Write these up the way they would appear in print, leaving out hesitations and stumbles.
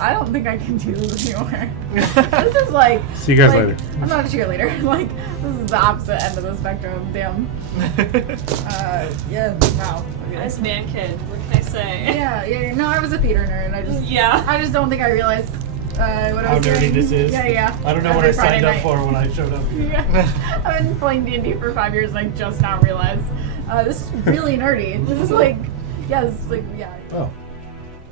I don't think I can do this anymore. This is like... See you guys later. I'm not a cheerleader. Like, this is the opposite end of the spectrum. Damn. Yeah, wow. Okay. Nice man kid. What can I say? Yeah. No, I was a theater nerd. I just don't think I realized what I was doing. How nerdy this is. Yeah. I don't know what I signed up for when I showed up here. Yeah. I've been playing D&D for 5 years and I just now realized. This is really nerdy. This is like... Yeah. Oh.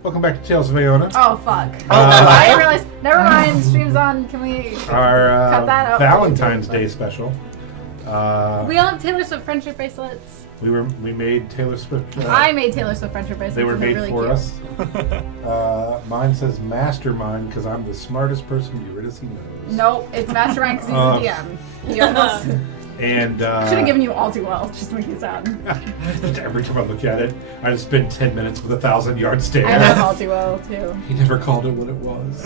Welcome back to Tales of Aeona. Oh, fuck. I didn't realize. Never mind. Stream's on. Can we Our cut that out? Valentine's Day special. We all have Taylor Swift friendship bracelets. We made Taylor Swift. I made Taylor Swift friendship bracelets. They were made really for cute. us. Mine says Mastermind because I'm the smartest person Eurydice knows. Nope, it's Mastermind because he's the DM. He almost And should have given you all too well, just to make it sad. every time I look at it, I just spend 10 minutes with a 1,000-yard stare. I love all too well too. He never called it what it was.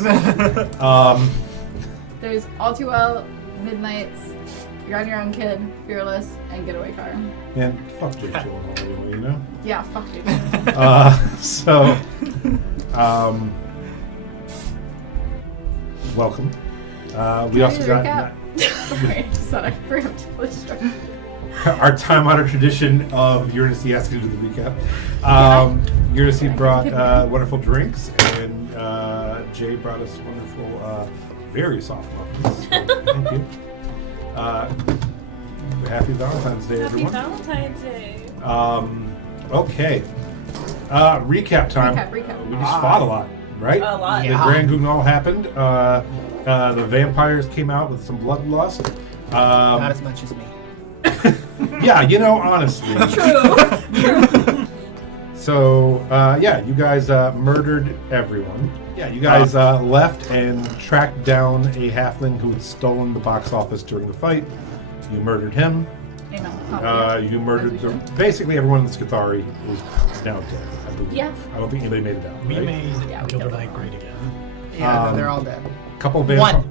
There's all too well, Midnights, You're on Your Own Kid, Fearless, and Getaway Car. And fuck Jake Gyllenhaal anyway, you know? Yeah, fuck you. Welcome. We also got Sorry, I just thought I preemptively struck. our time-honored tradition of Eurydice asking to do the recap. Eurydice brought wonderful drinks, and Jay brought us wonderful, very soft muffins. Thank you. Happy Valentine's Day, everyone. Happy Valentine's Day. Okay. Recap time. Recap. We just fought a lot, right? A lot. The Grand Guignol happened. The vampires came out with some bloodlust. Not as much as me. Yeah, honestly. True. So, you guys murdered everyone. Yeah, you guys left and tracked down a halfling who had stolen the box office during the fight. You murdered him. You murdered basically everyone in the Scathari is now dead, I believe. Yeah. I don't think anybody made it out. We right? made Gilder Knight great again. Yeah, no, they're all dead. Couple vampires.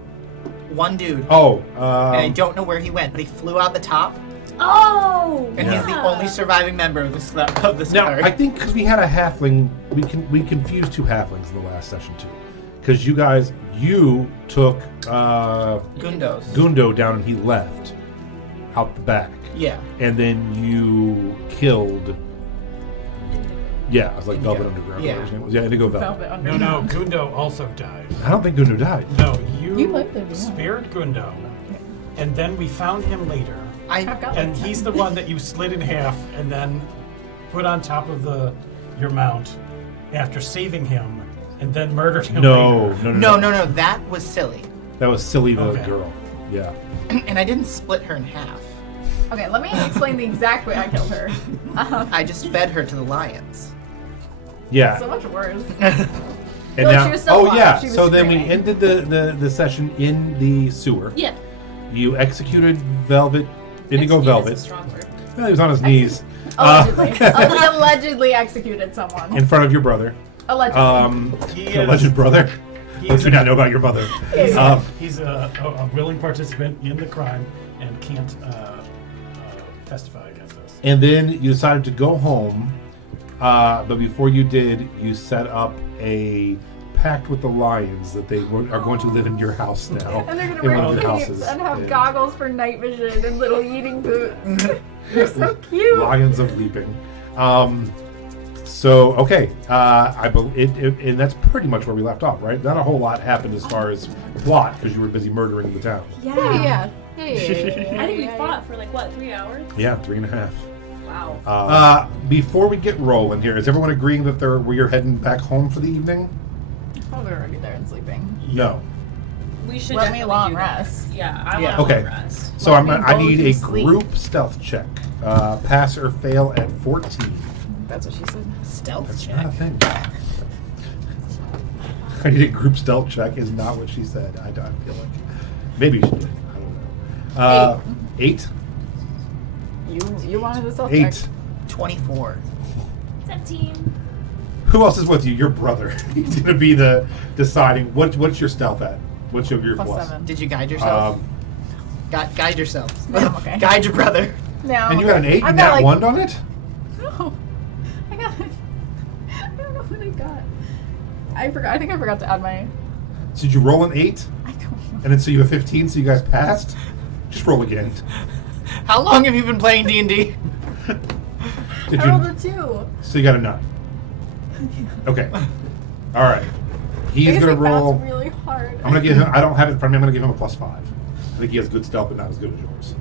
One dude. Oh. And I don't know where he went, but he flew out the top, Oh! and he's the only surviving member of the Now, Scathari. I think because we had a halfling, we confused two halflings in the last session too. Because you took Gundo down and he left out the back. Yeah. And then you killed. Yeah, I was like Velvet Underground. Yeah. Whatever his name was. Yeah, Indigo Velvet. No, Gundo also died. I don't think Gundo died. No, You lived there, didn't you? spared Gundo, and then we found him later. And He's the one that you slid in half and then put on top of your mount after saving him, and then murdered him No. later. No, that was silly. That was Silly the Okay. girl. Yeah. And I didn't split her in half. Okay, let me explain the exact way I killed her. I just fed her to the lions. Yeah. So much worse. And No, now, she was still alive. yeah. She was So then we screaming. ended the session in the sewer. Yeah. You executed Indigo Velvet. Is a strong word. Well, he was on his knees. Allegedly. Allegedly executed someone. In front of your brother. Allegedly. He is- Alleged brother. he What is- do we not know about your brother? He's a willing participant in the crime and can't testify against us. And then you decided to go home, but before you did, you set up a pact with the lions that they are going to live in your house now. And they're in gonna one of wear your capes houses. and have Yeah. goggles for night vision and little eating boots. They're so cute. Lions of Leaping. So okay, and that's pretty much where we left off, right? Not a whole lot happened as far as plot because you were busy murdering the town. Yeah. I think we fought for 3 hours? Yeah, 3.5. Wow. Before we get rolling here, is everyone agreeing that we're heading back home for the evening? Probably already there and sleeping. No. We should Let me definitely long do that. rest. Yeah, I Yeah. want a Okay. long rest. So Let me I need boldly a sleep. group stealth check. Pass or fail at 14. That's what she said. Stealth That's check. not a thing. I need a group stealth check is not what she said. I feel like. Maybe she did. I don't know. 8? You wanted the stealth 8. check. 24. 17. Who else is with you? Your brother. He's going to be the deciding. What's your stealth at? What's your plus? +7. Did you guide yourself? Guide yourself. No, I'm okay. Guide your brother. No. And you got an 8 I've and got that 1 on it? No. I don't know what I got. I forgot. I think I forgot to add my. So did you roll an 8? I don't know. And then so you have 15, so you guys passed? Just roll again. How long have you been playing D&D? Did I you? rolled a 2. So you got a 9. Okay. All right. He's Basic gonna roll. math's really hard. I'm gonna give him. I don't have it in front of me. I'm gonna give him a +5. I think he has good stealth, but not as good as yours.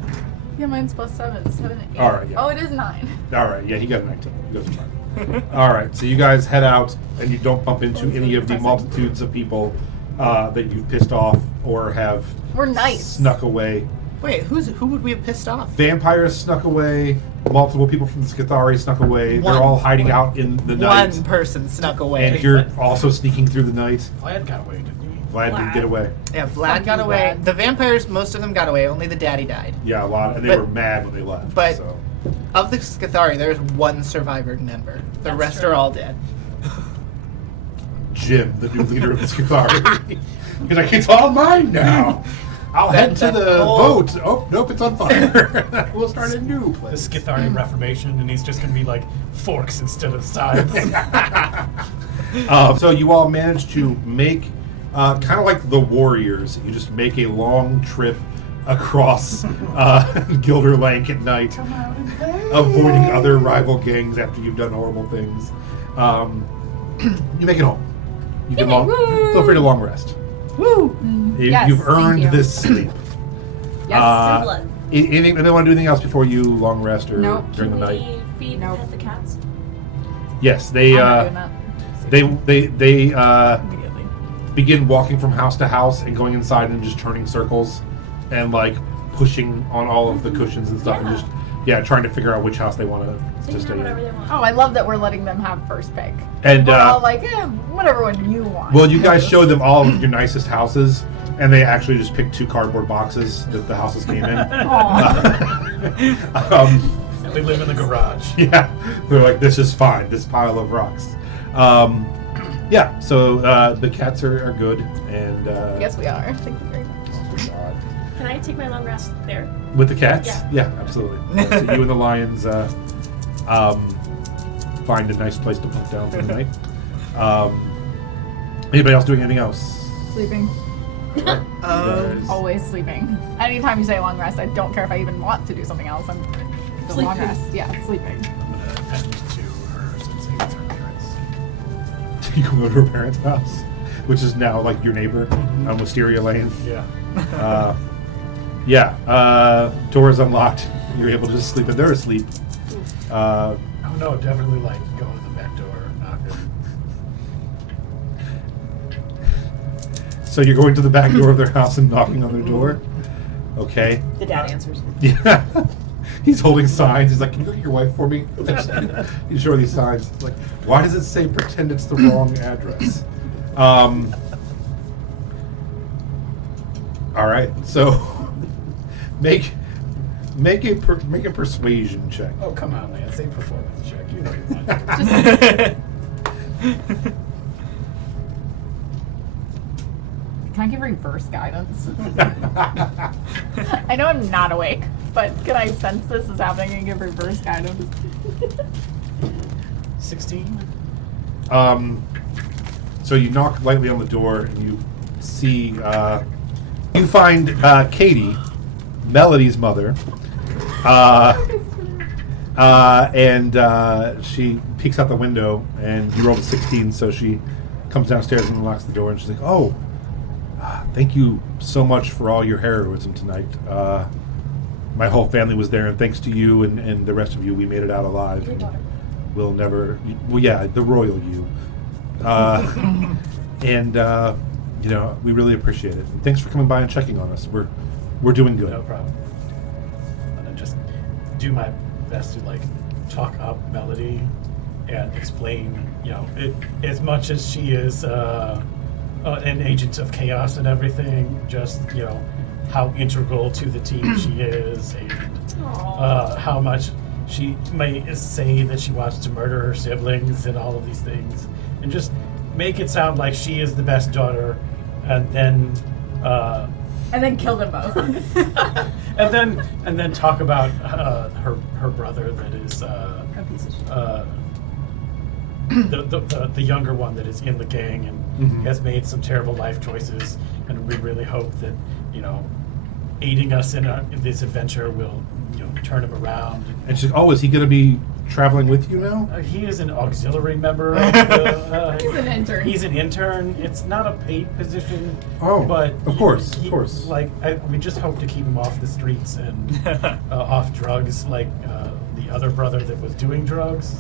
Yeah, mine's +7. 7 and 8. All right, yeah. Oh, it is 9. All right. Yeah, he got a 19. You guys are fine. All right. So you guys head out, and you don't bump into any of the multitudes of people that you've pissed off or have We're nice. snuck away. Wait, who would we have pissed off? Vampires snuck away. Multiple people from the Skithari snuck away. One. They're all hiding out in the night. One person snuck away. And you're also sneaking through the night. Vlad got away, didn't he? Vlad did get away. Yeah, Vlad got away. The vampires, most of them got away. Only the daddy died. Yeah, a lot, and they But- were mad when they left. but- so. Of the Skithari, there's one survivor member. The That's rest true. are all dead. Jim, the new leader of the Skithari. He's like, it's all mine now. I'll head to the boat. Oh, nope, it's on fire. We'll start a new The place. Skithari Reformation, and he's just gonna be like forks instead of sides. So you all managed to make, kind of like the Warriors, you just make a long trip across Gilder Lanc at night, avoiding other rival gangs after you've done horrible things. You make it home. You can feel free to long rest. Woo! Yes, You've thank earned you. this sleep. Yes. Blood. Anyone want to do anything else before you long rest or Nope. during the Can night? we feed Nope. pet the cats? Yes, they I'm not doing that. they Immediately. begin walking from house to house and going inside and just turning circles and like pushing on all of the cushions and stuff and just trying to figure out which house they want to They can stay have whatever in. they want. Oh, I love that we're letting them have first pick. And We're all like, whatever one you want. well, you guys showed them all of your nicest houses, and they actually just picked 2 cardboard boxes that the houses came in. Aw. They live in the garage. Yeah, they're like, this is fine. This pile of rocks. Yeah, so the cats are good, and Yes, we are. Thank you very much. oh, God. Can I take my long rest there? With the cats? Yeah. Absolutely. So you and the lions find a nice place to put down for the night. Anybody else doing anything else? Sleeping. Guys- Always sleeping. Anytime you say long rest, I don't care if I even want to do something else. I'm the long Sleeping. rest. Yeah, sleeping. I'm gonna head to her since it's her parents. You go to her parents' house, which is now like your neighbor on Wisteria Lane. Yeah. Door's unlocked. You're able to just sleep, and they're asleep. Oh no, definitely like go to the back door, knock it. So you're going to the back door of their house and knocking on their door? Okay. The dad answers. Yeah. He's holding signs. He's like, can you look at your wife for me? You show her these signs. It's like, why does it say pretend it's the wrong address? All right. So make a persuasion check. Oh come on, man! Say performance check. You know you want. Can I give reverse guidance? I know I'm not awake, but can I sense this is happening and give reverse guidance? 16. So you knock lightly on the door and you see, you find Katie, Melody's mother, and she peeks out the window, and you rolled a 16, so she comes downstairs and unlocks the door, and she's like, "Oh, thank you so much for all your heroism tonight. My whole family was there, and thanks to you and the rest of you, we made it out alive. Your daughter. We'll never, well, yeah, the royal you. And you know, we really appreciate it. And thanks for coming by and checking on us. We're doing good." No problem. And then just do my best to like talk up Melody and explain, you know, as much as she is an agent of chaos and everything, just, you know, how integral to the team she is, and how much she may say that she wants to murder her siblings and all of these things, and just make it sound like she is the best daughter, and then kill them both. and then talk about her brother that is A piece of shit. the younger one that is in the gang and has made some terrible life choices, and we really hope that aiding us in this adventure will turn him around. And she's like, oh, is he going to be traveling with you now? He is an auxiliary member. Of the, He's an intern. He's an intern. It's not a paid position. Oh, but of course. Like we just hope to keep him off the streets and off drugs, like the other brother that was doing drugs.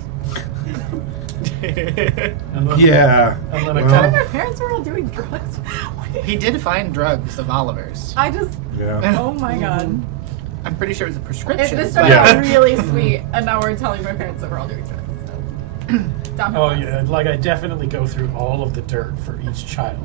And then, Yeah. And then Well, My parents were all doing drugs. He did find drugs of Oliver's. I just. yeah. Oh my god. I'm pretty sure it was a It, prescription. this started Yeah. out really sweet, and now we're telling my parents that we're all doing drugs. So. Downhill Oh fast. yeah, like I definitely go through all of the dirt for each child,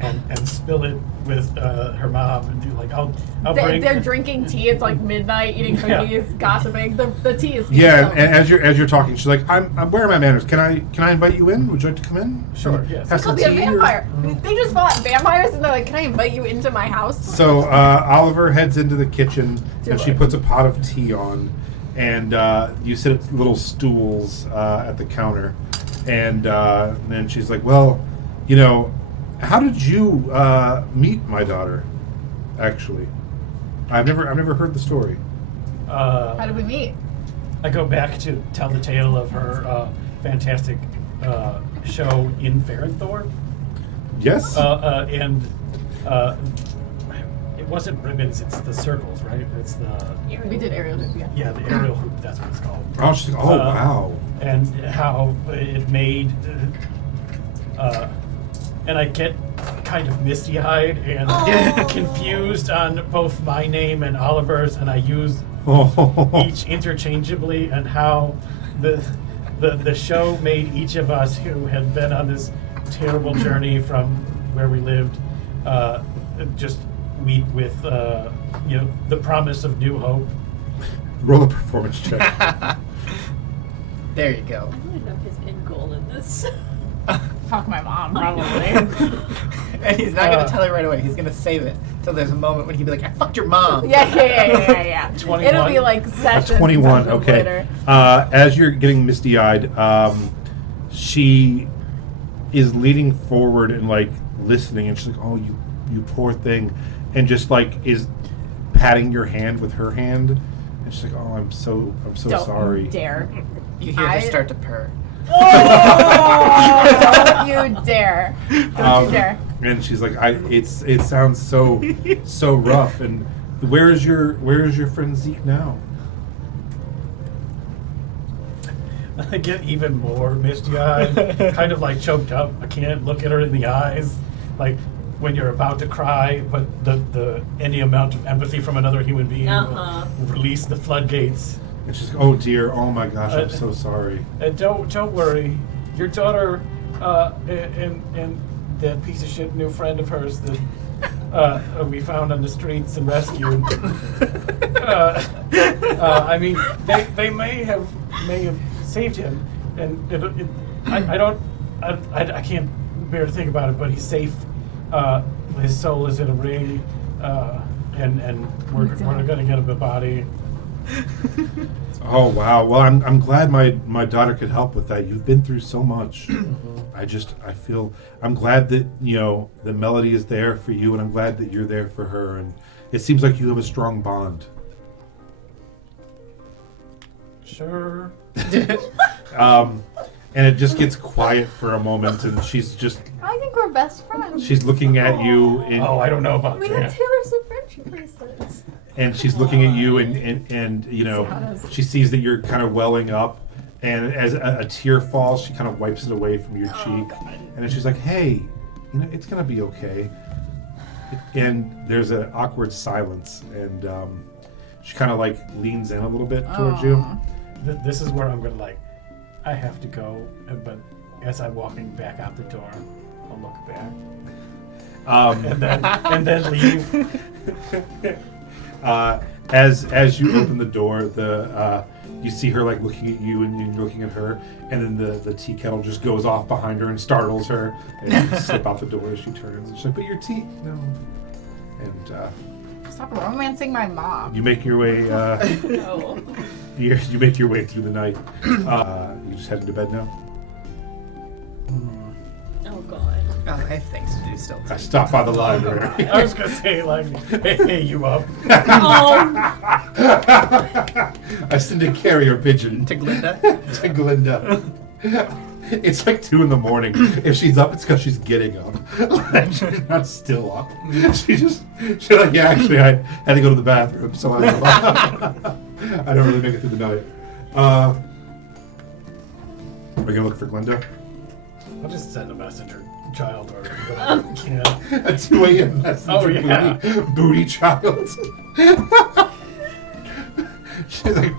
and spill it with her mom, and do like I'll bring. They're drinking tea. It's like midnight, eating Yeah. cookies, gossiping. The tea is. Yeah, so- and as you're talking, she's like, "I'm where are my manners? Can I invite you in? Would you like to come in? Sure, yes. Have some Could be a tea or-" vampire. They just fought vampires, and they're like, "Can I invite you into my house?" So Oliver heads into the kitchen, Do and she it. puts a pot of tea on, and you sit at little stools at the counter, and then she's like, "Well, how did you meet my daughter? Actually, I've never heard the story." How did we meet? I go back to tell the tale of her fantastic show in Farenthorpe, Yes. and it wasn't ribbons; it's the circles, right? It's the We did aerial hoop, yeah. the aerial hoop. That's what it's called. Oh, she's like, "Oh, wow." And how it made, and I get kind of misty-eyed and Oh. confused on both my name and Oliver's, and I use Oh. each interchangeably, and how the show made each of us who had been on this terrible journey from where we lived just weep with the promise of new hope. Roll a performance check. There you go. I want to know his end goal in this. Fuck my mom, probably. And he's not going to tell her right away. He's going to save it till there's a moment when he'd be like, I fucked your mom. yeah. 21. It'll be like sessions. 21. and sessions Okay. later. As you're getting misty-eyed, she is leaning forward and like listening, and she's like, "Oh, you poor thing," and just like is patting your hand with her hand, and she's like, "Oh, I'm so Don't sorry." dare. You hear her I- start to purr. Oh, don't you dare. Don't you dare. And she's like, it sounds so rough. And where is your friend Zeke now? I get even more misty-eyed, kind of like choked up. I can't look at her in the eyes, like when you're about to cry, but the any amount of empathy from another human being will release the floodgates. And she's like, "Oh dear, oh my gosh, I'm so sorry." And don't worry, your daughter and that piece of shit new friend of hers that we found on the streets and rescued. I mean, they may have saved him, and I can't bear to think about it, but he's safe. His soul is in a ring, and we're gonna get him a body. Oh wow. Well, I'm glad my daughter could help with that. You've been through so much. I'm glad that the Melody is there for you, and I'm glad that you're there for her, and it seems like you have a strong bond. Sure. And it just gets quiet for a moment, and she's I think we're best friends. she's looking at you, Oh, I don't know about We got that. Taylor's of friendship bracelets. and she's looking at you, and she sees that you're kind of welling up, and as a tear falls, she kind of wipes it away from your cheek, and then she's like, "Hey, it's gonna be okay." And there's an awkward silence, and she kind of like leans in a little bit towards you. Aw. This is where I'm gonna I have to go, but as I'm walking back out the door, I'll look back and then leave. As you open the door, you see her like looking at you, and you're looking at her, and then the tea kettle just goes off behind her and startles her, and you slip out the door as she turns. And she's like, "But your tea, no." And Stop romancing my mom. you make your way. No. You make your way through the night. you just heading to bed now? Oh god. Oh, I have things to do still. I stopped by the library. I was gonna say, like, hey, you up? Oh, I sent a carrier pigeon To Glinda? to Glinda. It's like 2 a.m. If she's up, it's because she's getting up. She's not still up. She's like, yeah, actually, I had to go to the bathroom, so I don't really make it through the night. Are you gonna look for Glinda? I'll just send a messenger child or whatever. Yeah. A 2 a.m. messenger Oh, yeah. booty child. She's like,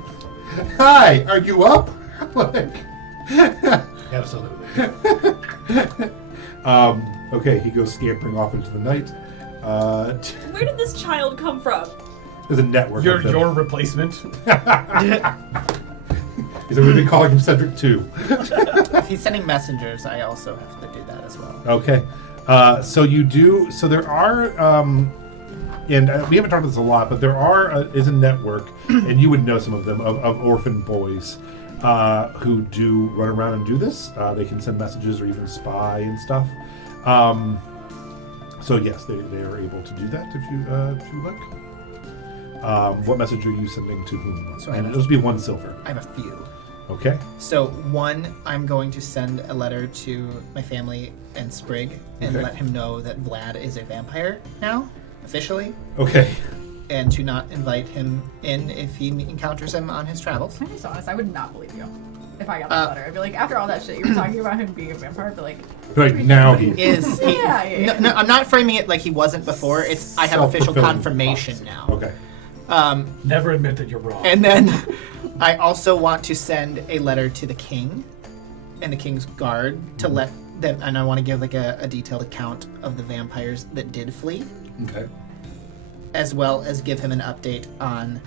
hi, are you up? Like, Absolutely. okay, he goes scampering off into the night. where did this child come from? There's a network Your of them. your replacement. He's like, we've been calling him Cedric too. If he's sending messengers, I also have to do that as well. Okay. So you do. So there are, and we haven't talked about this a lot, but there is a network, and you would know some of them of orphan boys who do run around and do this. They can send messages or even spy and stuff. So yes, they are able to do that if you like. What message are you sending to whom? So And it'll just be 1 silver. I have a few. Okay. So, one, I'm going to send a letter to my family and Sprig and Okay. let him know that Vlad is a vampire now, officially, Okay. and to not invite him in if he encounters him on his travels. I'm just honest, I would not believe you if I got that letter. I'd be like, after all that shit you were talking about him being a vampire, I'd be like, Like now he Is he? Yeah. No, I'm not framing it like he wasn't before. It's I have official Self-fulfilling confirmation prophecy. now. Okay. Never admit that you're wrong. And then I also want to send a letter to the king and the king's guard to let them, and I want to give like a detailed account of the vampires that did flee, Okay. as well as give him an update on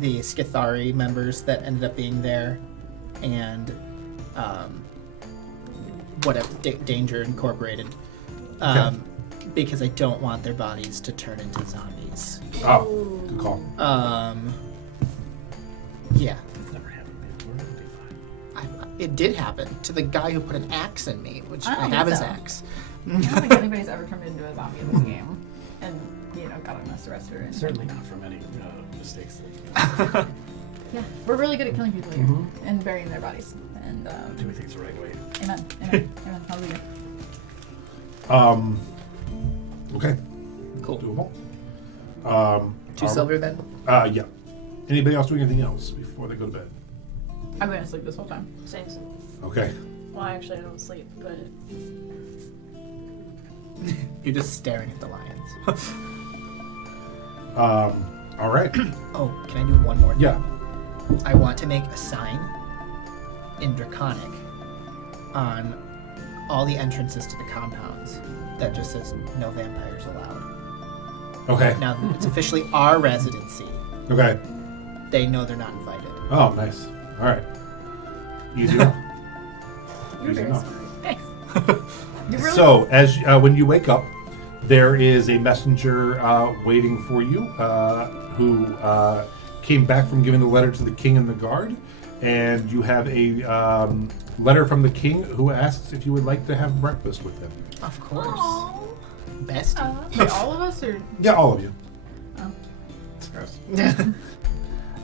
the Skithari members that ended up being there and whatever, Danger Incorporated. Because I don't want their bodies to turn into zombies. Oh, good call. Yeah. It's never happened before. It'll be fine. It did happen to the guy who put an axe in me, which I I don't have think his so. axe. I don't think anybody's ever turned into a zombie in this game. And, got a mess arrested. And Certainly not from any mistakes. yeah, we're really good at killing people here and burying their bodies. And, Doing things the right way. amen. Amen. Amen. Hallelujah. Okay. Cool. Doable. 2 silver then? Yeah. Anybody else doing anything else before they go to bed? I'm going to sleep this whole time. Same. Okay. Well, actually, I don't sleep, but You're just staring at the lions. All right. Oh, can I do one more thing? Yeah. I want to make a sign in Draconic on all the entrances to the compounds that just says no vampires allowed. Okay. Now that it's officially our residency, Okay. they know they're not invited. Oh, nice. All right. Easy enough. You're Easy very enough. smart. Thanks. You really So, as when you wake up, there is a messenger waiting for you who came back from giving the letter to the king and the guard, and you have a letter from the king who asks if you would like to have breakfast with him. Of course. Aww. Bestie. Wait, all of us or? Yeah, all of you. Oh, gross.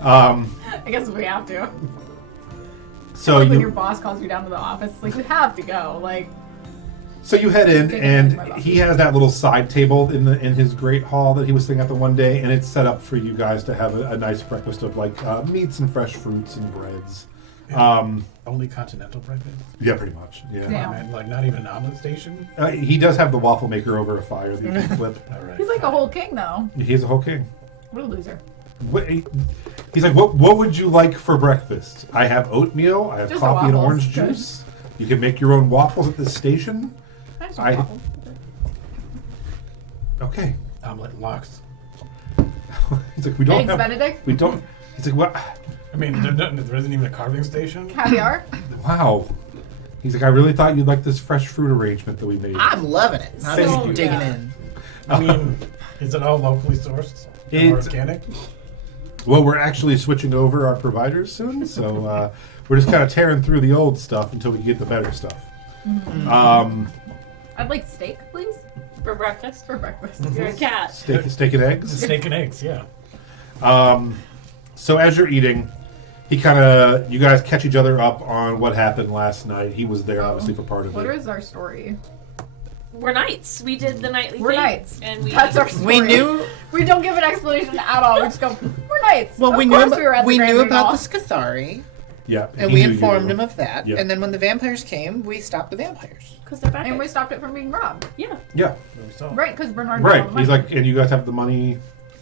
I guess we have to. So Like when your you boss calls you down to the office, it's like you have to go. Like, so you head in, Take advantage of my and boss. he has that little side table in his great hall that he was sitting at the one day, and it's set up for you guys to have a nice breakfast of like meats and fresh fruits and breads. Only continental breakfast? Yeah, pretty much. Yeah. Yeah. Man, like not even an omelet station? He does have the waffle maker over a fire that you can flip. All right. he's like a whole king, though. He's a whole king. What a loser. He's like, what would you like for breakfast? I have oatmeal. I have Just coffee and waffles. orange Good. juice. You can make your own waffles at the station. I just I- want waffles. Okay. Omelet lox. He's like, we don't Eggs have. Benedict? We don't. He's like, what? I mean, there isn't even a carving station? Caviar? Wow. He's like, I really thought you'd like this fresh fruit arrangement that we made. I'm loving it. I'm Thank just you. digging Yeah. in. I mean, is it all locally sourced? And It's- organic? Well, we're actually switching over our providers soon, so we're just kind of tearing through the old stuff until we get the better stuff. I'd like steak, please. For breakfast? For breakfast. You're a cat. Steak and eggs. Steak and eggs, yeah. So as you're eating, you guys catch each other up on what happened last night. He was there, obviously, for part of What it. is our story? We're knights. We did the nightly We're thing. knights. And we That's our story. We knew. We don't give an explanation at all. We just go, we're knights. Well, Of we knew. course we were at the We Grand knew Duke about Hall. the Scathari, Yeah, and he we knew you informed were. him of that. Yeah. And then when the vampires came, we stopped the vampires. Because they're back. And we stopped it from being robbed. Yeah. Yeah, So, Right, because Bernard right. got all the He's money. like, and you guys have the money.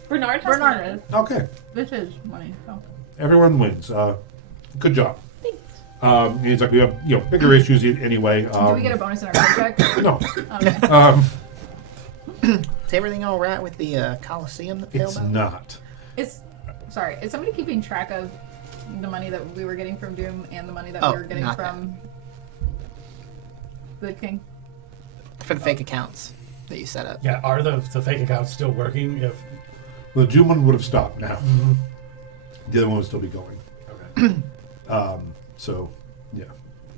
Bernard has Bernard the is. Okay, This is money. So. everyone wins. Good job. Thanks. And he's like, we have bigger issues anyway. Do we get a bonus in our paycheck? No. Okay. Is everything all right with the Coliseum that failed It's out? not. Is somebody keeping track of the money that we were getting from Doom and the money that Oh, we were getting not from the King? For the fake accounts that you set up. yeah, are the fake accounts still working? If The Doom one would have stopped now. The other one would still be going. okay. So, yeah.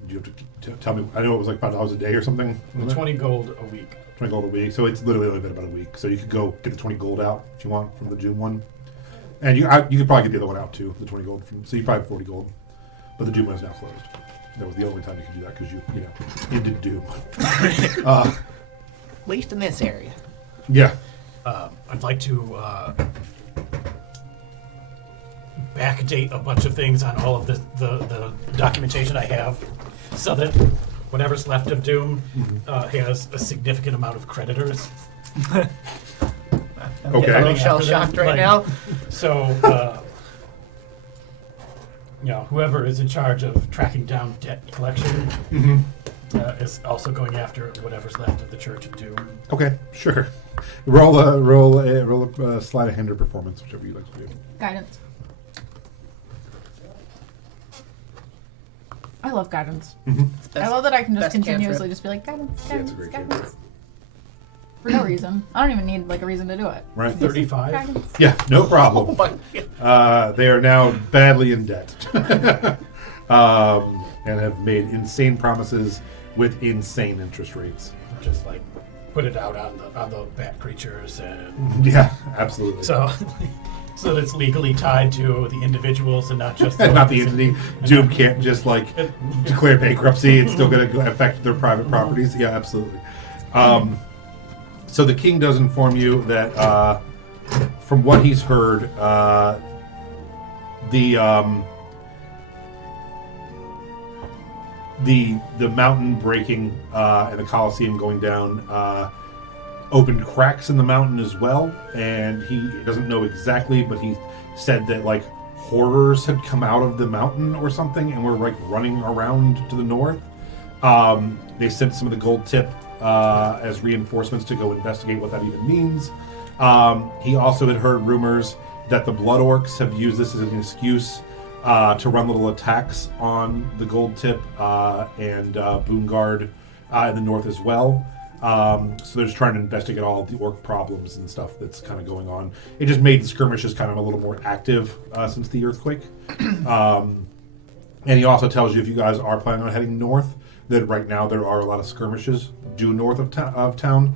You have to tell me. I know it was like $5 a day or something. wasn't it? 20 gold a week. 20 gold a week. So it's literally only been about a week. So you could go get the 20 gold out if you want from the Doom one. And you could probably get the other one out too, the 20 gold. So you probably have 40 gold. But the Doom one is now closed. That was the only time you could do that because you ended Doom. At least in this area. Yeah. I'd like to backdate a bunch of things on all of the documentation I have, so that whatever's left of Doom has a significant amount of creditors. Okay. I'm shell shocked right now. So, whoever is in charge of tracking down debt collection is also going after whatever's left of the Church of Doom. Okay. Sure. Roll a sleight of hand or performance, whichever you like to do. Guidance. I love guidance. I love that I can just best continuously cantrip. just be like, guidance, Yeah, it's guidance, a great guidance. cantrip. For no reason. I don't even need like a reason to do it. Right. 35. Guidance. Yeah. No problem. Oh my God. They are now badly in debt, and have made insane promises with insane interest rates. Just like put it out on the bat creatures, and Yeah, absolutely. so that it's legally tied to the individuals and not just And not the entity. Doom can't just like declare bankruptcy. It's still going to affect their private properties. Yeah, absolutely. So the king does inform you that, from what he's heard, the mountain breaking and the Colosseum going down opened cracks in the mountain as well, and he doesn't know exactly, but he said that like horrors had come out of the mountain or something and were like running around to the north. They sent some of the gold tip as reinforcements to go investigate what that even means. He also had heard rumors that the Blood Orcs have used this as an excuse to run little attacks on the gold tip and Boongard in the north as well. So they're just trying to investigate all the orc problems and stuff that's kind of going on. It just made the skirmishes kind of a little more active since the earthquake. And he also tells you if you guys are planning on heading north, that right now there are a lot of skirmishes due north of town.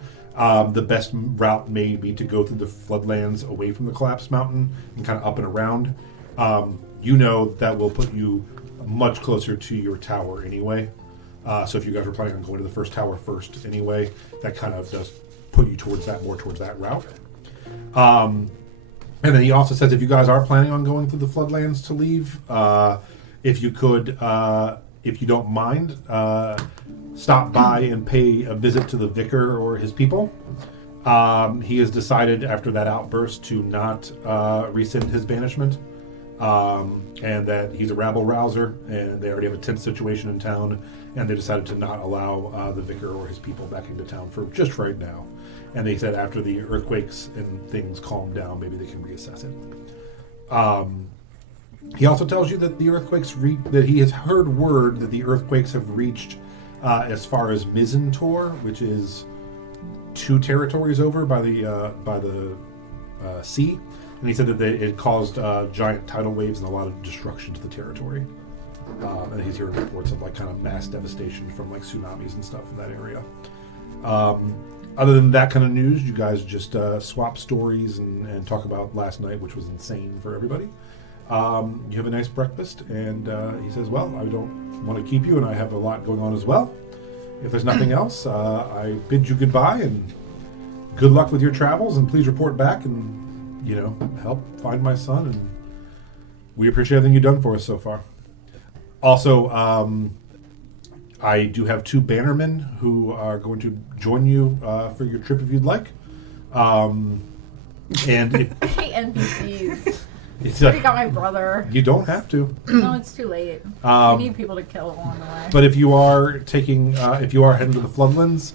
The best route may be to go through the floodlands away from the collapsed mountain and kind of up and around. That will put you much closer to your tower anyway. So if you guys are planning on going to the first tower first anyway, that kind of does put you more towards that route. And then he also says if you guys are planning on going through the floodlands to leave, if you could, if you don't mind, stop by and pay a visit to the vicar or his people. He has decided after that outburst to not rescind his banishment. And that he's a rabble rouser, and they already have a tense situation in town, and they decided to not allow the vicar or his people back into town for just right now. And they said after the earthquakes and things calm down, maybe they can reassess it. He also tells you that the earthquakes that he has heard word that the earthquakes have reached as far as Mizzentor, which is 2 territories over by the sea. And he said that it caused giant tidal waves and a lot of destruction to the territory. And he's heard reports of like kind of mass devastation from like tsunamis and stuff in that area. Other than that kind of news, you guys just swap stories and talk about last night, which was insane for everybody. You have a nice breakfast, and he says, well, I don't want to keep you, and I have a lot going on as well. If there's nothing else, I bid you goodbye, and good luck with your travels, and please report back and, help find my son, and we appreciate everything you've done for us so far. Also, I do have 2 bannermen who are going to join you for your trip if you'd like. And if, I hate NPCs. it's I already got my brother. you don't have to. No, it's too late. I need people to kill along the way. But if you are taking, if you are heading to the Floodlands,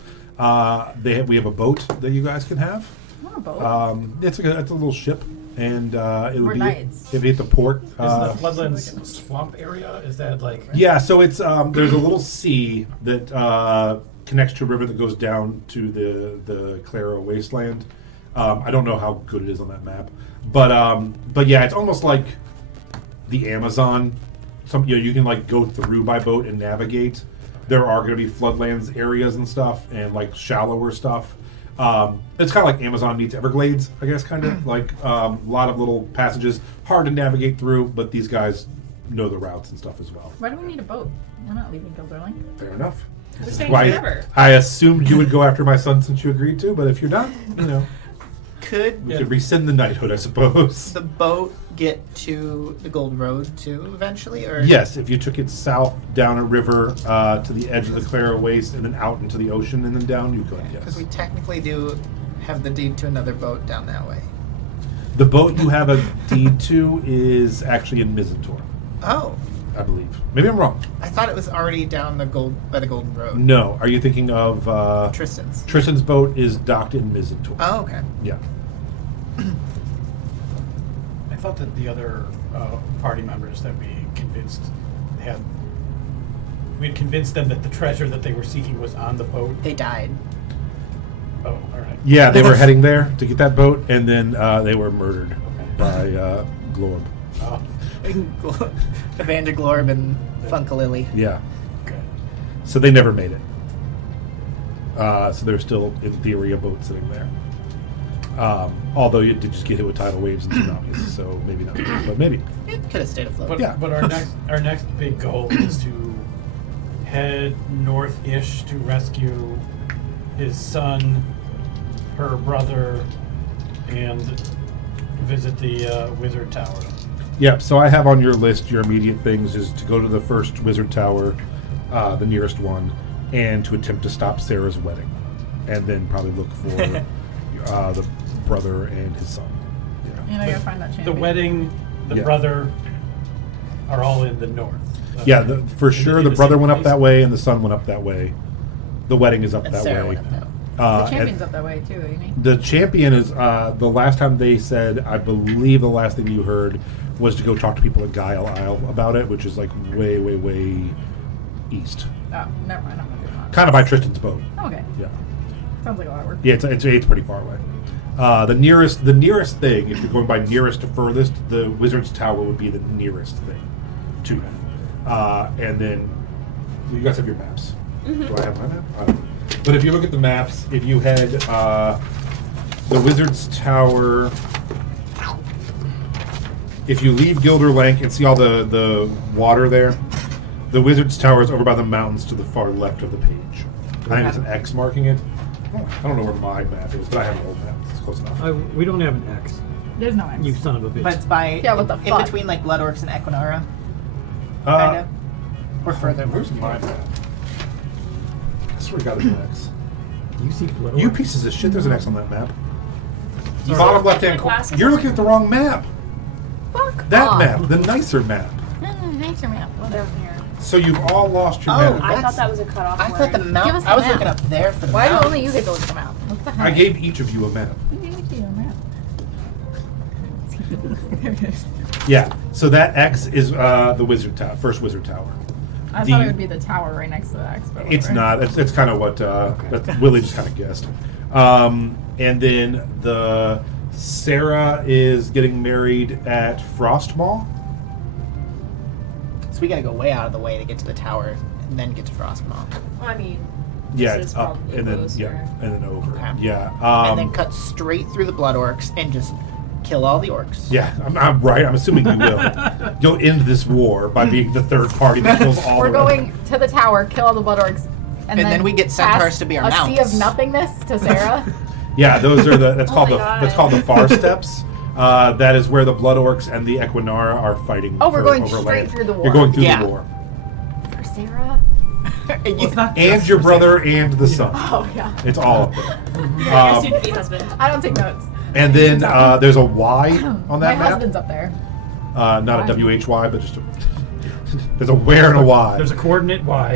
we have a boat that you guys can have. I want a boat. It's a little ship, and it would We're be knights. if you hit the port. Is the Floodlands swamp area? Is that like? Yeah, so it's there's a little sea that connects to a river that goes down to the Claro wasteland. I don't know how good it is on that map, but yeah, it's almost like the Amazon. You can like go through by boat and navigate. There are going to be floodlands areas and stuff, and like shallower stuff. It's kind of like Amazon meets Everglades, I guess, kind of like a lot of little passages, hard to navigate through, but these guys know the routes and stuff as well. Why do we need a boat? We're not leaving Gilder. Fair enough. We're staying Why- forever. I assumed you would go after my son since you agreed to, but if you're not, Could we could rescind the knighthood, I suppose. the boat get to the Gold Road too eventually, or Yes, if you took it south down a river to the edge of the Claro Waste and then out into the ocean and then down, you could, because yes. we technically do have the deed to another boat down that way. The boat you have a deed to is actually in Mizzentor, Oh, I believe. Maybe I'm wrong. I thought it was already down by the Golden Road. No. Are you thinking of Tristan's. Tristan's boat is docked in Mizzentor. Oh, okay. Yeah. I thought that the other party members that we had convinced them that the treasure that they were seeking was on the boat. They died. Oh, all right. Yeah, they were heading there to get that boat, and then they were murdered Okay. by Glorb. Oh, Evander Glorb and Funkalily. Yeah. okay. So they never made it. So there's still, in theory, a boat sitting there. Although you did just get hit with tidal waves and tsunamis, so maybe not. But maybe. It could have stayed afloat. But, Yeah. but our next big goal is to head north-ish to rescue his son, her brother, and visit the wizard tower. Yeah, so I have on your list, your immediate things is to go to the first wizard tower, the nearest one, and to attempt to stop Sarah's wedding. And then probably look for the brother and his son. Yeah. And I gotta find that The champion. wedding, the Yeah. brother, are all in the north. Yeah, for In sure in the brother same went up place? that way and the son went up that way. The wedding is up And that Sarah way. went up that way. The And champion's up that way too, ain't he? the champion is, the last time they said, I believe the last thing you heard was to go talk to people at Guile Isle about it, which is like way, way, way east. Oh, never mind. I'm gonna do that. Kind of by Tristan's boat. Okay. Yeah. Sounds like a lot of work. Yeah, it's pretty far away. The nearest thing, if you're going by nearest to furthest, the Wizard's Tower would be the nearest thing to you. And then you guys have your maps. Do I have my map? I don't know. But if you look at the maps, if you head the Wizard's Tower, if you leave Gilder Lanc and see all the water there, the Wizard's Tower is over by the mountains to the far left of the page. I think it's an X marking it. I don't know where my map is, but I have an old map. It's close enough. We don't have an X. There's no X. You son of a bitch. But it's by Yeah, what the in fuck? between like Blood Orcs and Equinara, kind Uh, of, or further. where's my map? I swear to God, there's an X. You see blood. You orcs? pieces of shit, there's an X on that map. You Bottom see left my hand corner. glasses You're on? looking at the wrong map. Fuck That off. map, the nicer map. Nicer map. Whatever. So you've all lost your Oh, map. I thought that was a cutoff I word. thought the Give mount. us the I was map. looking up there for the Why do mount. only you get to look at the map? What the heck? I gave each of you a map. Who gave you a map? Yeah. So that X is the Wizard Tower, first Wizard Tower. I thought it would be the tower right next to the X, but It's whatever. not. It's kind of what that Willie just kind of guessed. And then the Sarah is getting married at Frostmaw. So we gotta go way out of the way to get to the tower and then get to Frostmaw. I mean, Yeah, this it's is up probably and then closer. and then over. Okay. Yeah. And then cut straight through the blood orcs and just kill all the orcs. Yeah, I'm right. I'm assuming you will. You'll end this war by being the third party that kills all. We're the rest. going to the tower, kill all the blood orcs, And then we get centaurs pass to be our a sea mounts. of nothingness to Sarah. Yeah, those are that's Oh called my that's God. called the far steps. That is where the blood orcs and the Equinara are fighting. Oh, we're going over straight land. through the war. You're going through Yeah. the war, For Sarah? And Well, you- it's not and just your for brother and the son. Oh, yeah. It's all up there. Your soon-to-be husband. I don't take notes. And then there's a Y on that My map. husband's up there. Not a WHY, but just a, there's a where and a Y. There's a coordinate Y.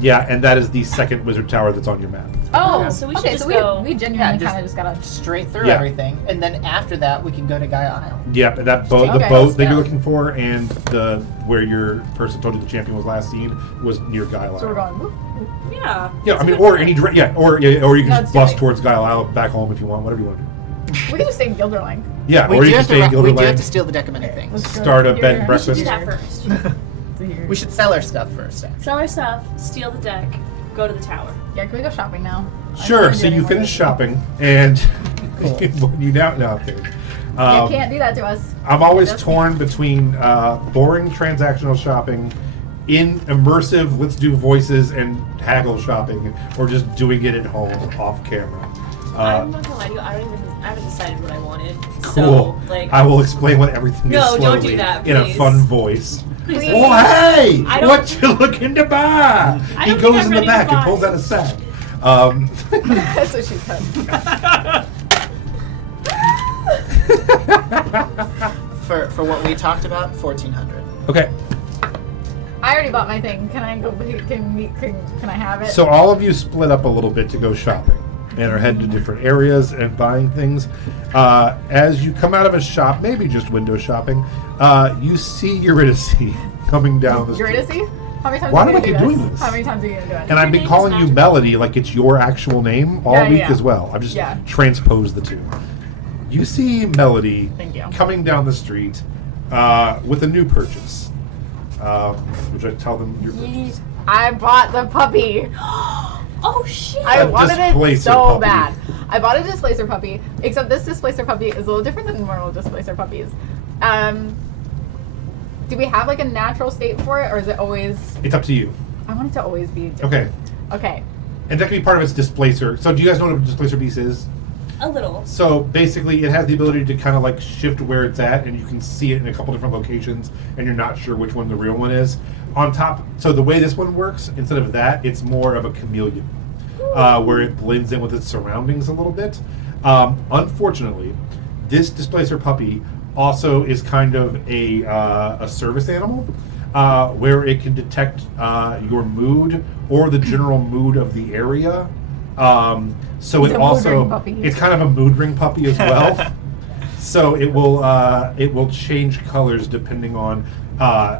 Yeah, and that is the second wizard tower that's on your map. Oh, Yeah, so we should okay, just so go- we genuinely just- kind of just gotta... straight through Yeah. everything, and then after that we can go to Gaia Isle. Yep, and that boat, the Okay. boat that Yeah. you're looking for, and the where your person told you the champion was last seen was near Guile So we're Isle. going... whoop, whoop. Yeah. Yeah, I mean, or any direct, or you No, can it's just bust too late. towards Guile Isle back home if you want, whatever you want to do. We can just stay in Gilder Lanc. Yeah, We or do, you can have stay in to, Gilder we do have Lanc. to steal the decimate things. Let's go Start a here. bed and We breakfast. should do that first. To here. We should sell our stuff first. Actually. Sell our stuff, steal the deck, go to the tower. Yeah, can we go shopping now? I Sure. can't So do you anymore. finish shopping, and you now no, I'm kidding. You can't do that to us. I'm always Just- torn between boring transactional shopping, in immersive let's do voices and haggle shopping, or just doing it at home off camera. I'm not gonna lie to you, I haven't decided what I wanted. Cool. So, like, I will explain what everything No, is don't slowly do that, in a please. fun voice. please. Oh hey! I don't- What you looking to buy? I He don't think goes I'm in the ready to back and buy. pulls out a sack. That's what she said. For what we talked about, 1400. Okay. I already bought my thing. Can I go? Can I have it? So all of you split up a little bit to go shopping and are heading to different areas and buying things. As you come out of a shop, maybe just window shopping, you see Eurydice coming down the street. Eurydice? How many times Why are you do I gonna keep do doing this? How many times are you gonna do it? And I've Your been name calling is you not- Melody like it's your actual name all Yeah, week yeah. as well. I've just Yeah. transposed the two. You see Melody Thank you. coming down the street with a new purchase. Which I tell them you're purchasing. I bought the puppy. Oh shit! I A wanted it displacer so puppy. bad. I bought a displacer puppy, except this displacer puppy is a little different than normal displacer puppies. Do we have like a natural state for it, or is it always? It's up to you. I want it to always be different. Okay. Okay. And that can be part of its displacer. So do you guys know what a displacer piece is? A little. So basically, it has the ability to kind of like shift where it's at, and you can see it in a couple different locations, and you're not sure which one the real one is. On top, so the way this one works, instead of that, it's more of a chameleon, where it blends in with its surroundings a little bit. Unfortunately, this displacer puppy also is kind of a service animal, where it can detect your mood or the general mood of the area. So He's it a mood also ring puppy. it's kind of a mood ring puppy as well. So it will change colors depending on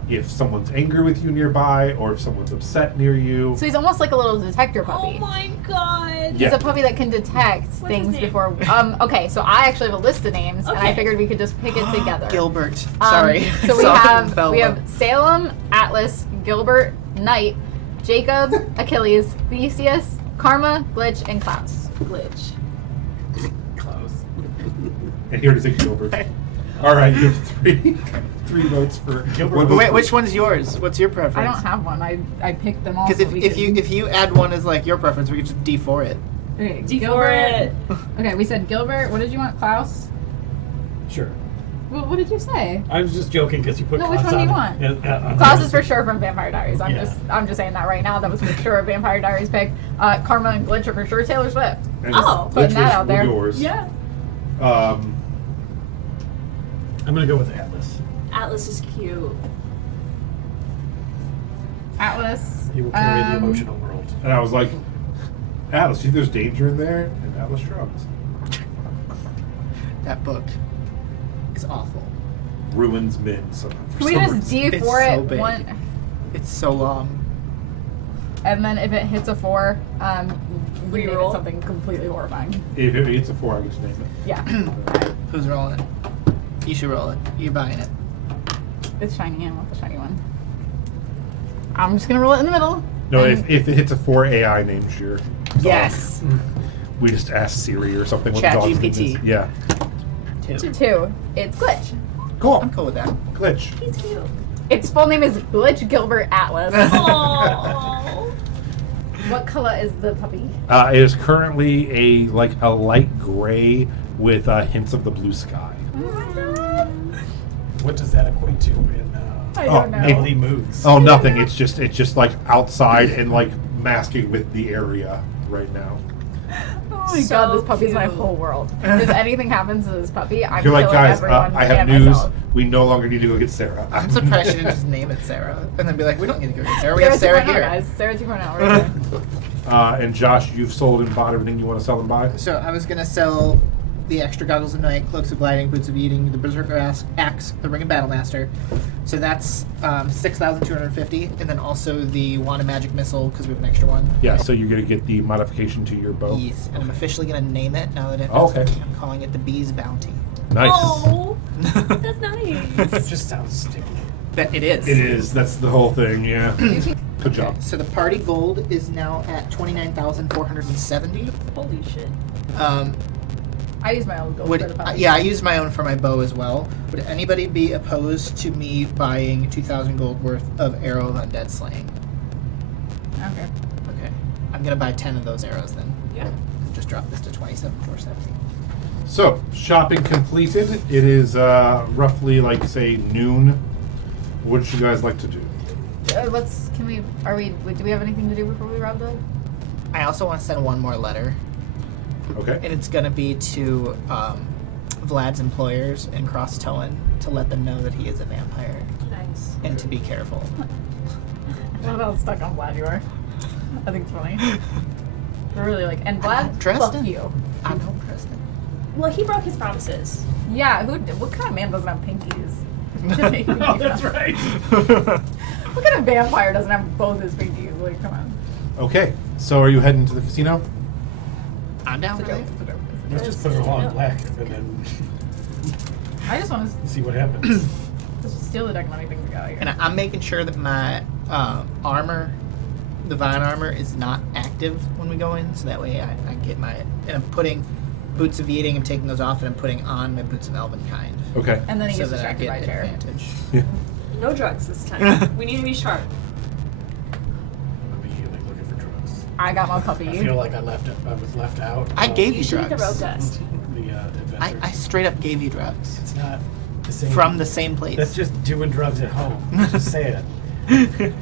if someone's angry with you nearby or if someone's upset near you. So he's almost like a little detector puppy. Oh my god! He's a puppy that can detect What's his things name? before. Okay, so I actually have a list of names, and I Okay. figured we could just pick it together. Gilbert. Sorry. So we Sorry, have Velma. Salem, Atlas, Gilbert, Knight, Jacob, Achilles, Theseus, Karma, Glitch, and Klaus. Glitch. Close. And here to say Gilbert. All right, you have three votes for Gilbert. But wait, which one's yours? What's your I preference? don't have one. I picked them all. Because so we if could- you add one as like your preference, we could just D4 it. Okay, D4 it. Okay, we said Gilbert. What did you want, Klaus? Sure. What did you say? I was just joking because you put No, which Klaus one do you on- want? on Klaus yours. is for sure from Vampire Diaries. I'm Yeah. just saying that right now. That was for sure a Vampire Diaries pick. Karma and Glitch are for sure Taylor Swift. And Oh, putting which that was out there. Yours. Yeah. I'm gonna go with Atlas. Atlas is cute. Atlas. He will carry the emotional world. And I was like, Atlas, you think there's danger in there? And Atlas shrugs. That book is awful. Ruins men. So Can we just D4 It's so it big. one, It's so long. and then if it hits a 4, we name it Reroll. something completely horrifying. If it hits a 4, I can just name it. Yeah. Alright. Who's rolling it? You should roll it. You're buying it. It's shiny. I want the shiny one. I'm just gonna roll it in the middle. No, and- if it hits a 4 AI names your dog. Yes. We just ask Siri or something what Chat the dog's GPT. name is. Yeah. 2. 2. It's Glitch. Cool. I'm cool with that. Glitch. He's cute. Its full name is Glitch Gilbert Atlas. Aww. What color is the puppy? It is currently a light gray with hints of the blue sky. Oh my god. What does that equate to in I don't know. Melody Moods? Oh, nothing. It's just like outside and like masking with the area right now. Oh my So god, this puppy's my cute. whole world. If anything happens to this puppy, I'm You're killing like, guys, everyone I have and news. myself. We no longer need to go get Sarah. I'm surprised she didn't just name it Sarah and then be like, we don't need to go get Sarah. We have Sarah 2.0, here. guys. Sarah 2.0 right there. And Josh, you've sold and bought everything you want to sell and buy. So I was gonna sell the extra goggles of night, cloaks of gliding, boots of eating, the berserker axe, the ring of battlemaster. So that's 6,250, and then also the wand of magic missile because we have an extra one. Yeah, so you're gonna get the modification to your bow. Yes, and I'm officially gonna name it now that it. Oh, okay. I'm calling it the Bee's Bounty. Nice. Oh, that's nice. It just sounds stupid. That it is. It is. That's the whole thing. Yeah. Good job. So the party gold is now at 29,470. Holy shit. I use my own gold Would for the puppy. yeah, I use my own for my bow as well. Would anybody be opposed to me buying 2,000 gold worth of arrow of undead slaying? Okay. Okay, I'm gonna buy 10 of those arrows then. Yeah. Just drop this to 27,470. So shopping completed. It is roughly say noon. What would you guys like to do? Do we have anything to do before we rob the? I also want to send one more letter, Okay. and it's gonna be to Vlad's employers in Cross Towan to let them know that he is a vampire Nice. and to be careful. I love how stuck on Vlad you are. I think it's funny. We're really and I Vlad, don't trust fuck him. you. I don't trust him. Well, he broke his promises. Yeah, what kind of man doesn't have pinkies? To make me do Oh, that's that? right. What kind of vampire doesn't have both his pinkies? Like, come on. Okay. So are you heading to the casino? I'm down It's for a joke. that. It's a joke. Let's just put her all in black and then I just want to see what happens. just steal the deck money thing we got here. And I'm making sure that my armor, the vine armor, is not active when we go in, so that way I get my. And I'm putting boots of eating. I'm taking those off, and I'm putting on my boots of Elvenkind. Okay. And then he so gets that I distracted get by a chair. advantage. Yeah. No drugs this time. We need to be sharp. I'll be looking for drugs. I got my I puppy. feel like I was left out. I gave You you should get the drugs. road test. the adventure. I straight up gave you drugs It's not the same. from the same place. That's just doing drugs at home. Just say it.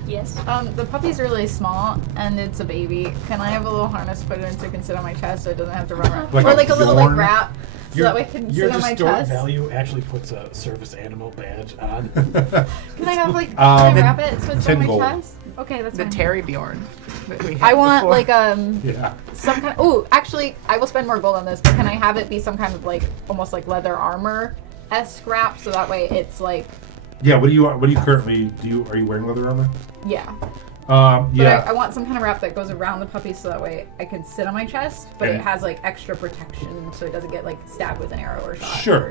Yes. The puppy's really small and it's a baby. Can I have a little harness put in to sit on my chest so it doesn't have to run around? Like or a a little yarn? wrap so that way it can Your sit on my distort chest. value actually puts a service animal badge on. Can I have can I wrap it so it's 10 on my gold. chest? Okay, that's the fine. Terry Bjorn. That we had I want before. Yeah. some kind. Oh, actually, I will spend more gold on this. But can I have it be some kind of almost like leather armor esque wrap so that way it's Yeah. What do you currently do? Are you wearing leather armor? yeah. Yeah. But I want some kind of wrap that goes around the puppy so that way I can sit on my chest, but it And- has extra protection so it doesn't get stabbed with an arrow or shot. Sure.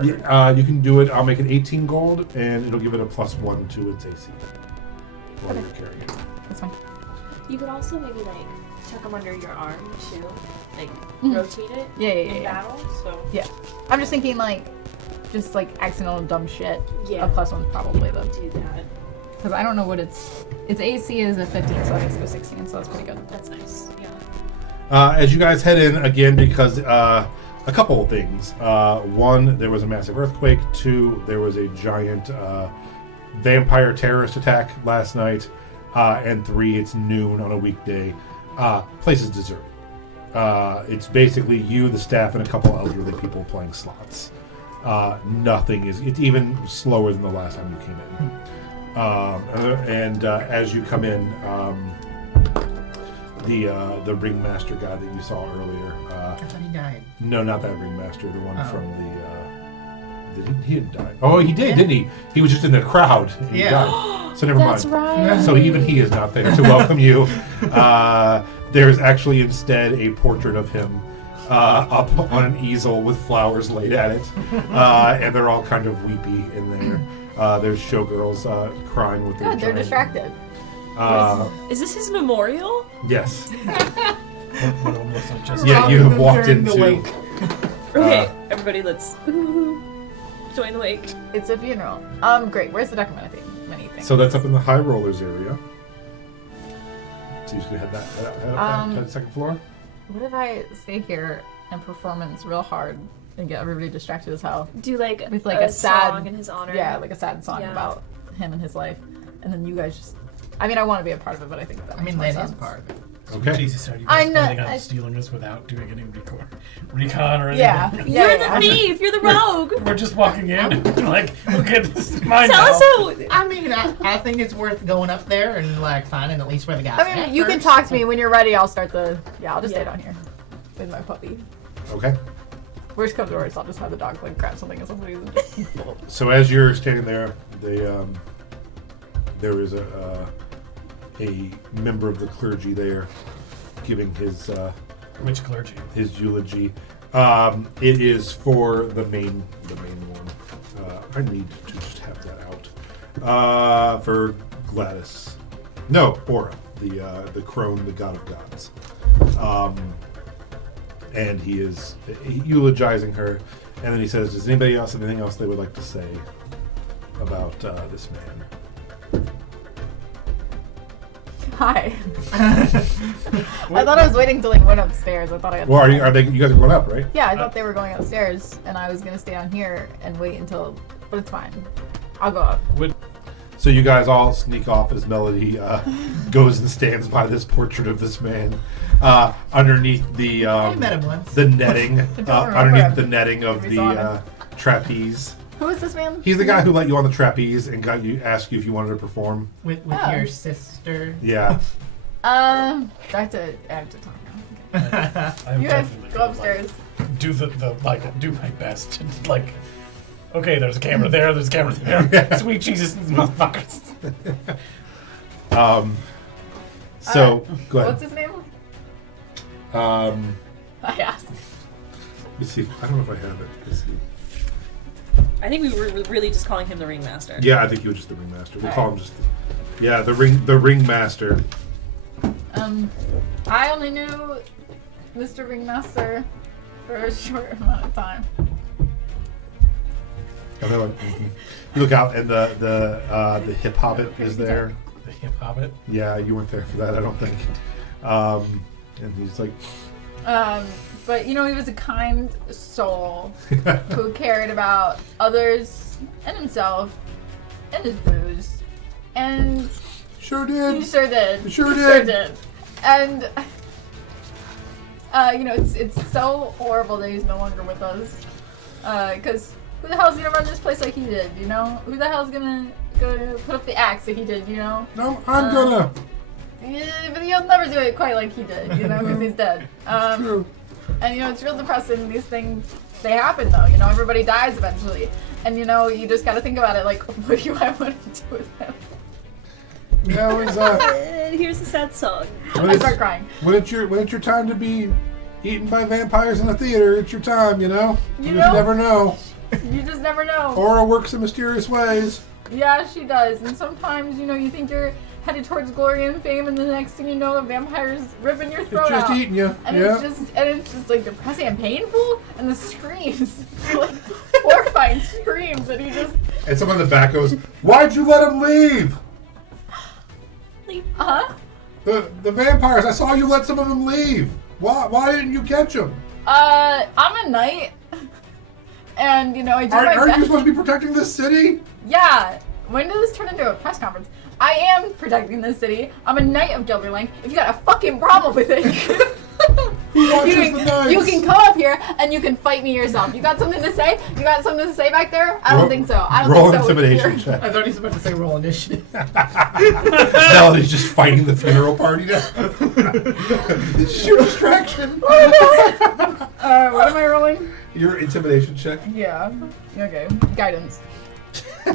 You can do it. I'll make it 18 gold, and it'll give it a +1 to its AC while you're carrying it. That's fine. You could also maybe tuck them under your arm too, Mhm. rotate it Yeah, in yeah. battle. So Yeah. I'm just thinking just accidental dumb shit. Yeah. A +1's probably the do that. because I don't know what its AC is a 15, so I think it's go 16, so that's pretty good. That's nice. Yeah. As you guys head in again, because a couple of things. One, there was a massive earthquake. Two, there was a giant vampire terrorist attack last night. And three, it's noon on a weekday. Place is deserted. It's basically you, the staff, and a couple elderly people playing slots. Nothing is. It's even slower than the last time you came in. As you come in, the ringmaster guy that you saw earlier. I thought he died. No, not that ringmaster. The one Oh. from the. He didn't die. Oh, he did, didn't he? He was just in the crowd. And he Yeah. died. So never That's mind. right. So even he is not there to welcome you. There's actually instead a portrait of him up on an easel with flowers laid at it, and they're all kind of weepy in there. There's showgirls crying with their Good, they're giant- distracted. Is this his memorial? Yes. One of them looks like just Yeah, you have walked during the into. wake. Okay, everybody, let's join the wake. It's a funeral. Great. Where's the necromancy? Many things. So that's up in the high rollers area. So you just gonna head that to the second floor. What if I stay here and performance real hard and get everybody distracted as hell? Do like, With like a a sad song in his honor. Yeah, like a sad song Yeah. about him and his life, and then you guys just. I mean, I want to be a part of it, but I think that. I mean, makes Lan more is sense. part of it. Okay. Jesus, are you I guys know- planning on I- stealing this without doing any recon or anything? Yeah. Yeah. You're yeah. the thief. You're the rogue. We're just walking in, like, okay, this is mine Tell now. us how. I mean, I think it's worth going up there and like finding at least where the guys. I mean, you can talk to me when you're ready. I'll start the. Yeah, I'll just stay down here with my puppy. Okay. Worst comes to worst, I'll just have the dog like grab something and somebody's and just. So as you're standing there, there is a member of the clergy there giving his Which clergy? his eulogy. It is for the main one. I need to just have that out. For Gladys. No, Aura, the crone, the god of gods. And he is eulogizing her, and then he says, "Does anybody else have anything else they would like to say about this man?" Hi. I thought I was waiting till they went upstairs. I thought I had. Well, are they? You guys are going up, right? Yeah, I thought they were going upstairs, and I was gonna stay down here and wait until. But it's fine. I'll go up. So you guys all sneak off as Melody goes and stands by this portrait of this man underneath the I met him once. the netting remember underneath him. the netting of We saw the trapeze. Who is this man? He's the guy who let you on the trapeze and asked you if you wanted to perform. with Oh. your sister. Yeah. I have to talk now. I'm You guys definitely go gonna, upstairs. Like, do my best. Like, okay, there's a camera there. There's a camera there. Sweet Jesus, these motherfuckers. So go ahead. What's his name? Um, I asked. let me see. I don't know if I have it. Let's see. I think we were really just calling him the ringmaster. Yeah, I think he was just the ringmaster. We'll All call right. him just. Yeah, the ringmaster. I only knew Mr. Ringmaster for a short amount of time. And they're like, mhm. You look out, and the hip hobbit is there. The hip hobbit. Yeah, you weren't there for that, I don't think. And he's like, But you know, he was a kind soul who cared about others and himself and his booze. And sure he did. sure did. You sure He did. And you know, it's so horrible that he's no longer with us. Because who the hell's gonna run this place like he did? You know, who the hell's gonna put up the axe that he did? You know. No, I'm gonna. Yeah, but he'll never do it quite like he did, you know, because he's dead. True. And you know, it's real depressing. These things, they happen though. You know, everybody dies eventually, and you know, you just got to think about it. Like, what do I want to do with him? You know, is And here's the sad song. when I it's, start crying. when it's your time to be eaten by vampires in a theater, it's your time. You know. You just know? never know. You just never know. Aura works in mysterious ways. Yeah, she does. And sometimes, you know, you think you're headed towards glory and fame, and the next thing you know, a vampire's ripping your throat It's just out. eating you. And Yeah. it's just like depressing and painful, and the screams, like horrifying screams, and he just, And someone in the back goes, "Why'd you let him leave? The vampires. I saw you let some of them leave. Why didn't you catch them? I'm a knight, and you know, I do my Aren't you best. supposed to be protecting this city? Yeah. When did this turn into a press conference? I am protecting this city. I'm a knight of Gilder, Lanc. If you got a fucking problem with it, Who watches you the knights? can come up here and you can fight me yourself. You got something to say? You got something to say back there? I don't think so. I don't Roll think so. intimidation You're- check. I thought he was about to say roll initiative. Melody's just fighting the funeral party now. Sheer distraction. What am I rolling? Your intimidation check. Yeah. Okay. Guidance.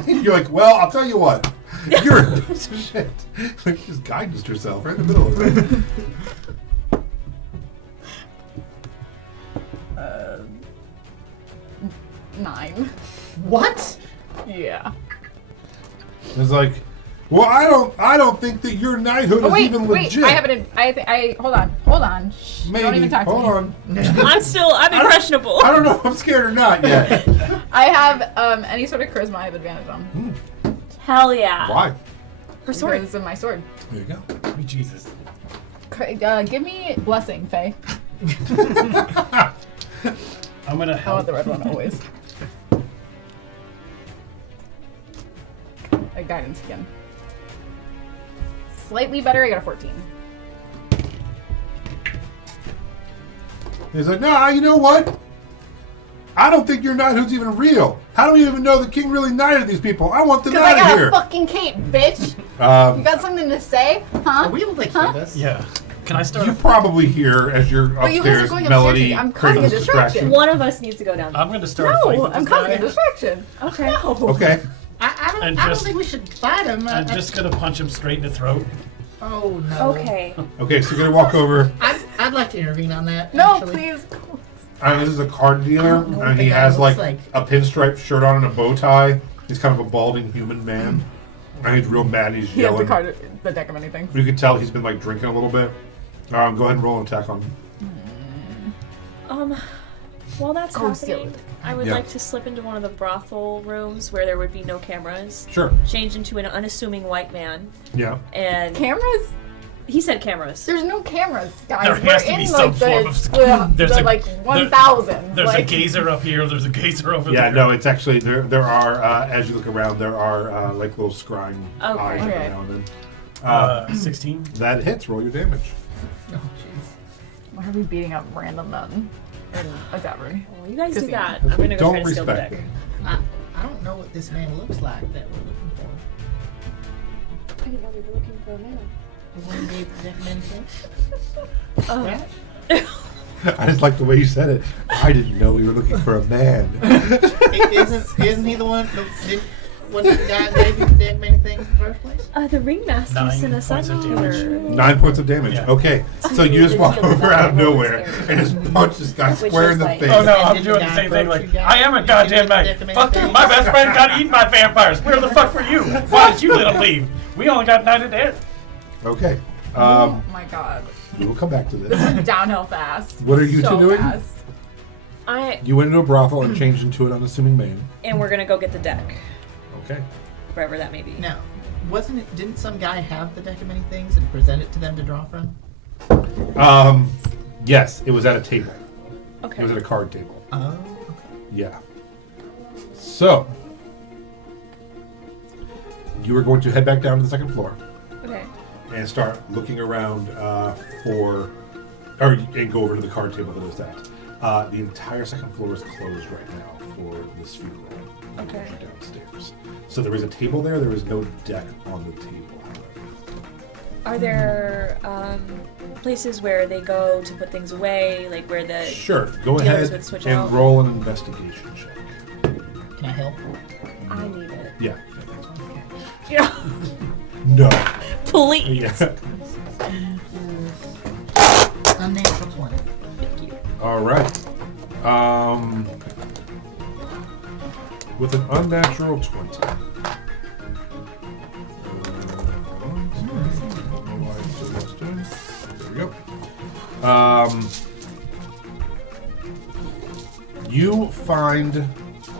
You're like, well, I'll tell you what. You're a piece of shit. Like, just guidance herself right in the middle of it. 9. What? Yeah. It's like, well, I don't think that your knighthood Oh is wait, even wait. legit. I have it. Hold on. Shh, Maybe. Don't even talk to Hold me. on. I'm impressionable. I don't know if I'm scared or not yet. I have any sort of charisma I have advantage on. Hell yeah. Why? Her sword. Because of my sword. There you go. Sweet Jesus. Give me blessing, Faye. I'm gonna I help. want the red one always. A guidance again. Slightly better. I got a 14. He's like, nah, you know what? I don't think your knighthood's even real. How do we even know the king really knighted these people? I want them Because I out of got here. a fucking cape, bitch. You got something to say? Huh? Are we able to hear this? Yeah. Can I start? You probably hear as you're But you guys are upstairs, going Melody upstairs. I'm causing a cradles distraction. One of us needs to go down. I'm gonna start. a fight No, with I'm this causing guy. a distraction. Okay. Okay. I And don't just- think we should fight him. I'm just gonna punch him straight in the throat. Oh no. Okay. Okay, so you're gonna walk over. I'd like to intervene on that. No, actually. please. This is a card dealer, know what and the he guy has looks like a pinstripe shirt on and a bow tie. He's kind of a balding human man. And he's real mad. He's He has yelling. the deck of anything. You can tell he's been like drinking a little bit. Go ahead and roll an attack on him. While that's Oh, happening, silly. I would Yeah. like to slip into one of the brothel rooms where there would be no cameras. Sure. Change into an unassuming white man, Yeah. and Cameras? he said cameras. There's no cameras, guys. There has to We're be in some like form of there's a- like 1,000. There's like, a gazer up here. There's a gazer over Yeah, there. no, it's actually there are as you look around there are like little scrying Okay. eyes every Okay. now and then. 16. That hits. Roll your damage. Oh jeez. Why are we beating up random men in a tavern? Well, you guys do Casino. that. I'm gonna go Don't try to steal the respect deck. him. I don't know what this man looks like that we're looking for. I didn't know we were looking for a man. The one who gave the deck anything? Oh. Right? I just like the way you said it. I didn't know we were looking for a man. Isn't he the one? Wasn't the guy that gave you the deck many things in the first place? The ringmaster 9 sent us points of out damage. here. 9 points of damage. Yeah. Okay, so you just walk over out of nowhere and just punch this guy Which square is in the like- face. Oh no, And I'm did doing the the guy same thing. approach Like, you guys? I am a Did you goddamn give knight. the Fuck you. deck My best friend got eaten by vampires. Where the fuck were you? Why did you let him leave? We only got knighted dead. Okay, Oh my god. we will come back to This this. is downhill fast. What are you so two doing? Fast. You went into a brothel and changed into an unassuming man. And we're gonna go get the deck, Okay. wherever that may be. No. Wasn't it? Didn't some guy have the deck of many things and present it to them to draw from? Yes, it was at a table. Okay. It was at a card table. Oh. Okay. Yeah. So, you are going to head back down to the second floor Okay. and start looking around and go over to the card table that is at. The entire second floor is closed right now for this funeral. Okay. Downstairs. So there is a table there. There is no deck on the table, however. Are there places where they go to put things away, like where the Sure. Go dealers ahead would switch and out? roll an investigation check. Can I help? I need it. Yeah. Yeah. No. Please. Yeah. Unnatural 20. Thank you. All right. With an unnatural 20. There we go. You find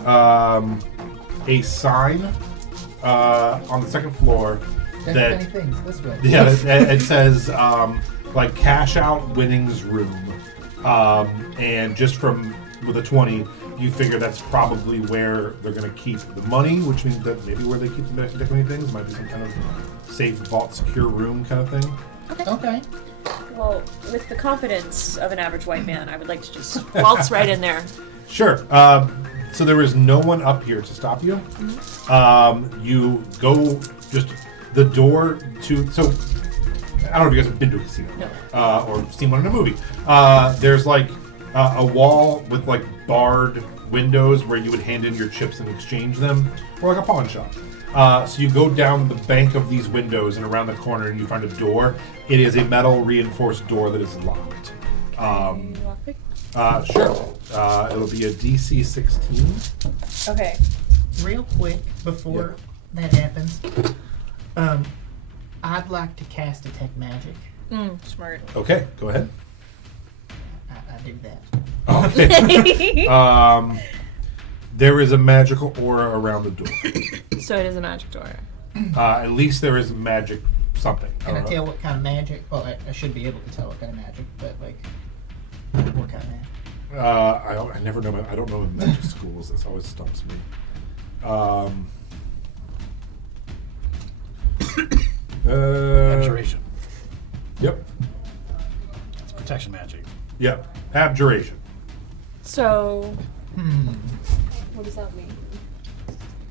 a sign on the second floor Deck of that many things. This way. yeah, it says like cash out winnings room, and just from with a 20, you figure that's probably where they're going to keep the money, which means that maybe where they keep the deck of many things might be some kind of safe, vault, secure room kind of thing. Okay. Well, with the confidence of an average white man, I would like to just waltz right in there. Sure. So there is no one up here to stop you. You go just the door to. So I don't know if you guys have been to a casino or seen one in a movie. There's like a wall with like barred windows where you would hand in your chips and exchange them, or like a pawn shop. So you go down the bank of these windows and around the corner and you find a door. It is a metal reinforced door that is locked. Lockpick? Sure. It'll be a DC 16. Okay. Real quick before that happens, I'd like to cast Detect Magic. Smart. Okay, go ahead. I did that. Okay. There is a magical aura around the door. So it is a magic door. At least there is magic something. Can I don't know. tell what kind of magic? Well, I should be able to tell what kind of magic, but like, what kind of magic? I never know. I don't know in magic schools. This always stumps me. Abjuration. Yep. It's protection magic. Yep. Abjuration. So, what does that mean?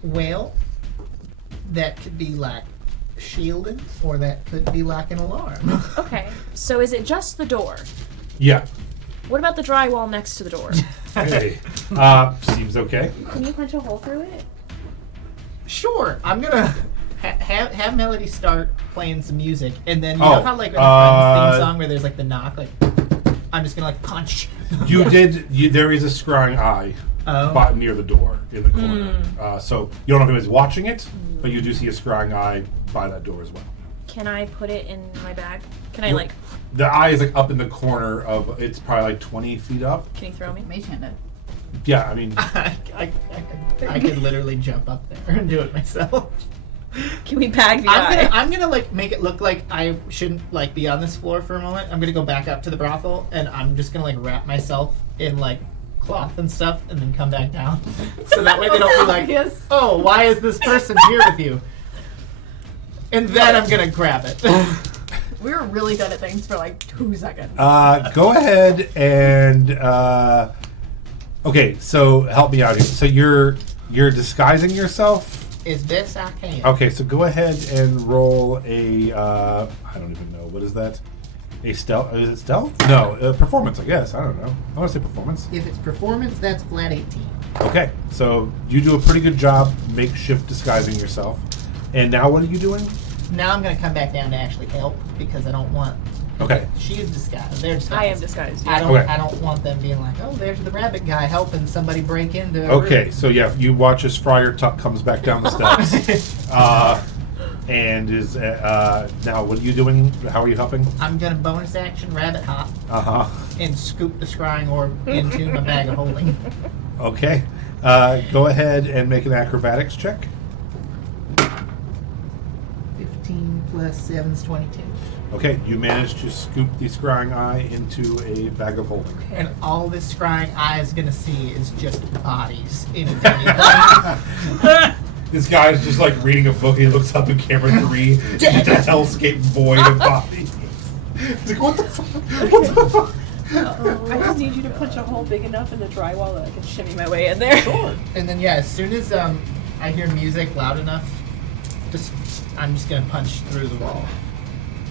Well, that could be like shielded, or that could be like an alarm. Okay. So is it just the door? Yeah. What about the drywall next to the door? Hey. Seems okay. Can you punch a hole through it? Sure, I'm gonna have Melody start playing some music, and then you know how like in the Friends theme song where there's like the knock, like I'm just gonna like punch. There is a scrying eye bot near the door in the corner. So you don't know if he was watching it, but you do see a scrying eye by that door as well. Can I put it in my bag? Can I like? The eye is like up in the corner of. It's probably like 20 feet up. Can you throw me? Mage hand it. Yeah, I mean, I could literally jump up there and do it myself. Can we bag the eye? I'm gonna like make it look like I shouldn't like be on this floor for a moment. I'm gonna go back up to the brothel, and I'm just gonna like wrap myself in like cloth and stuff, and then come back down. So that way they don't be like, Yes. oh, why is this person here with you? And then I'm gonna grab it. We were really good at things for like 2 seconds. go ahead and. Okay, so help me out here. So you're disguising yourself. As best I can. Okay, so go ahead and roll a. I don't even know what is that. A stealth? Is it stealth? No, performance. I guess I don't know. I want to say performance. If it's performance, that's flat 18. Okay, so you do a pretty good job makeshift disguising yourself. And now what are you doing? Now I'm gonna come back down to actually help because I don't want. Okay. She is disguised. They're disguised. I am disguised. I Yeah. don't. Okay. I don't want them being like, oh, there's the rabbit guy helping somebody break into. a Okay, room." so yeah, you watch as Friar Tuck comes back down the steps. And is now what are you doing? How are you helping? I'm gonna bonus action rabbit hop Uh-huh. and scoop the scrying orb into my bag of holding. Okay. Go ahead and make an acrobatics check. 15 plus 7 is 22. Okay, you managed to scoop the scrying eye into a bag of holding. And all this scrying eye is gonna see is just bodies in a tiny bag. This guy's just like reading a book. He looks up in camera 3. It's just a hellscape void of bodies. He's like, what the fuck? What the fuck? I just need you to punch a hole big enough in the drywall that I can shimmy my way in there. And then yeah, as soon as I hear music loud enough, I'm just gonna punch through the wall.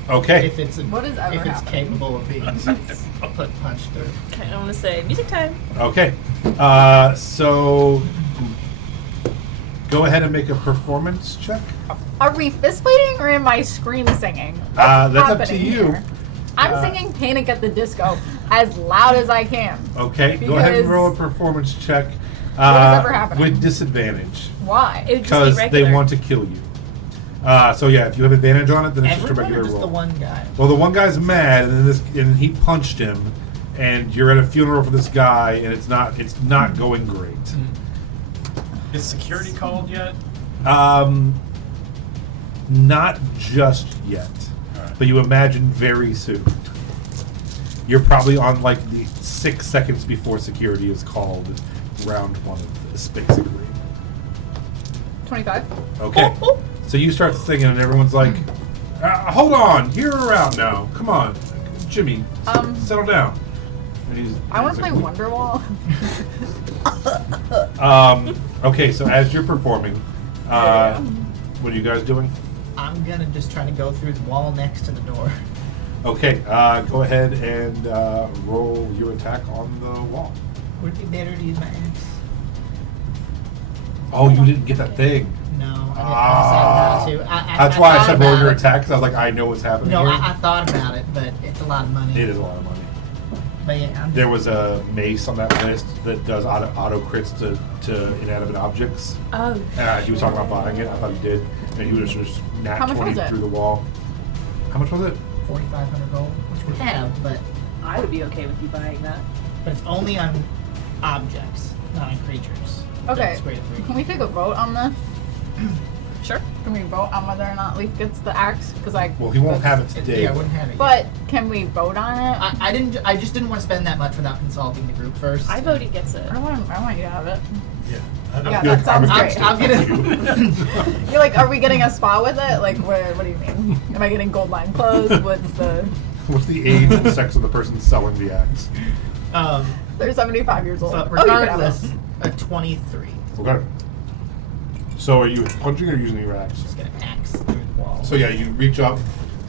Okay. If it's What is ever if it's happening? capable of being punch through. Okay, I want to say music time. Okay. So go ahead and make a performance check. Are we fist fighting or am I scream singing? What's That's up to happening you. here? I'm singing Panic at the Disco as loud as I can. Okay. Go ahead and Because- roll a performance check. ever happening? With disadvantage. Why? It would just be Because they regular. want to kill you. So yeah, if you have advantage on it, then it's just a Everyone regular or just roll. the one guy? Well, the one guy's mad, and then he punched him, and you're at a funeral for this guy, and it's not going great. Is security called yet? Not just yet, Alright. but you imagine very soon. You're probably on like the 6 seconds before security is called, round 1 of this, basically. 25. Okay. So you start singing, and everyone's like, "Hold on, you're around now. Come on, Jimmy, settle down." And I want he's to play like, Wonderwall. Okay, so as you're performing, what are you guys doing? I'm gonna just try to go through the wall next to the door. Okay, go ahead and roll your attack on the wall. Would it be better to use my axe? Oh, you didn't get that thing. No, I Ah. didn't decide not to. That's why I thought said roll about your it. attack, because I was like, I know what's happening No, here. I thought about it, but it's a lot of money. It is a lot of money. But yeah, There was a mace on that list that does auto crits to inanimate objects. Oh. He was talking about buying it. I thought he did. And he was just nat How much 20 was it? through the wall. How much was it? 4,500 gold, which we have, but I would be okay with you buying that. it's only on objects, not on creatures. Okay. That's grade 3. Can we take a vote on this? Sure. Can we vote on whether or not Leaf gets the axe? Because Well, he won't have it today. Yeah, I wouldn't have it. But can we vote on it? I just didn't want to spend that much without consulting the group first. I vote he gets it. I want you to have it. Yeah. Yeah, good. that sounds I'm great. I'm gonna. You're like, are we getting a spot with it? Like, what do you mean? Am I getting gold line clothes? What's the? What's the age and sex of the person selling the axe? They're 75 years old. But Oh, you can have regardless, it. a 23. Okay. So are you punching or using your axe? Just gonna axe through the wall. So yeah, you reach up,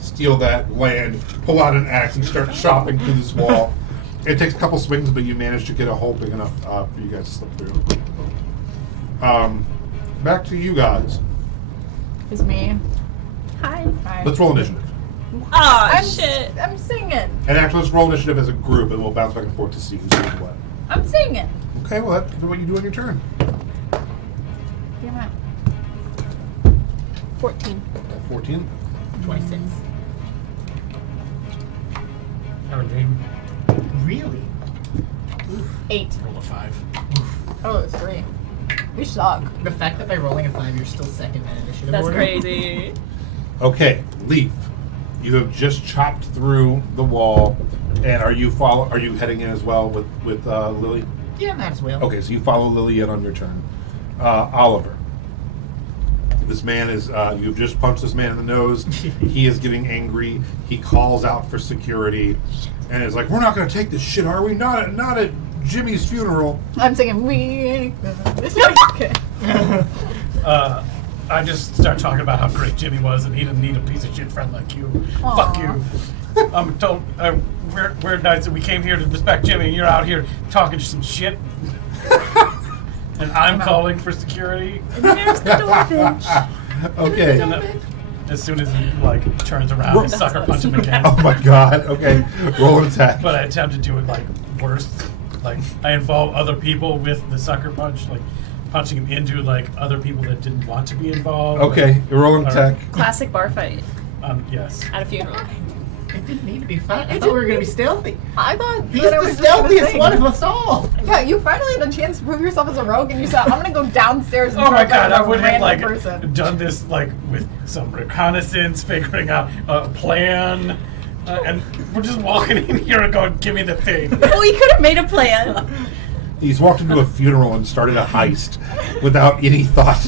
steal that land, pull out an axe, and start chopping through this wall. It takes a couple swings, but you manage to get a hole big enough for you guys to slip through. Back to you guys. It's me. Hi. Hi. Let's roll initiative. Oh, shit. I'm singing. And actually, let's roll initiative as a group, and we'll bounce back and forth to see who's doing what. I'm singing. Okay, well, that's what you do on your turn. Damn it. 14. 14. 26. Our name. Really? 8. Roll a 5. Oh, it's 3. We suck. The fact that by rolling a 5, you're still second in initiative That's order. crazy. Okay, Leaf. You have just chopped through the wall, and are you heading in as well with Lily? Yeah, might as well. Okay, so you follow Lily in on your turn. Oliver. This man is, you've just punched this man in the nose. He is getting angry. He calls out for security and is like, we're not going to take this shit, are we? Not at Jimmy's funeral. I'm singing. We. Okay. I just start talking about how great Jimmy was, and he didn't need a piece of shit friend like you. Aw. Fuck you. We're nice, and we came here to respect Jimmy, and you're out here talking some shit. And I'm calling for security. And there's the door, bitch. Okay. And then, as soon as he turns around, I sucker punch him again. Oh my god. Okay. Roll an attack. But I attempt to do it worse. I involve other people with the sucker punch, punching him into other people that didn't want to be involved. Okay. You're rolling an attack. Classic bar fight Yes. at a funeral. It didn't need to be fun. I thought we were going to be stealthy. I thought He's that it the was just a stealthiest thing. one of us all. Yeah, you finally had a chance to prove yourself as a rogue, and you said, "I'm gonna go downstairs and Oh my try to god, I find a would have random person." done this with some reconnaissance, figuring out a plan, and we're just walking in here and going, "Give me the thing." Well, we could have made a plan. He's walked into a funeral and started a heist without any thought.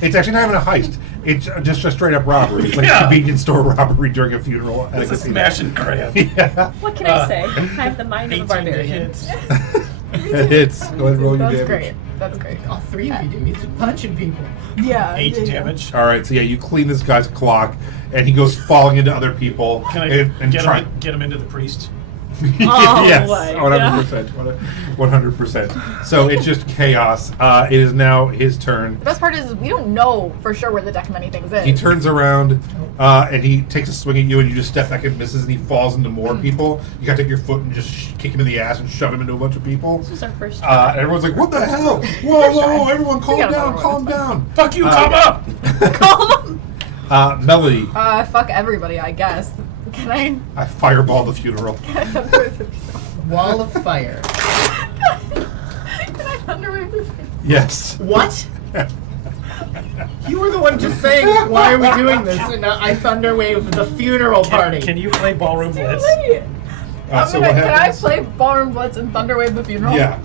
It's actually not even a heist. It's just a straight up robbery. It's like Yeah. a convenience store robbery during a funeral. At It's a casino. smash and grab. Yeah. What can I say? I have the mind of a 18 to barbarian. hit. It hits. Go ahead and roll your That's damage. great. That's great. All three of you do. He's just punching people. Yeah. 8 yeah. damage. All right, so yeah, you clean this guy's clock, and he goes falling into other people. Can I and get try? him into the priest? Oh Yes, my 100%. 100%. So it's just chaos. It is now his turn. The best part is we don't know for sure where the deck of many things is. He turns around and he takes a swing at you, and you just step back and misses, and he falls into more people. You gotta take your foot and just kick him in the ass and shove him into a bunch of people. This was our first And everyone's like, "What the hell? Whoa! Everyone, calm got down! another Calm one. down!" Fuck you, come up! Call him. Melody, Fuck everybody, I guess. Can I? I fireball the funeral. Wall of fire. Can I thunderwave this? Yes. What? You were the one just saying, why are we doing this? And now I thunderwave the funeral party. Can you play Ballroom Blitz? Wait. So what Can I happens? play Ballroom Blitz and thunderwave the funeral? Yeah.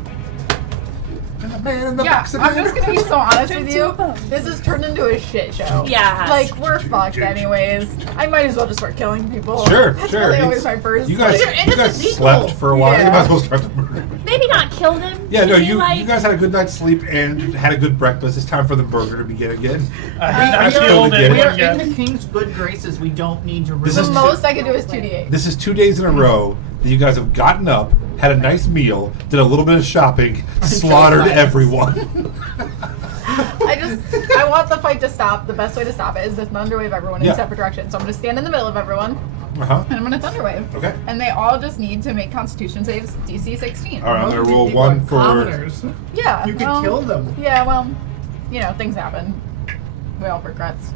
And the man in the Yeah, box of I'm just gonna be so honest with you. Turn to This has turned into a shit show. Yeah, it has. Like, we're fucked anyways. I might as well just start killing people. Sure, That's sure. really always It's- my first. You guys, They're you guys innocent people. slept for a while. Yeah. You might as well start the murder. Maybe not kill them. Yeah, no, Maybe, you like, you guys had a good night's sleep and had a good breakfast. It's time for the burger to begin again. I We are- killed we it. We are Yeah. in the king's good graces. We don't need to ruin the is- most I could do is 2d8. This is 2 days in a row that you guys have gotten up, had a nice meal, did a little bit of shopping, slaughtered lions. everyone. I want the fight to stop. The best way to stop it is to thunderwave everyone in Yeah. separate directions. So I'm gonna stand in the middle of everyone. Uh-huh. and I'm gonna Thunder Wave. Okay. And they all just need to make Constitution saves DC 16. All right, I'm going to roll People are 1 for... commoners. Yeah. You could well, kill them. Yeah, well, you know, things happen. We all have regrets.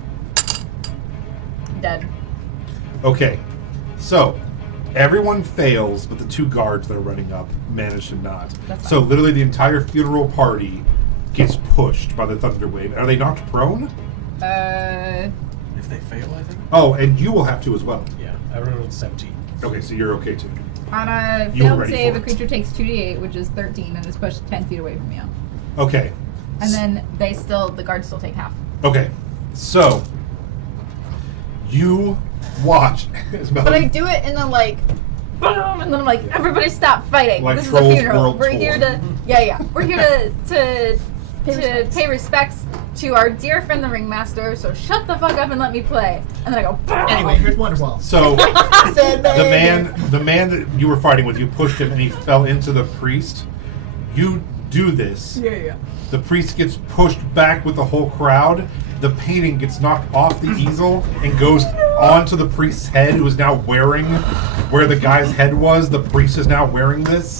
Dead. Okay, so everyone fails, but the 2 guards that are running up manage to not. That's So fine. literally the entire funeral party gets pushed by the thunder wave. Are they knocked prone? If they fail, I think. Oh, and you will have to as well. Yeah, I rolled 17. Okay, so you're okay too. On a You were failed ready save, for a it. creature takes 2d8, which is 13, and is pushed 10 feet away from you. Okay. And then the guards still take half. Okay, so you watch as But I Melody... do it in the like, boom, and then I'm like, everybody stop fighting. Like this is a Trolls funeral. World We're Tour. here to, we're here to pay respects to our dear friend the Ringmaster. So shut the fuck up and let me play. And then I go, boom. Anyway, here's Wonderwall. So Said the man that you were fighting with, you pushed him and he fell into the priest. You do this. Yeah. The priest gets pushed back with the whole crowd. The painting gets knocked off the easel and goes onto the priest's head, who is now wearing where the guy's head was. The priest is now wearing this.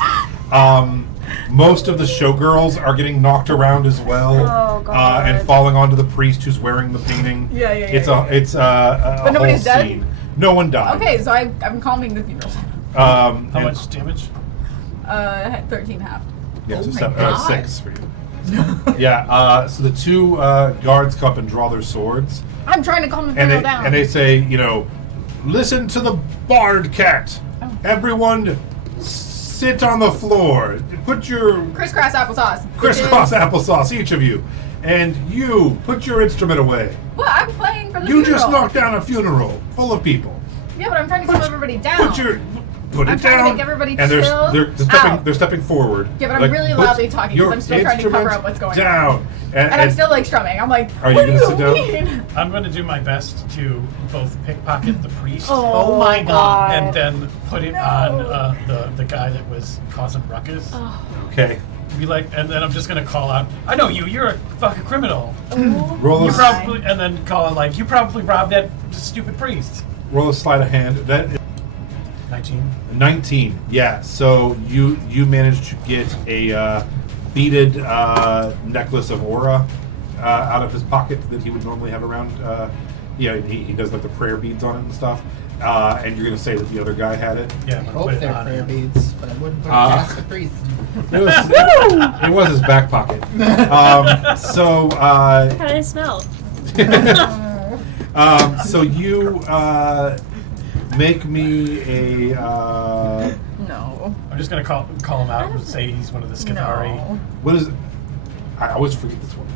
Most of the showgirls are getting knocked around as well, Oh, God. and falling onto the priest who's wearing the painting. Yeah. It's a But whole nobody's dead? scene. No one died. Okay, so I'm calming the funeral. How And- much damage? 13 half. Yeah, Oh so my God. 6 for you. Yeah, so the 2 guards come up and draw their swords, I'm trying to calm the and funeral they down. and they say, you know, listen to the bard cat. Oh. Everyone, sit on the floor. Put your crisscross applesauce. crisscross bitches. applesauce, each of you, and you put your instrument away. What? I'm playing for the You funeral. just knocked down a funeral full of people. Yeah, but I'm trying to calm everybody down. Put I'm it trying to down. make everybody and chill. they're stepping forward. Yeah, but I'm Like, really put loudly talking 'cause your I'm still trying to cover instrument up what's going on. down. And I'm still like strumming. I'm like, Are you what gonna do sit down? mean? I'm going to do my best to both pickpocket the priest Oh my God. and then put it on the guy that was causing ruckus. Okay. Be like, and then I'm just going to call out, I know you, you're a fucking criminal. Roll You a, probably, and then call out like, you probably robbed that stupid priest. roll a sleight of hand. That is 19. 19. Yeah. So you managed to get a beaded necklace of aura out of his pocket that he would normally have around. He does like the prayer beads on it and stuff. And you're gonna say that the other guy had it. Yeah, I'm I going to hope put it they're on prayer him. beads, but I wouldn't put it past the priest. It was his back pocket. How do they smell? So you make me a. No. I'm just going to call him out and say he's one of the Skithari. No. What is it? I always forget this one.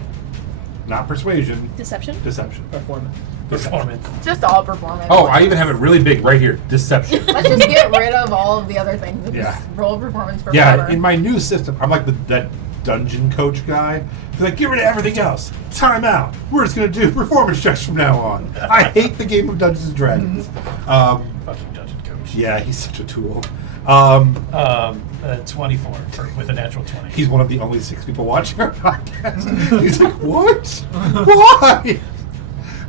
Not persuasion, Deception? deception. Performance. Performance. Just all performance. Oh, I even have it really big right here. Deception. Let's just get rid of all of the other things. And Yeah. just roll performance for Yeah, forever. in my new system, I'm like that dungeon coach guy. They're like, get rid of everything else. Time out. We're just gonna do performance checks from now on. I hate the game of Dungeons and Dragons. Fucking dungeon coach. Yeah, he's such a tool. 24 with a natural 20. He's one of the only 6 people watching our podcast. He's like, what? Why?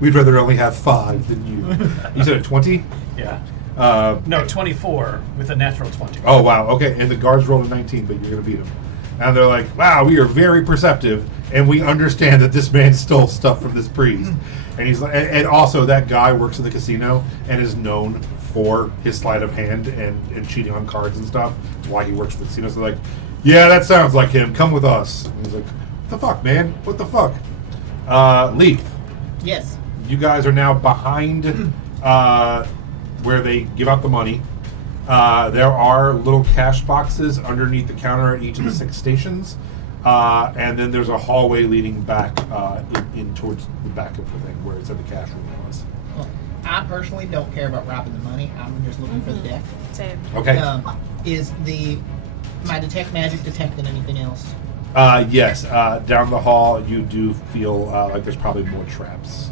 We'd rather only have 5 than you. You said a 20? Yeah. Uh, No, 24 with a natural 20. oh, wow. Okay, and the guards rolled a 19, but you're going to beat them. And they're like, wow, we are very perceptive, and we understand that this man stole stuff from this priest. And he's like, and also that guy works at the casino and is known for his sleight of hand and cheating on cards and stuff. That's why he works for the casino. So they're like, yeah, that sounds like him. Come with us. And he's like, what the fuck, man? What the fuck? Leaf, Yes. you guys are now behind where they give out the money. There are little cash boxes underneath the counter at each of the 6 stations. And then there's a hallway leading back in towards the back of the thing where it said the cash room was. Well, I personally don't care about robbing the money. I'm just looking for the deck. Same. Okay. Is my detect magic detecting anything else? Yes. Down the hall, you do feel like there's probably more traps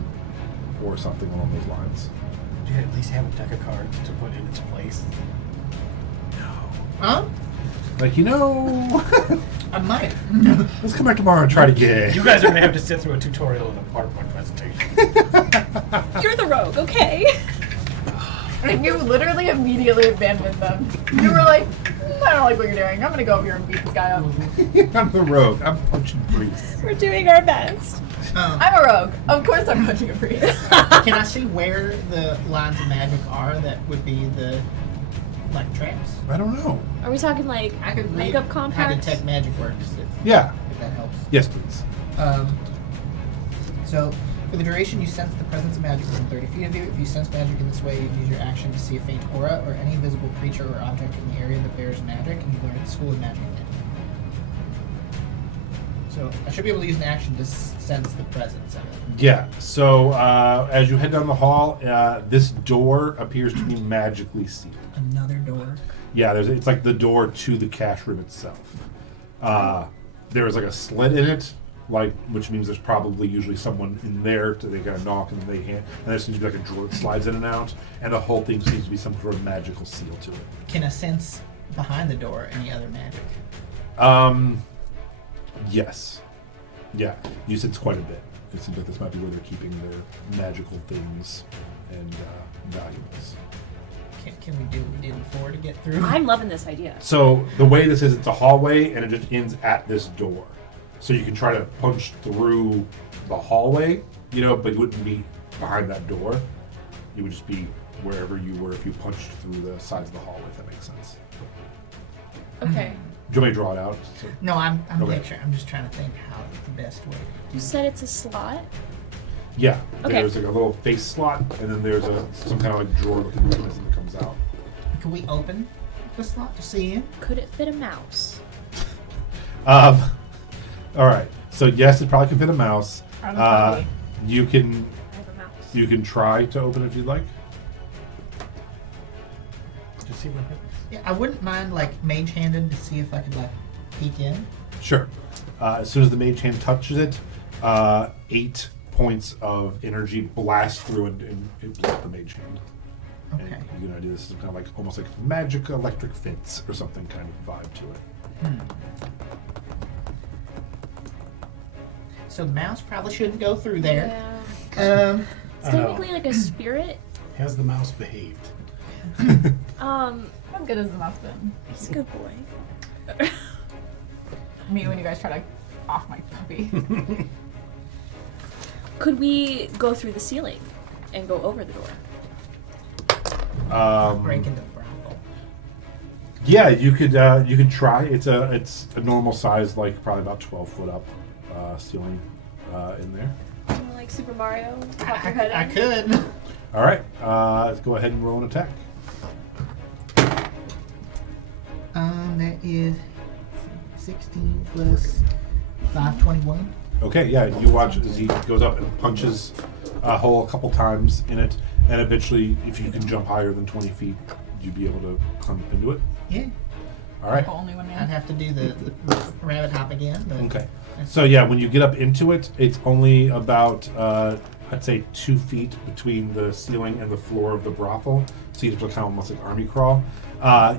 or something along those lines. Do you at least have a deck of cards to put in its place? Huh? Like, I might. let's come back tomorrow and try to get. You guys are going to have to sit through a tutorial and a PowerPoint presentation. You're the rogue, okay? And you literally immediately abandoned them. You were like, I don't like what you're doing. I'm gonna go over here and beat this guy up. I'm the rogue. I'm punching priests. We're doing our best. I'm a rogue. Of course I'm punching a priest. Can I see where the lines of magic are that would be the like traps? I don't know. Are we talking like I could read makeup how compacts? detect magic works Yeah. if that helps. Yes, please. So, for the duration, you sense the presence of magic within 30 feet of you. If you sense magic in this way, you use your action to see a faint aura or any visible creature or object in the area that bears magic, and you learn at school of magic. So, I should be able to use an action to sense the presence of it. Yeah. So as you head down the hall, this door appears to be magically sealed. Another door. Yeah, it's like the door to the cash room itself. There is like a slit in it, which means there's probably usually someone in there. They gotta knock and and there seems to be like a drawer that slides in and out, and the whole thing seems to be some sort of magical seal to it. Can I sense behind the door any other magic? Yes. Yeah, you sense quite a bit. It seems like this might be where they're keeping their magical things and valuables. Can we do what we did before to get through? I'm loving this idea. So the way this is, it's a hallway, and it just ends at this door. So you can try to punch through the hallway, but you wouldn't be behind that door. You would just be wherever you were if you punched through the sides of the hallway, if that makes sense. Okay. Do you want me to draw it out? So, No, I'm Okay. picturing. I'm just trying to think how the best way to do You said it's a slot? yeah. Okay. There's like a little face slot, and then there's some kind of like drawer-looking mechanism that comes out. Can we open the slot to see in? Could it fit a mouse? All right. So yes, it probably can fit a mouse. On a puppy. You can I have a mouse. you can try to open it if you'd like. Just see what happens. Yeah, I wouldn't mind mage handed to see if I could peek in. Sure. As soon as the mage hand touches it, 8 points of energy blast through and it blows up the mage hand. Okay. And you can do this is kind of almost like magic electric fence or something kind of vibe to it. So the mouse probably shouldn't go through there. Yeah. I It's know. technically like a spirit. Has the mouse behaved? How good has the mouse been? He's a good boy. Me when you guys try to off my puppy. Could we go through the ceiling and go over the door? Break into the brothel. Yeah, you could try. It's a normal size, probably about 12 foot up ceiling in there. Like Super Mario? Pop your head I in? could. All right, let's go ahead and roll an attack. That is 16 plus 521. Okay, yeah, you watch as he goes up and punches a hole a couple times in it, and eventually, if you can jump higher than 20 feet, you'd be able to climb up into it. Yeah. All right. Only when I'd have to do the rabbit hop again. But Okay. So yeah, when you get up into it, it's only about I'd say 2 feet between the ceiling and the floor of the brothel. So you have to kind of almost like army crawl.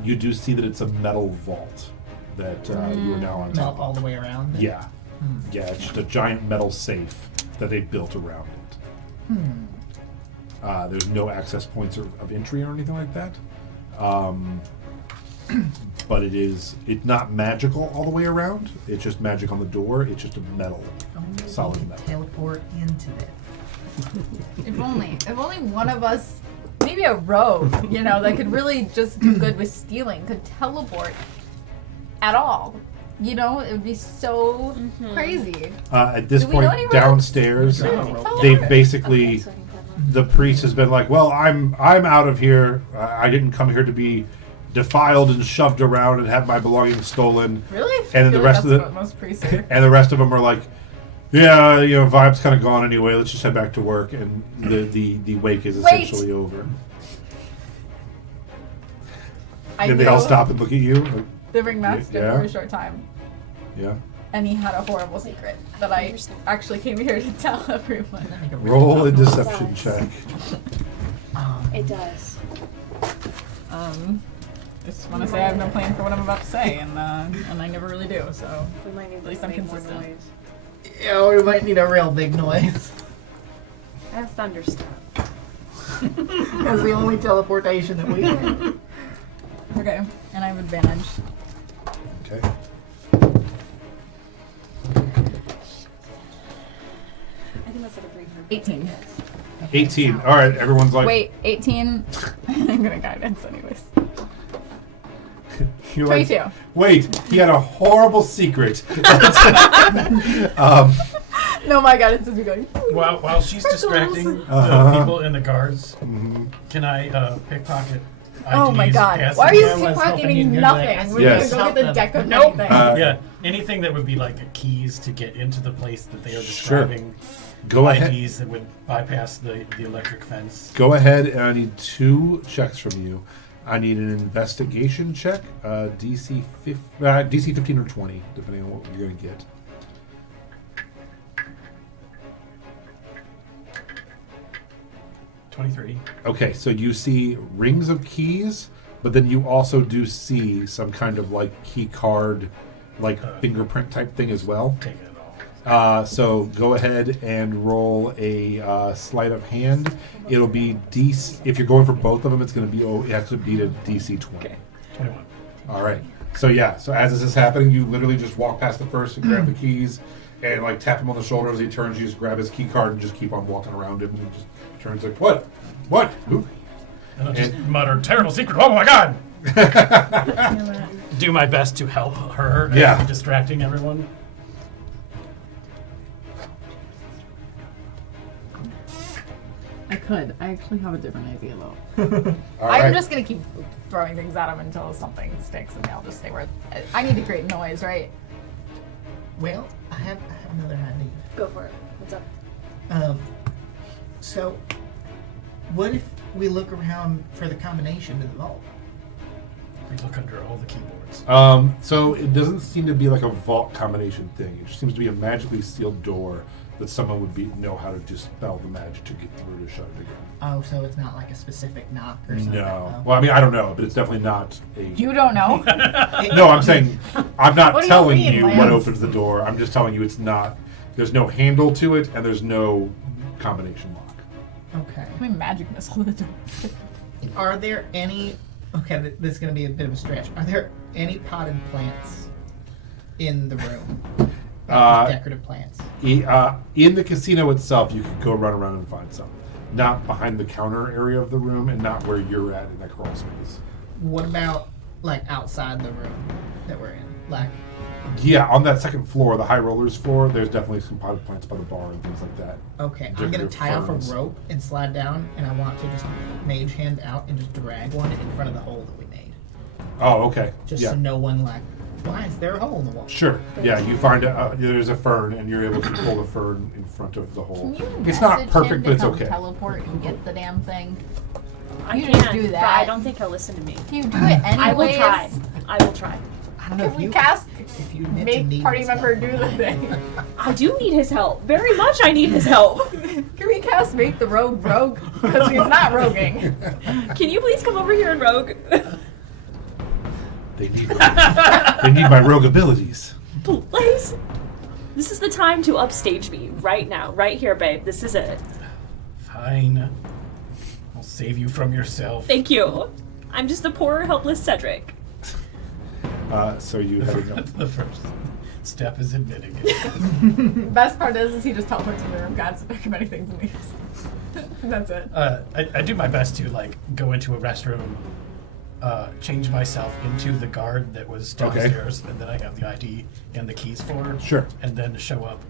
You do see that it's a metal vault that you are now on top melt of. all the way around. Yeah. Yeah, it's just a giant metal safe that they built around it. There's no access points of entry or anything like that. But it's not magical all the way around. It's just magic on the door. It's just a metal, Only solid we can metal. teleport into it. If only one of us, maybe a rogue, that could really just do good with stealing, could teleport at all. It would be so crazy. At this Do we know point, any rogues? downstairs, Teleport. they've basically the priest has been like, "Well, I'm out of here. I didn't come here to be defiled and shoved around and have my belongings stolen." Really? And then I the feel rest of that's the- what most priests are. And the rest of them are like, "Yeah, vibe's kind of gone anyway. Let's just head back to work." And the wake is Wait. essentially over. I And they all knew stop and look at you. Like, the ringmaster Yeah. for a short time, yeah. and he had a horrible secret that I actually came here to tell everyone. Make a really Roll a tough roll. deception check. It does. Just want to say I have no plan for what I'm about to say, and I never really do. So We might need At least to I'm make more consistent. noise. Yeah, we might need a real big noise. I have thunder stuff. That's the only teleportation that we have. Okay, and I have advantage. Okay. I think that's like a 300. 18. 18. All right, everyone's like. Wait, 18. I'm gonna guidance anyways. You're like, 22. wait, he had a horrible secret. No, my guidance is going. While she's distracting Uh-huh. the people in the guards, can I pickpocket IDs? Oh my god. as Why are you Yeah, I was hoping you'd pickpocketing do nothing? that. We're Yes. gonna go get the deck of Nope. anything. Yeah, anything that would be like keys to get into the place that they are Sure. describing. Go ahead. IDs that would bypass the electric fence. Go ahead, and I need 2 checks from you. I need an investigation check, DC 15 or 20, depending on what you're going to get. 23. Okay, so you see rings of keys, but then you also do see some kind of like key card, like fingerprint type thing as well. Take it all. So go ahead and roll a sleight of hand. It'll be DC. If you're going for both of them, it's going to be it has to beat a DC 20. Okay. 21. All right. So yeah. So as this is happening, you literally just walk past the first and grab the keys, and like tap him on the shoulder as he turns. You just grab his key card and just keep on walking around him. And he just turns like, what? Who? And I'll just mutter, terrible secret. Oh my god! Do my best to help her and Yeah. distracting everyone. I could. I actually have a different idea though. All I'm right. just gonna keep throwing things at him until something sticks, and I'll just stay where. I need to create noise, right? Well, I have another idea. Go for it. What's up? So, what if we look around for the combination to the vault? We look under all the keyboards. So it doesn't seem to be like a vault combination thing. It just seems to be a magically sealed door that someone would know how to dispel the magic to get through to shut it again. Oh, so it's not like a specific knock or something? No. Oh. Well, I mean, I don't know, but it's definitely not a. You don't know. No, I'm saying I'm not What do you telling mean, you what Lance? opens the door. I'm just telling you it's not. There's no handle to it, and there's no combination lock. Okay. Can we magic missile the door? Are there any... Okay, this is going to be a bit of a stretch. Are there any potted plants in the room? Decorative plants? In the casino itself, you could go run around and find some. Not behind the counter area of the room, and not where you're at in that crawl space. What about, like, outside the room that we're in? Like, Yeah, on that second floor, the high rollers floor, there's definitely some potted plants by the bar and things like that. okay, I'm going to Decorative tie off ferns. a rope and slide down, and I want to just mage hand out and just drag one in front of the hole that we made. Oh, okay. Just yeah. so no one, like, why is there a hole in the wall? Sure. Yeah, you find there's a fern, and you're able to pull the fern in front of the hole. Can you It's not message perfect, him but to it's come okay. Teleport and get the damn thing. I You can, just do but that. I don't think he'll listen to me. Can you do it anyways? I will try. I will try. I don't know Can if we you cast? if you admit to Make need party this member help. do the thing. I do need his help. Very much I need his help. Can we cast make the rogue rogue? Because he's not roguing. Can you please come over here and rogue? They need my rogue abilities. Please? This is the time to upstage me. Right now. Right here, babe. This is it. Fine. I'll save you from yourself. Thank you. I'm just a poor, helpless Cedric. So you heading up. The first step is admitting it. The best part is he just teleports in the room, grabs the pick of many things, and leaves. That's it. I do my best to like go into a restroom, change myself into the guard that was downstairs, and then I have the ID and the keys for. Sure. And then show up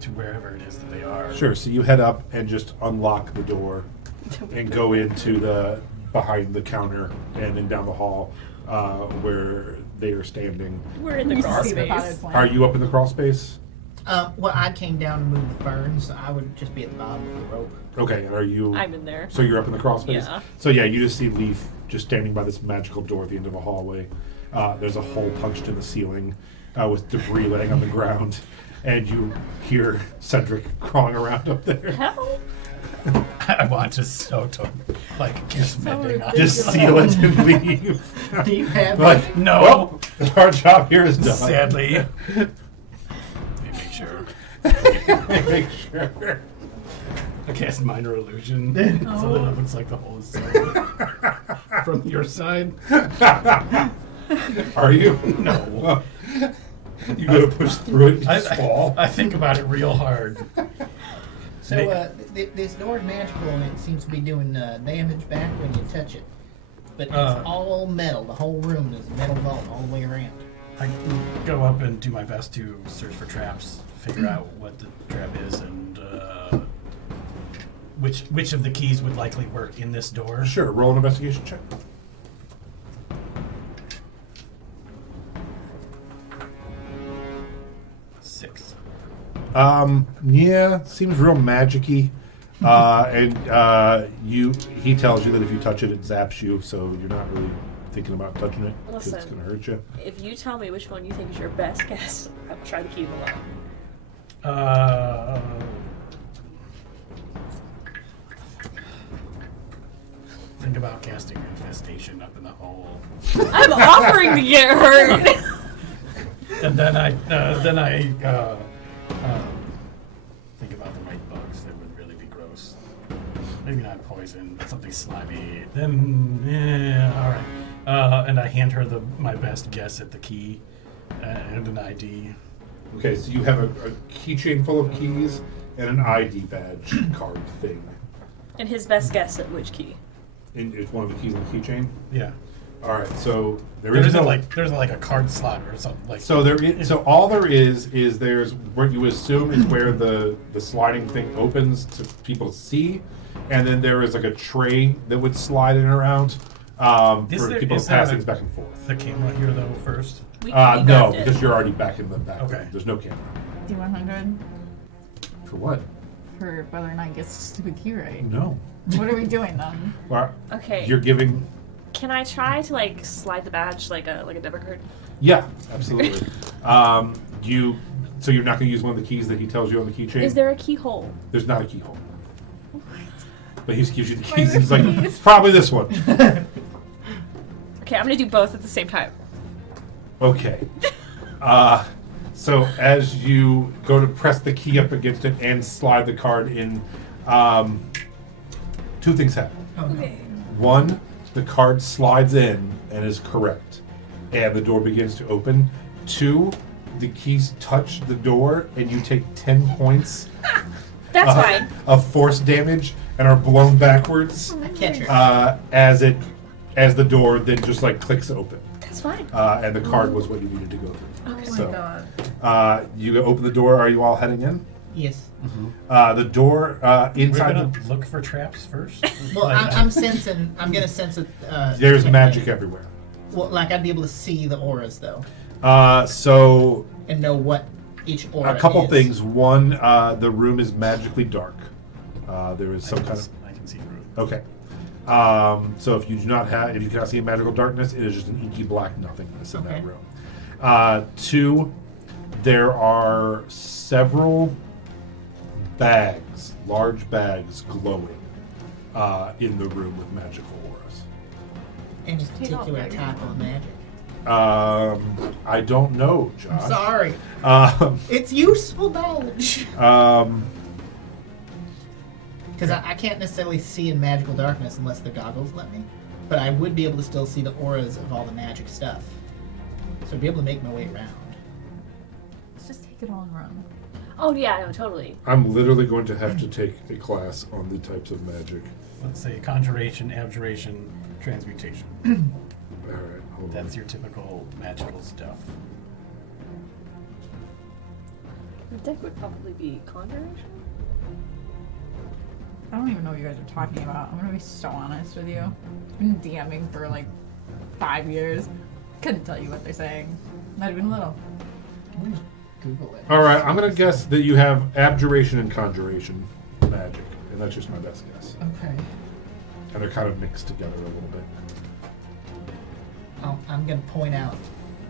to wherever it is that they are. Sure. So you head up and just unlock the door and go into the behind the counter and then down the hall where they are standing. We're in the You crawl see the potted space. plant. Are you up in the crawl space? Well, I came down and moved the ferns, so I would just be at the bottom of the rope. Okay. And are you? I'm in there. So you're up in the crawl space? Yeah. So yeah, you just see Leaf just standing by this magical door at the end of a hallway. There's a hole punched in the ceiling with debris laying on the ground. And you hear Cedric crawling around up there. Help! I want to like kiss Mending. Just seal it and leave. Do you have Like, No. well, our job here is done. Sadly. Let me make sure. Make sure. I cast minor illusion so that it looks like the hole is separate from your side. Are you? No. You gotta push through it and just fall. I think about it real hard. So this door is magical and it seems to be doing damage back when you touch it. But it's all metal. The whole room is a metal vault all the way around. I go up and do my best to search for traps, figure out what the trap is, and which of the keys would likely work in this door. Sure, roll an investigation check. Six. Yeah, seems real magic-y. And he tells you that if you touch it, it zaps you, so you're not really thinking about touching it because it's Listen. going to hurt you. If you tell me which one you think is your best guess, I'll try to keep it low. Think about casting infestation up in the hole, I'm offering to get hurt. and then I think about the right bugs that would really be gross. Maybe not poison, but something slimy. Then, all right. And I hand her my best guess at the key and an ID. Okay, so you have a keychain full of keys and an ID badge card thing. And his best guess at which key? And it's one of the keys in the keychain. Yeah. All right, so There's like a card slot or something like. So so all there is there's where you assume is where the sliding thing opens to people to see, and then there is like a tray that would slide in and around for people to pass things back and forth. The camera here though first. We No, grabbed it. because you're already back in the back. Okay. There's no camera. D100 For what? for whether or not he gets the stupid key right. No. What are we doing then? Well, Okay. You're giving. Can I try to like slide the badge like a debit card? Yeah, absolutely. So you're not going to use one of the keys that he tells you on the keychain? Is there a keyhole? There's not a keyhole. What? But he just gives you the Where's keys. And he's like, the keys? it's probably this one. Okay, I'm gonna do both at the same time. Okay. So as you go to press the key up against it and slide the card in, two things happen. Okay. One, the card slides in and is correct, and the door begins to open. Two, the keys touch the door and you take 10 points That's fine. of force damage and are blown backwards Catch her. as the door then just like clicks open. That's fine. And the card was what you needed to go through. Oh my So, god. you open the door. Are you all heading in? Yes. The door We're inside gonna the, look for traps first. Well, Like, I'm sensing. I'm gonna sense it. there's technically. magic everywhere. Well, like I'd be able to see the auras though, So and know what each aura a couple is. things. One, the room is magically dark. There is some kind of I can see through. okay. So if you cannot see in magical darkness, it is just an inky black nothingness in that Okay. room. Two, there are several bags, large bags, glowing in the room with magical auras. Any Take all particular the type of magic. I don't know, Josh. I'm sorry. Um, It's useful knowledge. Because I can't necessarily see in magical darkness unless the goggles let me. But I would be able to still see the auras of all the magic stuff. So I'd be able to make my way around. Let's just take it all and run. Oh yeah, no, totally. I'm literally going to have to take a class on the types of magic. Let's say conjuration, abjuration, transmutation. All right, hold That's on. your typical magical stuff. The deck would probably be conjuration. I don't even know what you guys are talking about. I'm gonna be so honest with you. I've been DMing for like 5 years. Couldn't tell you what they're saying. Not even a little. I'm gonna Google it. All right, I'm going to guess that you have abjuration and conjuration magic, and that's just my best guess. Okay. And they're kind of mixed together a little bit. I'm gonna point out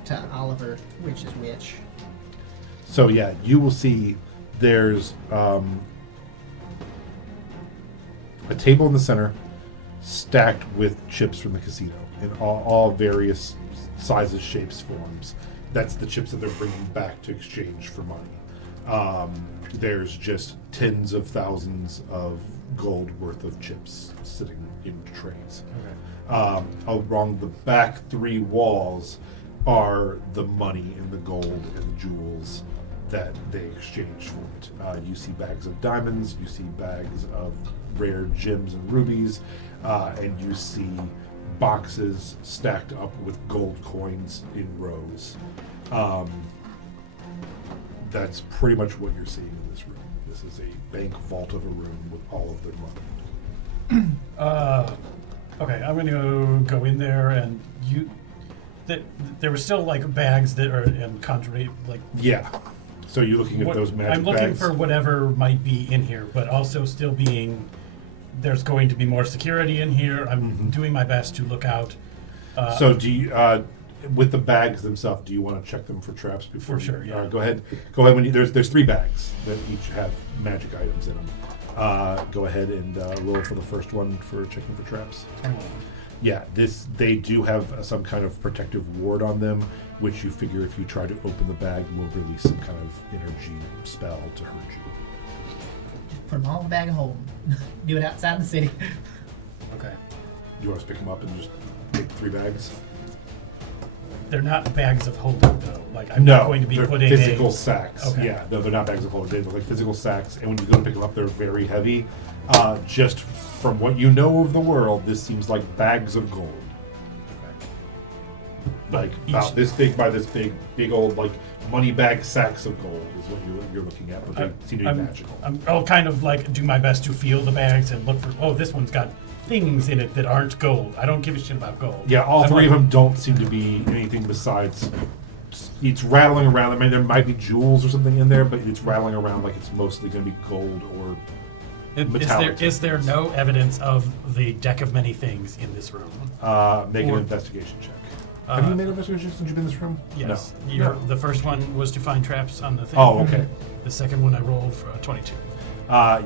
to Oliver which is which. So yeah, you will see there's a table in the center stacked with chips from the casino in all various sizes, shapes, forms. That's the chips that they're bringing back to exchange for money. There's just tens of thousands of gold worth of chips sitting in trays. Okay. Along the back 3 walls are the money and the gold and the jewels that they exchange for it. You see bags of diamonds, you see bags of rare gems and rubies, and you see boxes stacked up with gold coins in rows. That's pretty much what you're seeing in this room. This is a bank vault of a room with all of their money. Okay, I'm going to go in there and there were still like bags that are in conjuring, like. Yeah. So you're looking at those magic bags? I'm looking for whatever might be in here, but also still being, there's going to be more security in here. I'm doing my best to look out. So do you, with the bags themselves, do you want to check them for traps before? For sure, yeah. Go ahead. Go ahead. There's 3 bags that each have magic items in them. Go ahead and roll for the first one for checking for traps. Yeah, they do have some kind of protective ward on them, which you figure if you try to open the bag will release some kind of energy spell to hurt you. Just put them all in the bag and hold them. Do it outside the city. Okay. Do you want us to pick them up and just take 3 bags? They're not bags of holding, though. Like, I'm not going to be they're putting physical sacks. Okay. Yeah, they're not bags of holding. They look like physical sacks, and when you go to pick them up, they're very heavy. Just from what you know of the world, this seems like bags of gold. Like about this big by this big, big old like money bag sacks of gold is what you're looking at, but they seem to be magical. I'll kind of like do my best to feel the bags and look for. Oh, this one's got things in it that aren't gold. I don't give a shit about gold. Yeah, all 3 of them don't seem to be anything besides. It's rattling around. I mean, there might be jewels or something in there, but it's rattling around like it's mostly going to be gold or metallic. Is there no evidence of the deck of many things in this room? Make an investigation check. Have you made an investigation since you've been in this room? Yes. No. The first one was to find traps on the thing. Oh, okay. The second one I rolled for 22.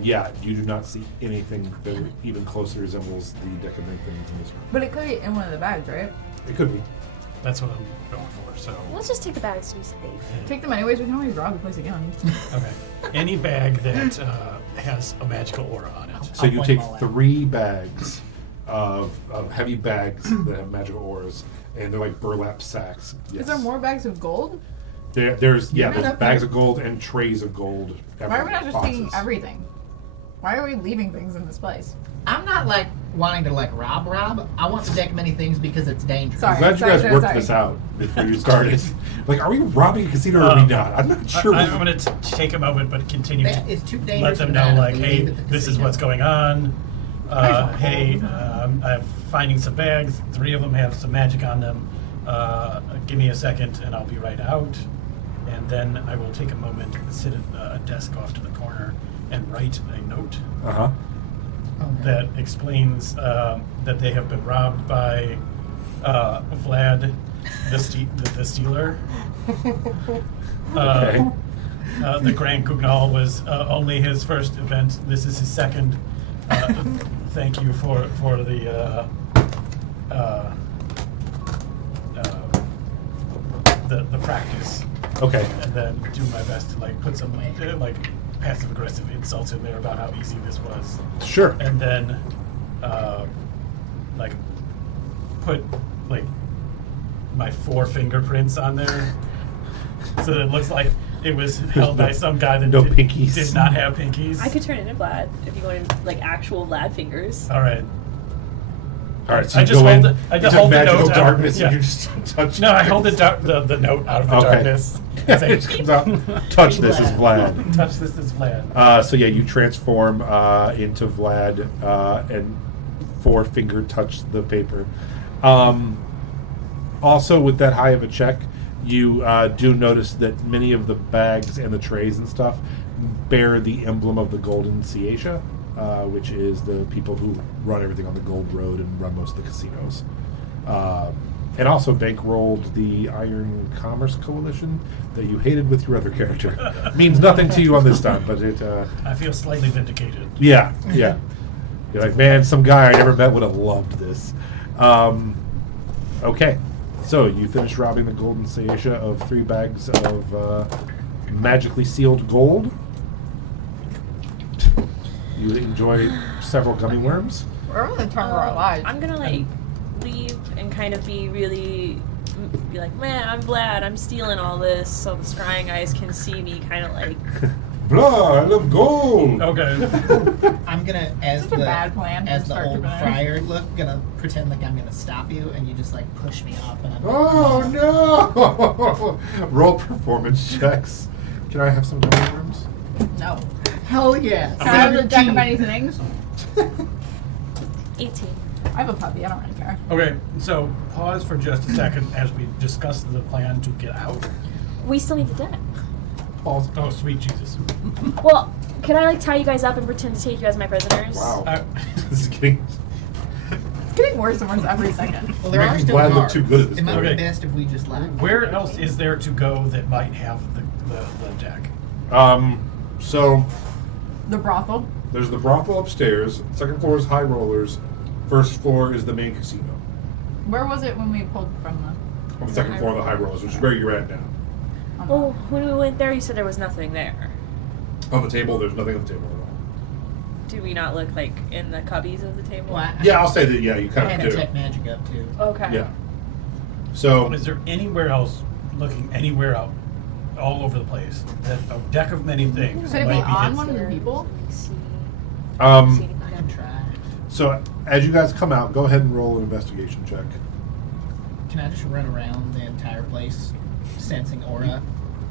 Yeah, you do not see anything that even closely resembles the deck of many things in this room. But it could be in one of the bags, right? It could be. That's what I'm going for. So. Let's just take the bags to be safe. Take them anyways. We can always rob the place again. Okay. Any bag that has a magical aura on it. So you take 3 bags of heavy bags that have magical auras, and they're like burlap sacks. Yes. Is there more bags of gold? There's Not there's up bags here. of gold and trays of gold. Why are we not just boxes. taking everything? Why are we leaving things in this place? I'm not like wanting to like rob. I want the deck of many things because it's dangerous. Sorry. I'm glad you guys worked this out before you started. Like, are we robbing a casino or are we not? I'm not sure. I'm going to take a moment, but continue That to is too let dangerous. them for know, that. like, We hey, leave at the this is casino. what's going on. Hey, I'm finding some bags. 3 of them have some magic on them. Give me a second, and I'll be right out. And then I will take a moment, sit at a desk off to the corner, and write a note Uh-huh. that explains that they have been robbed by Vlad, the stealer. Okay. The Grand Gugnal was only his first event. This is his second. Thank you for the practice. Okay. And then do my best to like put some like passive aggressive insults in there about how easy this was. Sure. And then like put like my 4 fingerprints on there so that it looks like it was held by some guy that no pinkies. did not have pinkies. I could turn into Vlad if you wanted like actual Vlad fingers. All right. All right, so I you just go hold in, I you just took hold the magical note darkness out. and Yeah. you just touch No, I hold the note out of the Okay. darkness. As I it comes out. Touch this is Vlad. touch this is Vlad. So yeah, you transform into Vlad and 4-finger touch the paper. Also, with that high of a check, you do notice that many of the bags and the trays and stuff bear the emblem of the Golden Sciatia, which is the people who run everything on the Gold Road and run most of the casinos. And also bankrolled the Iron Commerce Coalition that you hated with your other character. Means nothing to you on this time, but it... I feel slightly vindicated. Yeah. You're like, man, some guy I never met would have loved this. Okay. So you finish robbing the Golden Sciatia of 3 bags of magically sealed gold. You enjoy several gummy worms. We're on the turn of our lives. I'm gonna like leave and kind of be like, man, I'm glad I'm stealing all this so the scrying eyes can see me kind of like. Blah, I love gold. Okay. I'm gonna, as Such a bad plan as to the start old to finish. friar look, gonna pretend like I'm gonna stop you, and you just like push me off, and I'm. Oh no! Roll performance checks. Can I have some gummy worms? No. Hell yeah! Can I have the deck of many things? 18. I have a puppy. I don't really care. Okay, so pause for just a second as we discuss the plan to get out. We still need the deck. Pause. Oh, sweet Jesus. Well, can I like tie you guys up and pretend to take you as my prisoners? Wow. Uh, This is getting. It's getting worse and worse every second. Well, there are Making still Vlad look guards. too good at this It might game. be Okay. best if we just left. where else is there to go that might have the deck? So The brothel. there's the brothel upstairs. Second floor is High Rollers. First floor is the main casino. Where was it when we pulled from On the second floor of the High Rollers, which is where you're at now. Well, when we went there, you said there was nothing there. On the table, there's nothing on the table at all. Do we not look like in the cubbies of the table? Well, Yeah, I'll say that. Yeah, you I kind had of a do. tech magic up too. Okay. Yeah. So Is there anywhere else looking anywhere out all over the place that a deck of many things Could it be might on hidden? one of the people? I can try. So as you guys come out, go ahead and roll an investigation check. Can I just run around the entire place, sensing aura,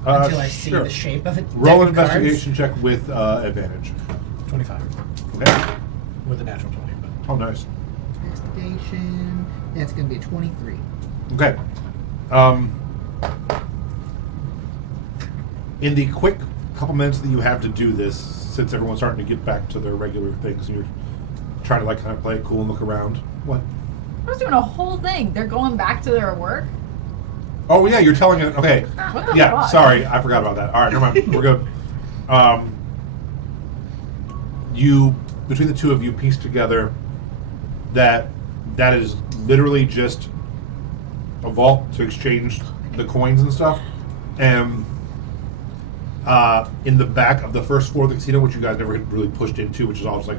until I see sure. the shape of it? Roll an investigation check with advantage. 25 Okay. with a natural 20. But Oh, nice. Investigation. That's gonna be a 23. Okay. In the quick couple minutes that you have to do this, since everyone's starting to get back to their regular things, and you're trying to like kind of play it cool and look around. What? I was doing a whole thing. They're going back to their work. Oh yeah, you're telling it. Okay. What the Yeah. fuck? Sorry, I forgot about that. All right, never mind. We're good. You between the two of you piece together that is literally just a vault to exchange the coins and stuff, and in the back of the first floor of the casino, which you guys never had really pushed into, which is all just like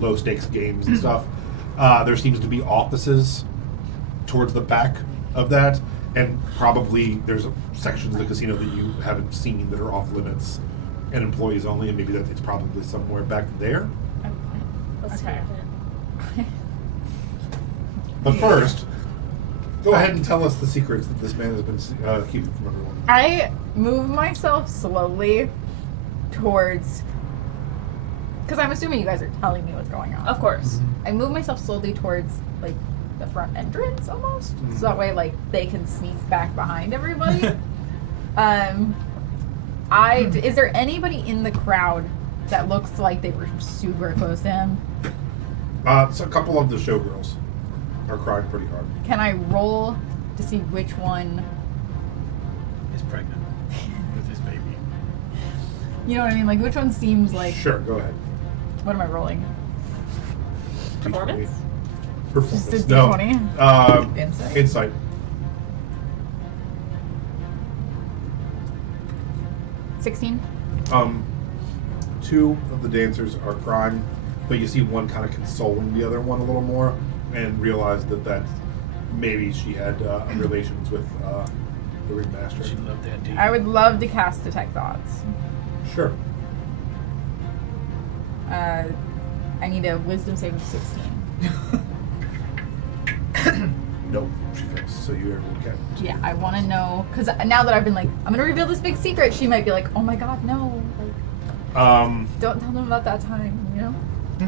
low stakes games and stuff, there seems to be offices towards the back of that, and probably there's sections of the casino that you haven't seen that are off limits and employees only, and maybe that it's probably somewhere back there. Let's Okay. do But first, go ahead and tell us the secrets that this man has been keeping from everyone. I move myself slowly towards, because I'm assuming you guys are telling me what's going on. it. Of course. I move myself slowly towards like the front entrance almost, so that way like they can sneak back behind everybody. Is there anybody in the crowd that looks like they were super close to him? So a couple of the showgirls are crying pretty hard. Can I roll to see which one? is pregnant with his baby. You know what I mean? Like which one seems like? Sure, go ahead. What am I rolling? Performance? Performance. Just a No. D20? Insight? Insight. 16. Two of the dancers are crying, but you see one kind of consoling the other one a little more, and realize that maybe she had relations with the ringmaster. She loved that D. I would love to cast Detect Thoughts. Sure. I need a Wisdom save of 16. Nope, she fails. So you're okay. Yeah, I want to know, because now that I've been like, I'm going to reveal this big secret, she might be like, oh my god, no. Like, don't tell them about that time, you know?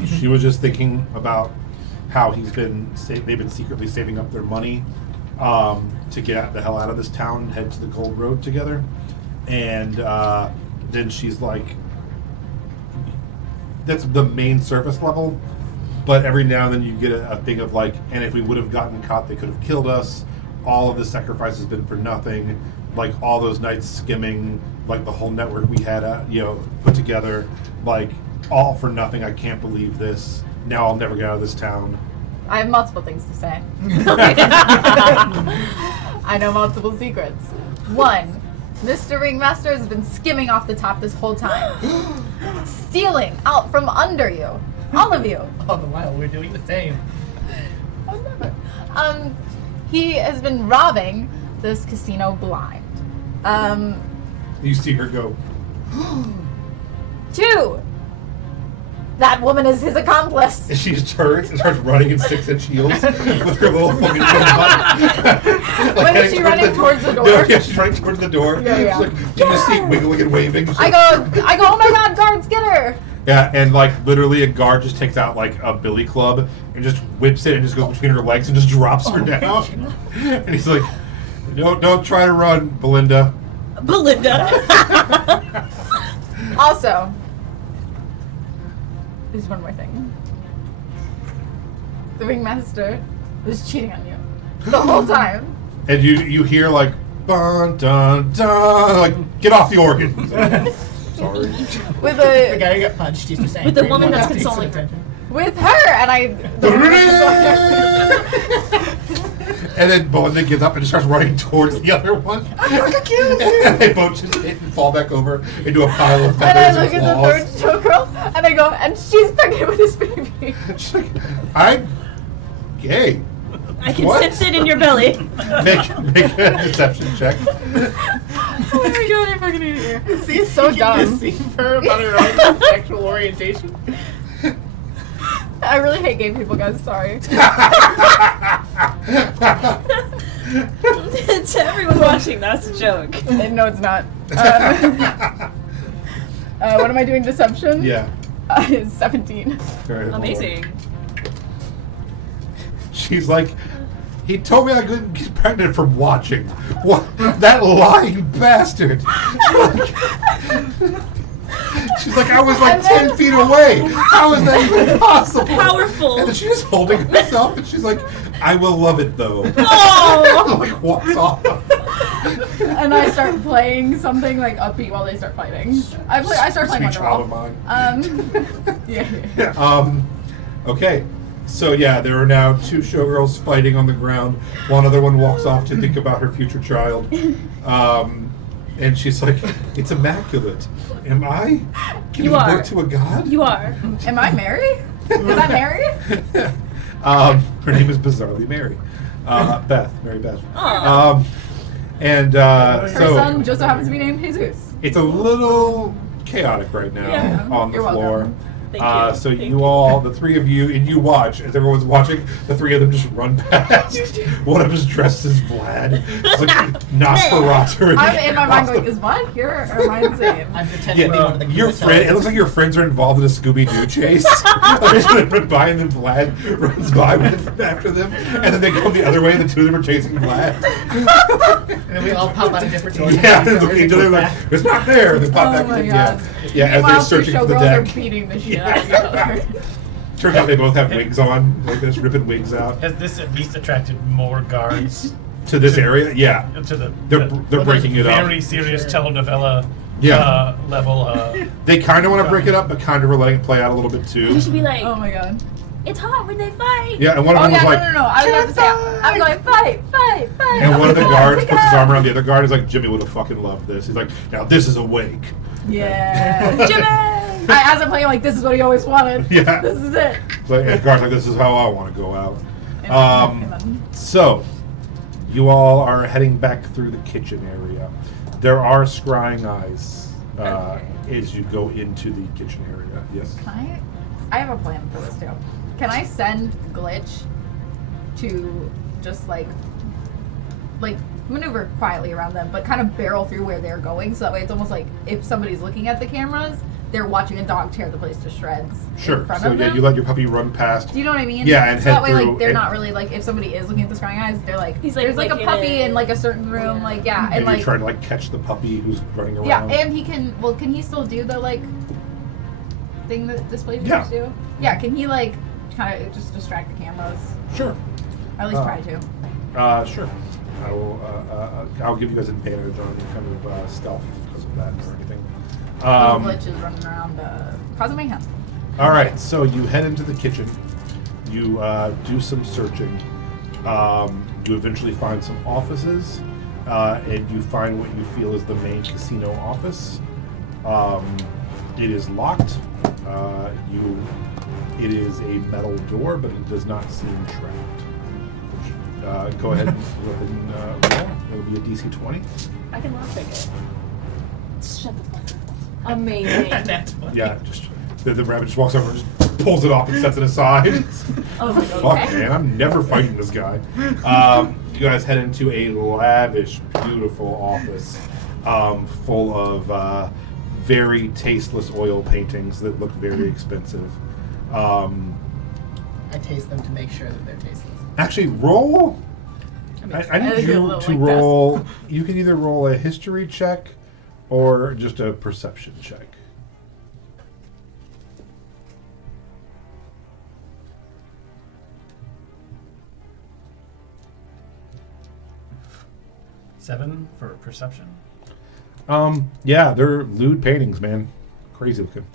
She was just thinking about how they've been secretly saving up their money to get the hell out of this town and head to the Gold Road together. And then she's like, that's the main surface level, but every now and then you get a thing of like, and if we would have gotten caught, they could have killed us. All of the sacrifice has been for nothing. Like all those nights skimming, like the whole network we had, put together, like all for nothing. I can't believe this. Now I'll never get out of this town. I have multiple things to say. I know multiple secrets. One, Mr. Ringmaster has been skimming off the top this whole time. Stealing out from under you. All of you. All the while we're doing the same. Oh, never. He has been robbing this casino blind. You see her go. 2. That woman is his accomplice. And she just turns and starts running in 6-inch heels with her little fucking When is she running towards the door? No, yeah, she's running towards the door. Yeah. She's like in the seat, wiggling and waving. She's I like- go, oh my god, guards, get her! Yeah, and like literally a guard just takes out like a billy club and just whips it and just goes between her legs and just drops her down. And he's like, don't try to run, Belinda. Belinda. Also, there's one more thing. The Ringmaster was cheating on you the whole time. And you hear like dun dun dun, like get off the organ. Sorry. With The a guy who got punched, he's just saying. With the woman that's consoling her. with her, and I. And then Belinda gets up and starts running towards the other one. And they both just hit and fall back over into a pile of And I feathers look and at the claws. third showgirl, and I go, and she's pregnant with this baby. She's like, I'm gay. I can What? sense it in your belly. Make a deception check. Oh my god, you're fucking idiot. See, so dumb. Deceive her about her own sexual orientation. I really hate gay people, guys. Sorry. To everyone watching, that's a joke. No, it's not. What am I doing? Deception? Yeah. It's 17. Very well. Amazing. She's like, he told me I couldn't get pregnant from watching. What? That lying bastard. She's like, I was like And then- 10 feet away. How is that even possible? Powerful. And then she's just holding herself, and she's like, I will love it though. Oh! Like walks off. And I start playing something like upbeat while they start fighting. I start playing Sweet child of Wonderwall. mine. Yeah. Okay. So yeah, there are now 2 showgirls fighting on the ground. One other one walks off to think about her future child. And she's like, it's immaculate. Am I giving You are. birth to a god? You are. Am I Mary? Was I Mary? Her name is bizarrely Mary. Mary Beth. Aw. And Her so son just so happens to be named Jesus. it's a little chaotic right now Yeah. on the You're floor. welcome. Thank you. So Thank you you. all, the 3 of you, and you watch as everyone's watching. The 3 of them just run past. One of them is dressed as Vlad. It's like Nosferatu. I'm in my mind going, is Vlad here or am I insane? I'm pretending to be one of the Your kids. friend. It looks like your friends are involved in a Scooby-Doo chase. They're just run by, and then Vlad runs by with after them, and then they go the other way, and the 2 of them are chasing Vlad. And then we all pop out of different doors. Yeah, and look at each other like, it's not there. And they pop Oh back my in. god. Yeah, as Meanwhile, they're searching for the showgirls are deck. beating the shit out of each other. Turns out they both have wigs on. Like they're just ripping wigs out. Has this at least attracted more guards To this area? Yeah. to the They're breaking it up. very serious telenovela Yeah. level? They kind of want to break it up, but kind of we're letting it play out a little bit You too. should be like, Oh my god. it's hot when they fight. Yeah, and one of Oh them yeah, was like, no. I was about to say, I'm going, fight. and one of the guards puts his on. arm around the other guard. He's like, Jimmy would have fucking loved this. He's like, now this is awake. Yeah. Jimmy! As I'm playing, like, this is what he always wanted. Yeah. This is it. So the guard's like, this is how I want to go out. Amen. So, you all are heading back through the kitchen area. There are scrying eyes as you go into the kitchen area. Yes. Can I have a plan for this too. Can I send Glitch to just like maneuver quietly around them, but kind of barrel through where they're going, so that way it's almost like if somebody's looking at the cameras, they're watching a dog tear the place to shreds Sure. in front So of yeah, them. you let your puppy run past. Do you know what I mean? Yeah, and so head that way, through like, they're and- not really like if somebody is looking at the scrying eyes, they're like, He's, like, there's like a looking puppy in. in like a certain room, Yeah. like yeah, And and you're like trying to like catch the puppy who's running around. yeah, and he can. Well, can he still do the like thing that display features Yeah. do? Yeah, can he like kind of just distract the cameras? Sure. Or at least try to. Sure. I will. I'll give you guys advantage on any kind of stealth because of that or anything. Glitch is running around causing mayhem. All right. So you head into the kitchen. You do some searching. You eventually find some offices. and you find what you feel is the main casino office. It is locked. It is a metal door, but it does not seem trapped. Go ahead and roll. It'll be a DC 20. I can lockpick it. Shut the fuck up. Amazing. That's funny. Yeah, just the rabbit just walks over and just pulls it off and sets it aside. Oh, Fuck, okay. man, I'm never fighting this guy. You guys head into a lavish, beautiful office full of very tasteless oil paintings that look very expensive. I taste them to make sure that they're tasteless. Actually, roll. I need That'd be a you little to like roll. You can either roll a history check or just a perception check. Seven for perception. Yeah, they're lewd paintings, man. Crazy looking.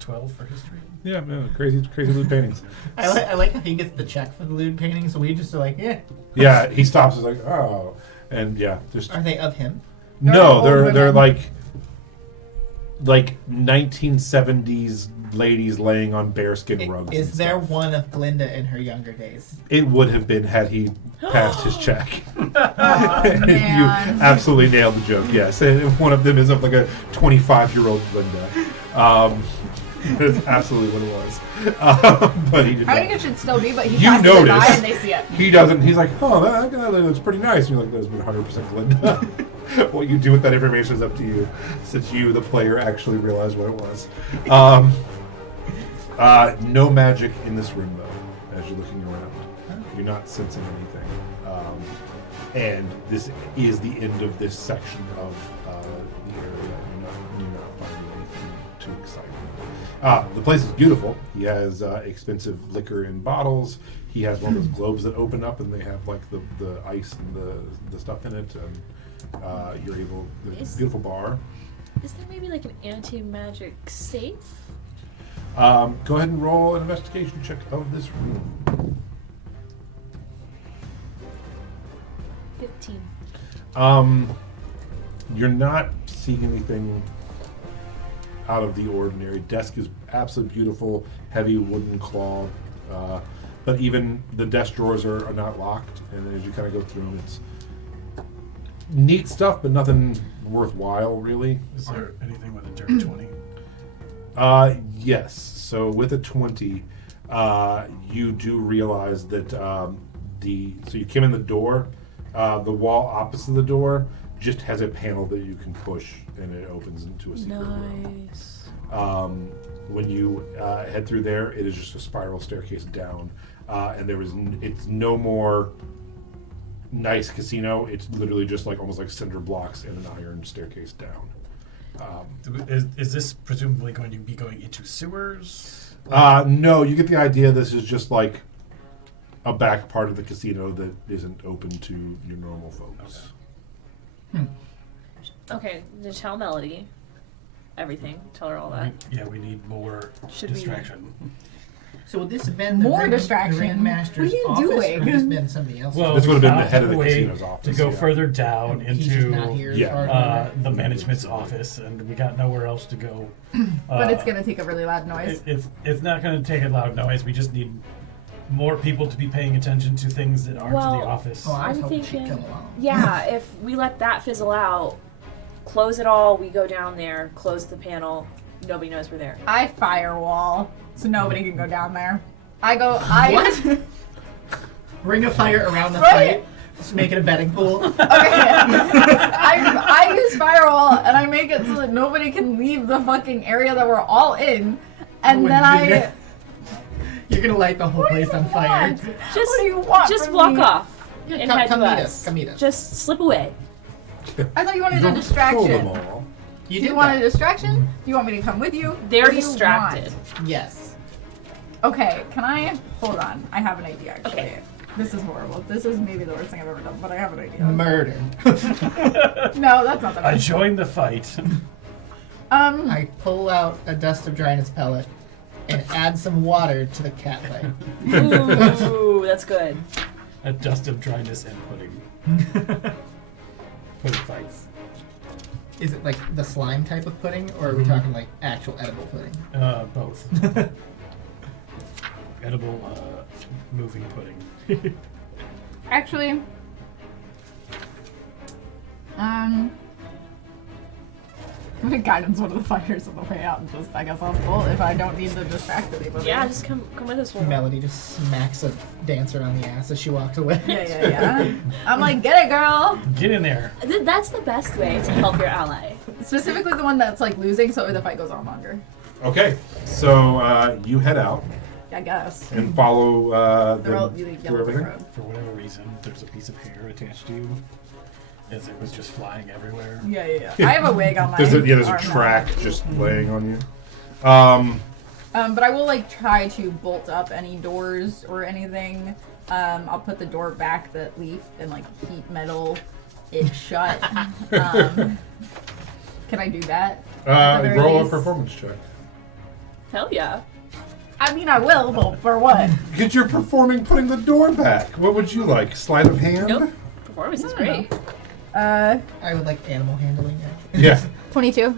12 for history. Yeah, crazy lewd paintings. I like how he gets the check for the lewd painting, so we just are like, yeah. Yeah, he stops. Is like, oh, and yeah, just Are they of him? no. They're They're old like 1970s ladies laying on bearskin rugs. Is and there stuff. one of Glinda in her younger days? It would have been had he passed his check. Oh, You man. absolutely nailed the joke. Yes, and one of them is of like a 25-year-old Linda. That's absolutely what it was. But he did I not. think it should still be, but he You passes it by notice. and they see it. He doesn't. He's like, oh, that looks pretty nice. And you're like, that's been 100% Linda. What you do with that information is up to you, since you, the player, actually realized what it was. No magic in this room, though, as you're looking around. You're not sensing anything. And this is the end of this section of the area. You're not finding anything too exciting. The place is beautiful. He has expensive liquor in bottles. He has one of those globes that open up and they have like the ice and the stuff in it. And you're able. Beautiful bar. Is there maybe like an anti-magic safe? Go ahead and roll an investigation check of this room. 15. You're not seeing anything out of the ordinary. Desk is absolutely beautiful, heavy wooden claw, but even the desk drawers are not locked. And as you kind of go through them, it's neat stuff, but nothing worthwhile, really. Is there anything with a dirty 20? Yes. So with a 20, you do realize that so you came in the door. The wall opposite the door just has a panel that you can push, and it opens into a secret room. Nice. When you head through there, it is just a spiral staircase down, and it's no more nice casino. It's literally just like almost like cinder blocks and an iron staircase down. Is this presumably going to be going into sewers? No, you get the idea. This is just like a back part of the casino that isn't open to your normal folks. Okay, to tell Melody everything. Tell her all that. We need more Should we- distraction. So would this have been the More ring, distraction. the ringmaster's What are you office, doing? or just been somebody else? This would have been the out head of the way casino's office, to go yeah. further down He's just not into here. as yeah. far as the management's office, and we got nowhere else to go. But it's gonna take a really loud noise. It's not going to take a loud noise. We just need more people to be paying attention to things that aren't Well, in the office. Oh, I was I'm hoping she'd thinking- come along. Yeah, if we let that fizzle out, close it all, we go down there, close the panel, nobody knows we're there. I firewall, so nobody can go down there. What? Ring of fire around the Right. fight. Just make it a betting pool. Okay. I use firewall and I make it so that nobody can leave the fucking area that we're all in, and When then you- You're gonna light the whole What do place you on fire. want? What do you want? Just from walk me? off Yeah, and come- head come to meet us. us, come meet us. Just slip away. I thought you wanted a Don't control them distraction. all. Do you want a distraction? Do you want me to come with you? They're What do you distracted. want? Yes. Okay, can I hold on? I have an idea actually. Okay. This is horrible. This is maybe the worst thing I've ever done, but I have an idea. Murder. No, that's not the I best. joined the fight. I pull out a dust of dryness pellet and add some water to the cat fight. Ooh, that's good. A dust of dryness and pudding. pudding fights. Is it like the slime type of pudding, or are we talking like actual edible pudding? Both. Edible, moving pudding. Actually, guidance one of the fighters on the way out, and just I guess I'll pull if I don't need to distract anybody. Yeah, just come with us. We'll Melody just smacks a dancer on the ass as she walks away. Yeah. I'm like, get it, girl. Get in there. That's the best way to help your ally. Specifically the one that's like losing, so the fight goes on longer. Okay, so you head out I guess. and follow The yellow brick everything. road. For whatever reason, there's a piece of hair attached to you, as it was just flying everywhere. Yeah. I have a wig on my There's a arm track now. just laying on you. But I will like try to bolt up any doors or anything. I'll put the door back that leaf and like heat metal it shut. Can I do that? At the very Roll a least? performance check. Hell yeah. I mean, I will, but for what? Because you're performing putting the door back. What would you like? Sleight of hand? Nope. Performance is great. I would like animal handling, actually. Yeah. 22.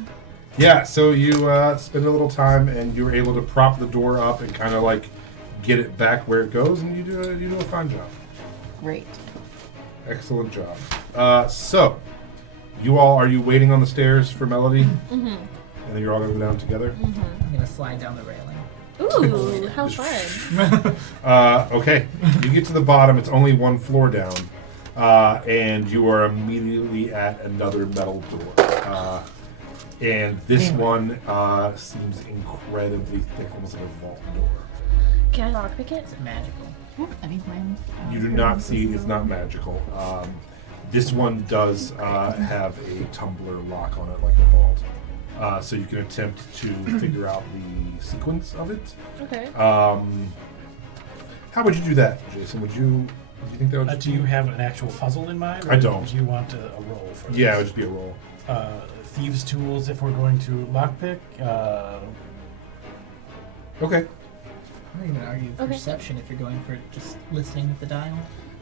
Yeah, so you spend a little time and you're able to prop the door up and kind of like get it back where it goes, and you do a fine job. Great. Excellent job. So, are you waiting on the stairs for Melody? Mm-hmm. And then you're all going to go down together? I'm gonna slide down the railing. Ooh, how fun. Okay, you get to the bottom, it's only one floor down, and you are immediately at another metal door. And this one seems incredibly thick, almost like a vault door. Can I lockpick it? Is it magical? Do you have any plans? You do not see, it's not magical. This one does have a tumbler lock on it like a vault. So you can attempt to figure out the sequence of it. Okay. How would you do that, Jason? Do you think that would Do you have an actual puzzle in mind? Or I don't. Do you want a roll for this? Yeah, it would just be a roll. Thieves' tools if we're going to lockpick. Okay. I don't even argue Okay. perception if you're going for just listening with the dial.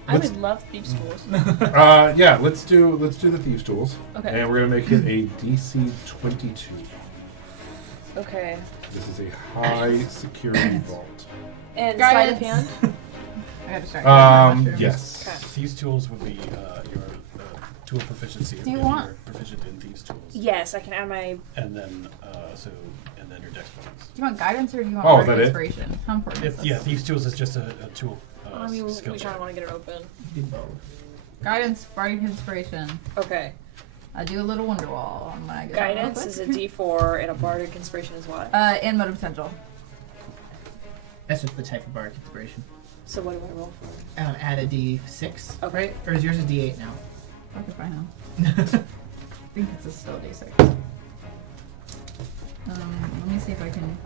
I would love thieves' tools. Yeah, let's do the thieves' tools. Okay. And we're gonna make it a DC 22. Okay. This is a high security vault. And Guys. sleight of hand? I got distracted. Yes. Okay. Thieves' tools would be your tool proficiency. Do you if want- you're proficient in thieves' tools? Yes, I can add my. And then and then your dex bonus. Do you want guidance or do you want Oh, word is that it? inspiration? How important is this? Yeah, thieves' tools is just a tool. I mean, we skill kind check. of want to get it open. Do both. Guidance, bardic inspiration. Okay. I do a little wonder wall on my Guidance is a D4, and a bardic inspiration is what? and motive potential. That's just the type of bardic inspiration. So what do I roll for? Add a D6. Okay. Right? Or is yours a D8 now? Fuck if I know. I think it's still a D6. Let me see if I can.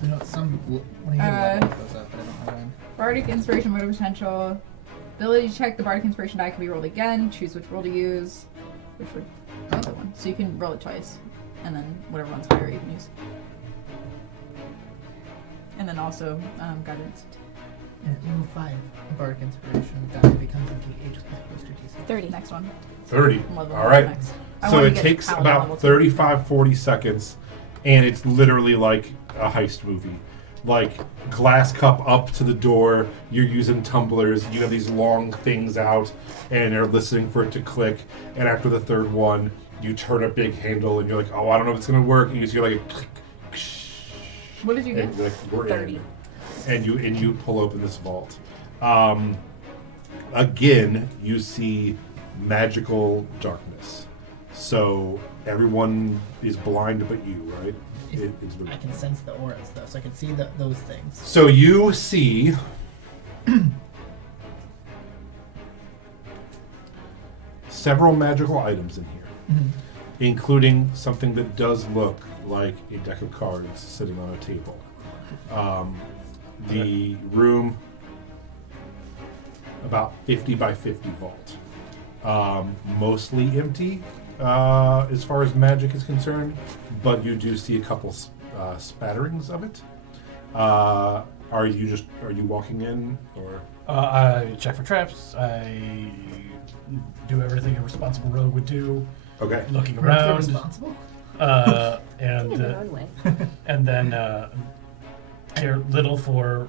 So no, one of your level goes up, but I don't know when. Bardic inspiration, motive potential. Ability to check the bardic inspiration die can be rolled again. Choose which roll to use. Which would another one. So you can roll it twice, and then whatever one's higher you can use. And then also guidance. And at level 5, the bardic inspiration die becomes a D8 plus to D6. 30. Next one. 30. Level All right. next. I So wanna it get takes Paladin level about 2. 35, 40 seconds, and it's literally like a heist movie. Like, glass cup up to the door, you're using tumblers, you have these long things out, and you're listening for it to click, and after the third one, you turn a big handle, and you're like, oh, I don't know if it's going to work, and you just hear like a click, What did you get? and you're like, we're 30. in. And you pull open this vault. Again, you see magical darkness. So everyone is blind but you, right? It's the- I can sense the auras though, so I can see those things. So you see several magical items in here, including something that does look like a deck of cards sitting on a table. The room, about 50 by 50 vault. Mostly empty as far as magic is concerned, but you do see a couple spatterings of it. Are you walking in, or I check for traps. I do everything a responsible rogue would do, Okay. looking We're around, responsible. In their own way. and then care little for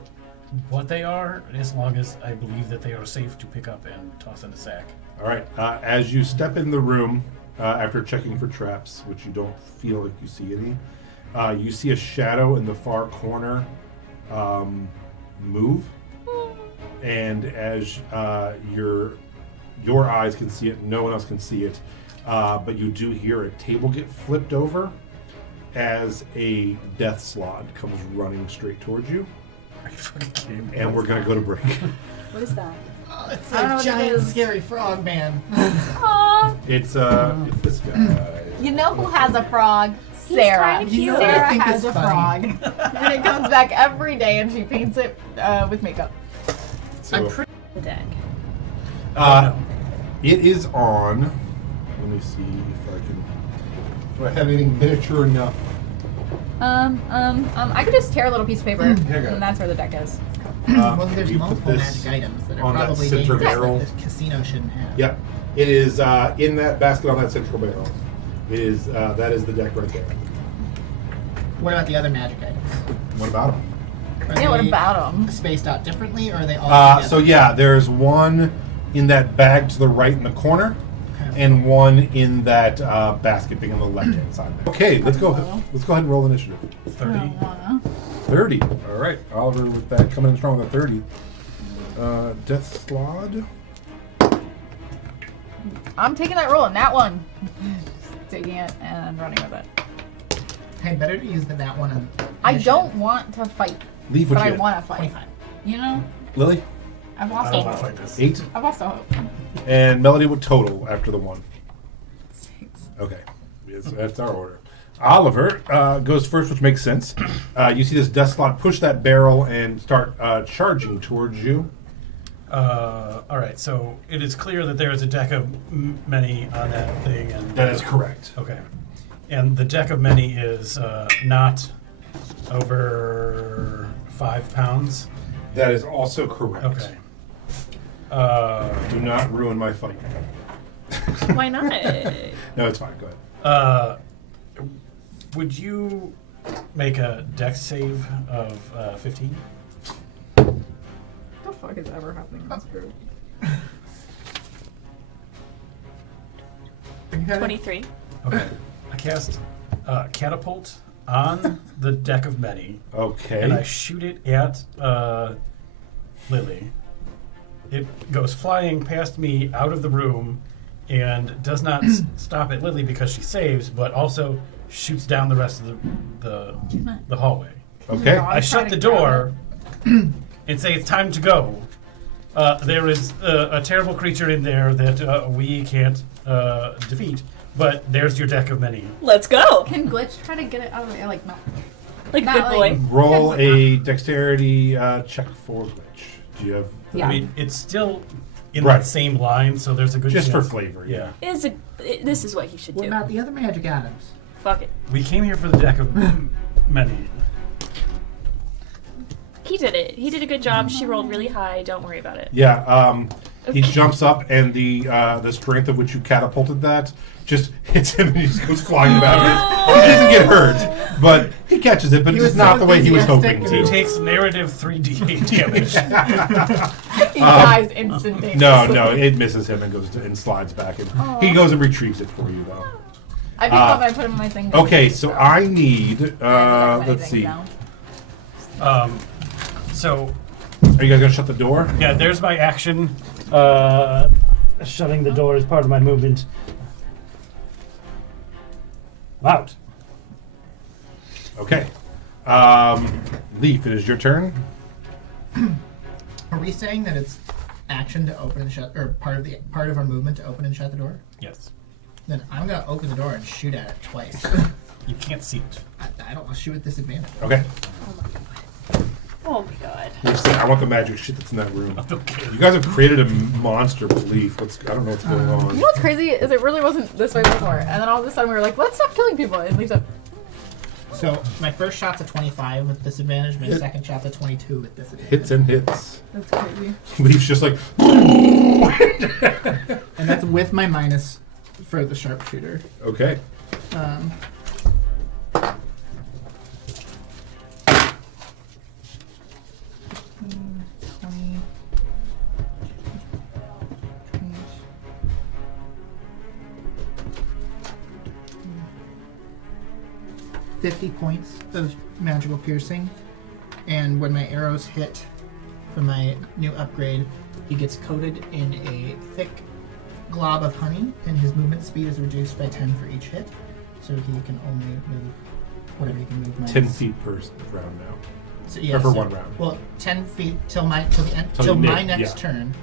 what they are, as long as I believe that they are safe to pick up and toss in a sack. All right. As you step in the room, after checking for traps, which you don't feel like you see any, you see a shadow in the far corner move, and as your eyes can see it, no one else can see it, but you do hear a table get flipped over as a death slot comes running straight towards you, Are you fucking kidding me? and we're gonna go to break. What is that? Oh, it's I don't know a what it giant is. scary frog man. Aw. It's this guy. You know who has a frog? He's Sarah. kinda cute. You know what I Sarah think has is a funny? frog. And it comes back every day and she paints it with makeup. So, I'm pretty the deck. it is on. Let me see if I can. Do I have anything miniature enough? I could just tear a little piece of paper, Here you go. and that's where the deck is. Well, there's we put multiple this magic items that are on that probably center dangerous barrel. that this casino shouldn't have. Yeah, it is in that basket on that central barrel. It is that is the deck right there. What about the other magic items? What about them? Are Yeah, what they about them? spaced out differently, or are they all together? So yeah, there's one in that bag to the right in the corner, Okay. and one in that basket being on the left hand side. Okay, let's go. Let's go ahead and roll initiative. 30. 30. All right, Oliver with that coming in strong with a 30. Death Slod. I'm taking that roll, and that one. Taking it and running with it. Hey, better to use the that one on I initiative. don't want to fight, Leave what but you I get. want to fight. 25. You know, Lily. I've I lost don't a want to hope. fight this. 8. I've lost a hope. And Melody would total after the 1. 6. Okay, yes, that's our order. Oliver goes first, which makes sense. You see this death slot push that barrel and start charging towards you. All right, so it is clear that there is a deck of many on that thing, and That is correct. Okay, and the deck of many is not over 5 pounds. That is also correct. Okay. Do not ruin my fight. Why not? No, it's fine. Go ahead. Would you make a dex save of 15? What the fuck is ever happening in this group? 23. Okay. I cast catapult on the deck of many, Okay. and I shoot it at Lily. It goes flying past me out of the room and does not stop at Lily because she saves, but also shoots down the rest of the hallway. Okay. I shut the door and say it's time to go. There is a terrible creature in there that we can't defeat, but there's your deck of many. Let's go. Can Glitch try to get it out of the way? Like, no. Like a Not good like- boy. Roll a dexterity check for glitch. Do you have Yeah. I mean, it's still in Right. that same line, so there's a good just for chance. flavor? Yeah. This is what he should What do. about the other magic items? Fuck it. We came here for the deck of many. He did it. He did a good job. She rolled really high. Don't worry about it. Yeah. He Okay. jumps up, and the strength of which you catapulted that just hits him, and he just goes flying back. He doesn't get hurt, but he catches it, but He it's was not so the way he was hoping enthusiastic. to. He takes narrative 3d8 damage. He dies instantaneously. No, it misses him and goes and slides back, and he goes and retrieves it for you, though. I picked up and I put him in my thing. Okay, so I need. Anything, Let's see. no. So, Are you guys gonna shut the door? yeah, there's my action. Shutting the door is part of my movement. Out. Okay. Leaf, it is your turn. Are we saying that it's action to open and shut, or part of our movement to open and shut the door? Yes. Then I'm gonna open the door and shoot at it twice. You can't see it. I don't want to shoot with disadvantage. Okay. Oh my god. Let's see, I want the magic shit that's in that room. Okay. You guys have created a monster belief. I don't know what's going You on. know what's crazy is it really wasn't this way before, and then all of a sudden we were like, let's stop killing people, and Leaf's like, So my first shot's a 25 with disadvantage. My Hit. second shot's a 22 with disadvantage. Hits and hits. that's crazy. Leaf's just like. And that's with my minus for the sharpshooter. Okay. Um, $50 points of magical piercing, and when my arrows hit from my new upgrade, he gets coated in a thick glob of honey, and his movement speed is reduced by 10 for each hit, so he can only move whatever he can move. Minus. 10 feet per round now. So, Or for 1 round. Well, 10 feet till my next turn,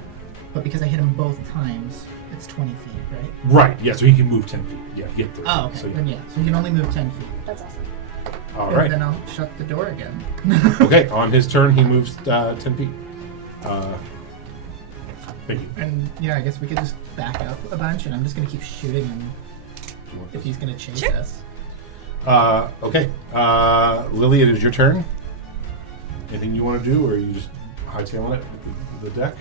but because I hit him both times, it's 20 feet, right? Right, yeah, so he can move 10 feet. Yeah, he hit 30. Oh, okay. So, Then yeah, so he can only move 10 feet. That's awesome. All And right. then I'll shut the door again. Okay, on his turn, he moves 10 feet. Thank you. And yeah, I guess we could just back up a bunch, and I'm just gonna keep shooting him if he's gonna chase Sure. us. Okay. Lily, it is your turn. Anything you want to do, or are you just hightailing it with the deck?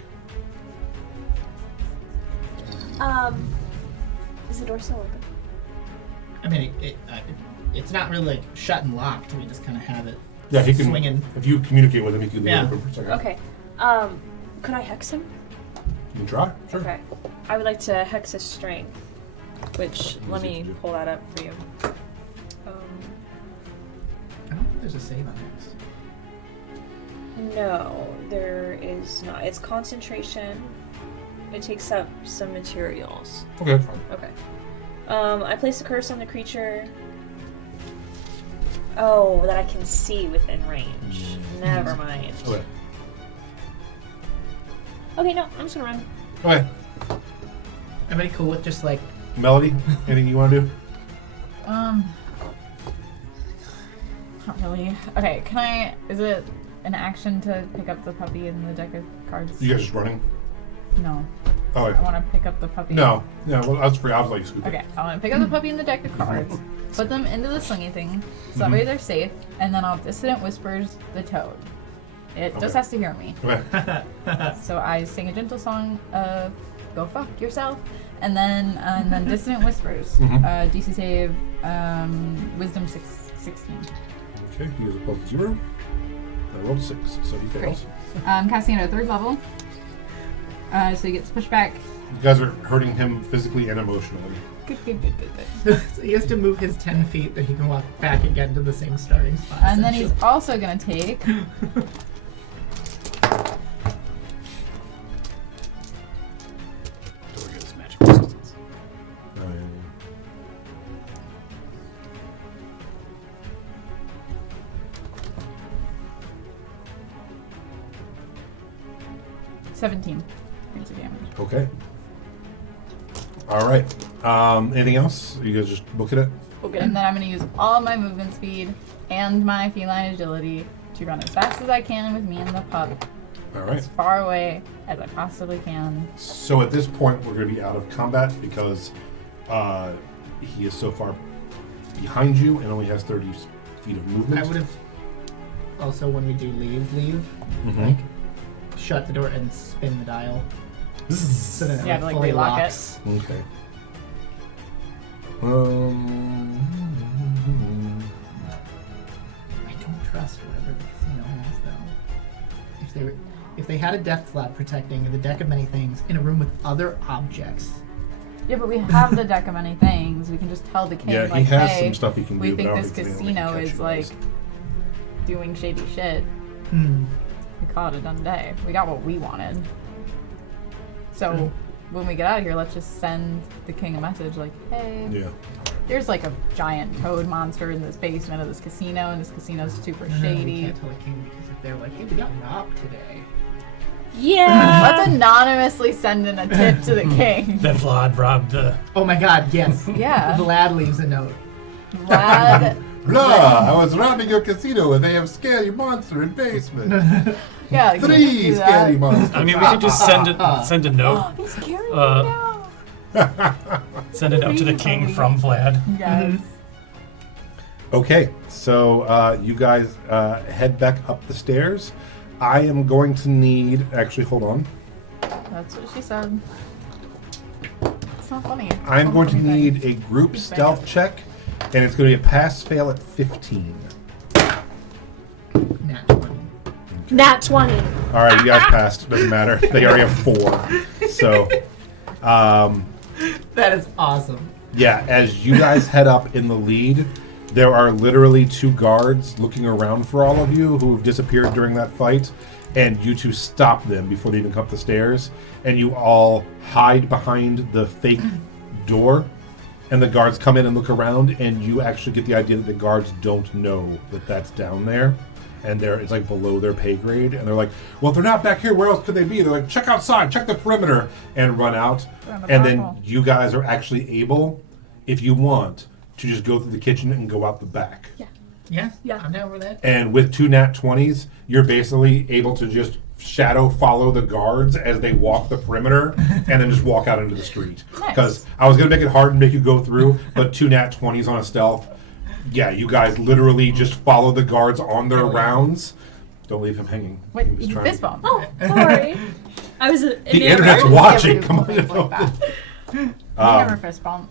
Is the door still open? I mean, it's not really like shut and locked. We just kind of have it. Yeah, he can. Swinging. If you communicate with him, he can leave Yeah. it open for a second. Okay. Could I hex him? You can try. Sure. Okay. I would like to hex his strength, which let Easy me to do. pull that up for you. I don't think there's a save on this. No, there is not. It's concentration. It takes up some materials. Okay, fine. Okay. I place a curse on the creature. Oh, that I can see within range. Never mind. Okay. Okay, no, I'm just gonna run. Okay. Everybody cool with just like Melody, anything you want to do? Not really. Okay, can I? Is it an action to pick up the puppy in the deck of cards? You guys just running? No. Oh, wait. I want to pick up the puppy. No. Well, I was free. I was like, scoop it. Okay, I want to pick up the puppy in the deck of cards, put them into the slingy thing, so that way they're safe, and then I'll Dissonant Whispers the toad. It just Okay. has to hear me. Okay. So I sing a gentle song of "Go fuck yourself," and then Dissonant Whispers. DC save, Wisdom 16. Okay, he is above 0. I rolled 6, so he fails. Casting at a 3rd level. So he gets pushed back. You guys are hurting him physically and emotionally. Good. so he has to move his 10 feet that he can walk back again to the same starting spot. And then he's also gonna take. Door gets magic resistance. Oh, yeah, 17 points of damage. Okay. All right. Anything else? You guys just look at it? And then I'm going to use all my movement speed and my feline agility to run as fast as I can with me and the pup, All right. as far away as I possibly can. So at this point, we're going to be out of combat because he is so far behind you and only has 30 feet of movement. I would have also, when we do leave, Mhm. like shut the door and spin the dial. So then it Yeah, like, to, like, fully relock it. locks. Okay. I don't trust whatever the casino has, though. If they had a death slot protecting the deck of many things in a room with other objects, Yeah, but we have the deck of many things. We can just tell the king, Yeah, like, he has hey, some stuff he can we do. but I think don't this think anyone casino can catch is, you like, guys. doing shady shit. We call it a done day. We got what we wanted. So when we get out of here, let's just send the king a message like, hey, Yeah. there's like a giant toad monster in this basement of this casino, and this casino's super we shady. can't tell the king because if they're like, hey, we got robbed today. Yeah. Let's anonymously send in a tip to the king. That Vlad robbed the. Oh my god, yes. Yeah. Vlad leaves a note. Vlad, Blah! I was robbing your casino and they have scary monster in basement. yeah, can we just 3 do that? scary monsters. I mean, we could just send a note. He's scaring me Uh, now. Send it out to the king from Vlad. Yes. Okay, so you guys head back up the stairs. I am going to need. Actually, hold on. That's what she said. It's not funny. I'm going to Funny thing. need a group Just stealth saying. check, and it's going to be a pass-fail at 15. Nat 20. Nat 20. All right, you guys passed. Doesn't matter. They already have 4. So, That is awesome. yeah, as you guys head up in the lead, there are literally 2 guards looking around for all of you who have disappeared during that fight, and you 2 stop them before they even come up the stairs, and you all hide behind the fake door, and the guards come in and look around, and you actually get the idea that the guards don't know that that's down there, and it's like below their pay grade, and they're like, well, if they're not back here, where else could they be? They're like, check outside, check the perimeter, and run out, and then you guys are actually able, if you want, to just go through the kitchen and go out the back. Yeah, Yeah. I'm down with that. And with 2 nat 20s, you're basically able to just shadow follow the guards as they walk the perimeter and then just walk out into the street. Nice. Because I was going to make it hard and make you go through, but 2 nat 20s on a stealth, yeah, you guys literally just follow the guards on their rounds. Don't leave him hanging. Wait, He was you trying to- fist bump. Oh, sorry. I was. The internet's watching. Come on. Like that. You Um, never fist bump.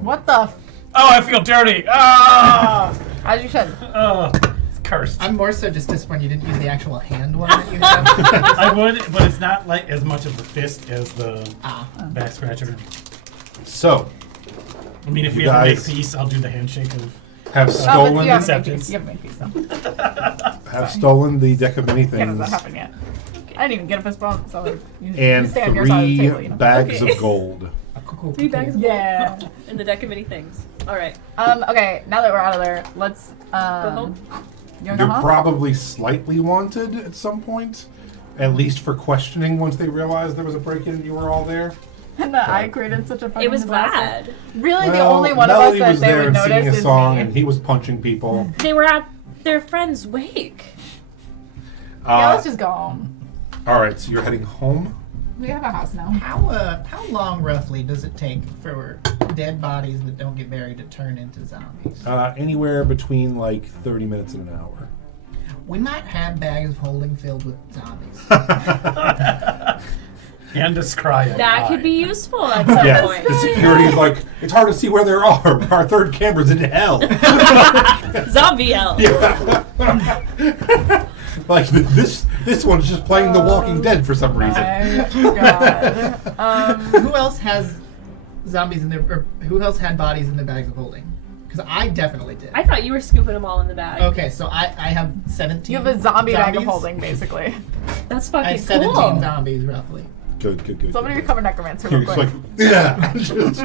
What the? Oh, I feel dirty. Ah, As you should. it's cursed. I'm more so just disappointed you didn't use the actual hand one that you have. I would, but it's not like as much of the fist as the back scratcher. So, I mean, if You we ever make guys- peace, I'll do the handshake of. have Oh, but stolen you haven't made acceptance. peace. You haven't made peace though. stolen the deck of many Yeah, things that happened yet. I didn't even get a fist bump, so you and stay on your side of the 3 table, you know. bags Okay. of gold. 3 bags of Yeah. in the deck of many things. All right. Okay, now that we're out of there, let's Go home. You wanna You're go home? probably slightly wanted at some point, at least for questioning once they realized there was a break-in and you were all there. And that I created such a fucking It was disaster. Vlad. Really, the Well, only one Melody of us was that they there would and singing notice a is song, me. and he was punching people. They were at their friend's wake. Yeah, let's just go home. All right, so you're heading home. We have a house now. How long roughly does it take for dead bodies that don't get buried to turn into zombies? Anywhere between like 30 minutes and an hour. We might have bags of holding filled with zombies. And describe it. That could be useful at some Yeah, point. the security's like, it's hard to see where they are. Our third camera's in hell. Zombie elf. Like this one's just playing The Walking Dead for some reason. My God. Who else has zombies in their? Or who else had bodies in their bags of holding? Because I definitely did. I thought you were scooping them all in the bag. Okay, so I have 17. You have a zombie bag of zombies. holding, basically. That's I fucking have 17 cool. zombies roughly. Good. Somebody good. recover necromancer You're real just quick. like, yeah. Just,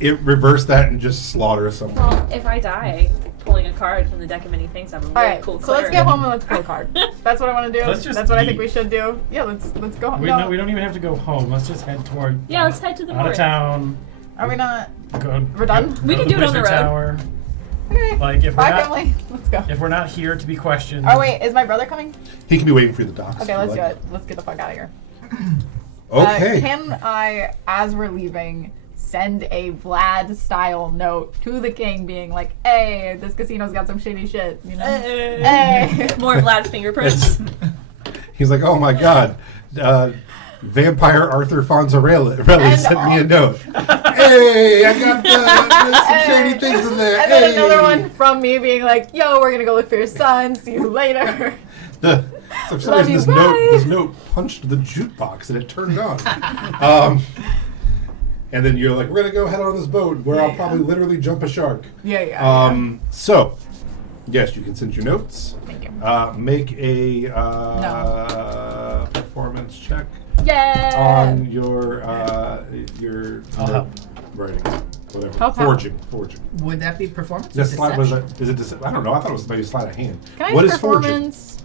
it reverse that and just slaughter someone. Well, if I die pulling a card from the deck of many things, I'm a really Alright, cool so let's cleric. get home and let's pull a card. That's what I want to do. Let's just That's what I think eat. we should do. Yeah, let's go home. We, No, no, we don't even have to go home. Let's just head toward. Yeah, let's head to the out of north. town. are we not? Go. We're done? go We to can do it on the Wizard road. Tower. Okay. Like if we're Bye, not, family. Let's go. if we're not here to be questioned. Oh wait, is my brother coming? He can be waiting for you at the docks. Okay, if let's you do like. it. Let's get the fuck out of here. Okay. Can I, as we're leaving, send a Vlad-style note to the king, being like, "Hey, this casino's got some shady shit," you know? Hey. More Vlad's fingerprints. He's like, oh my god, vampire Arthur Fonzarelli And sent me a note. Hey, I got there's some shady things in there. And then Hey. another one from me being like, "Yo, we're gonna go look for your son. See you later." For some Love reason, you, this bye. note punched the jukebox and it turned on. And then you're like, we're gonna go head on this boat where I'll probably literally jump a shark. Yeah. So, yes, you can send your notes. Thank you. Make a performance check Yay! on your I'll note help. writing, whatever. Help. Forging. Would that be performance? This or slide was deception? is it? I don't know. I thought it was maybe sleight of hand. Can I What use is forging? performance?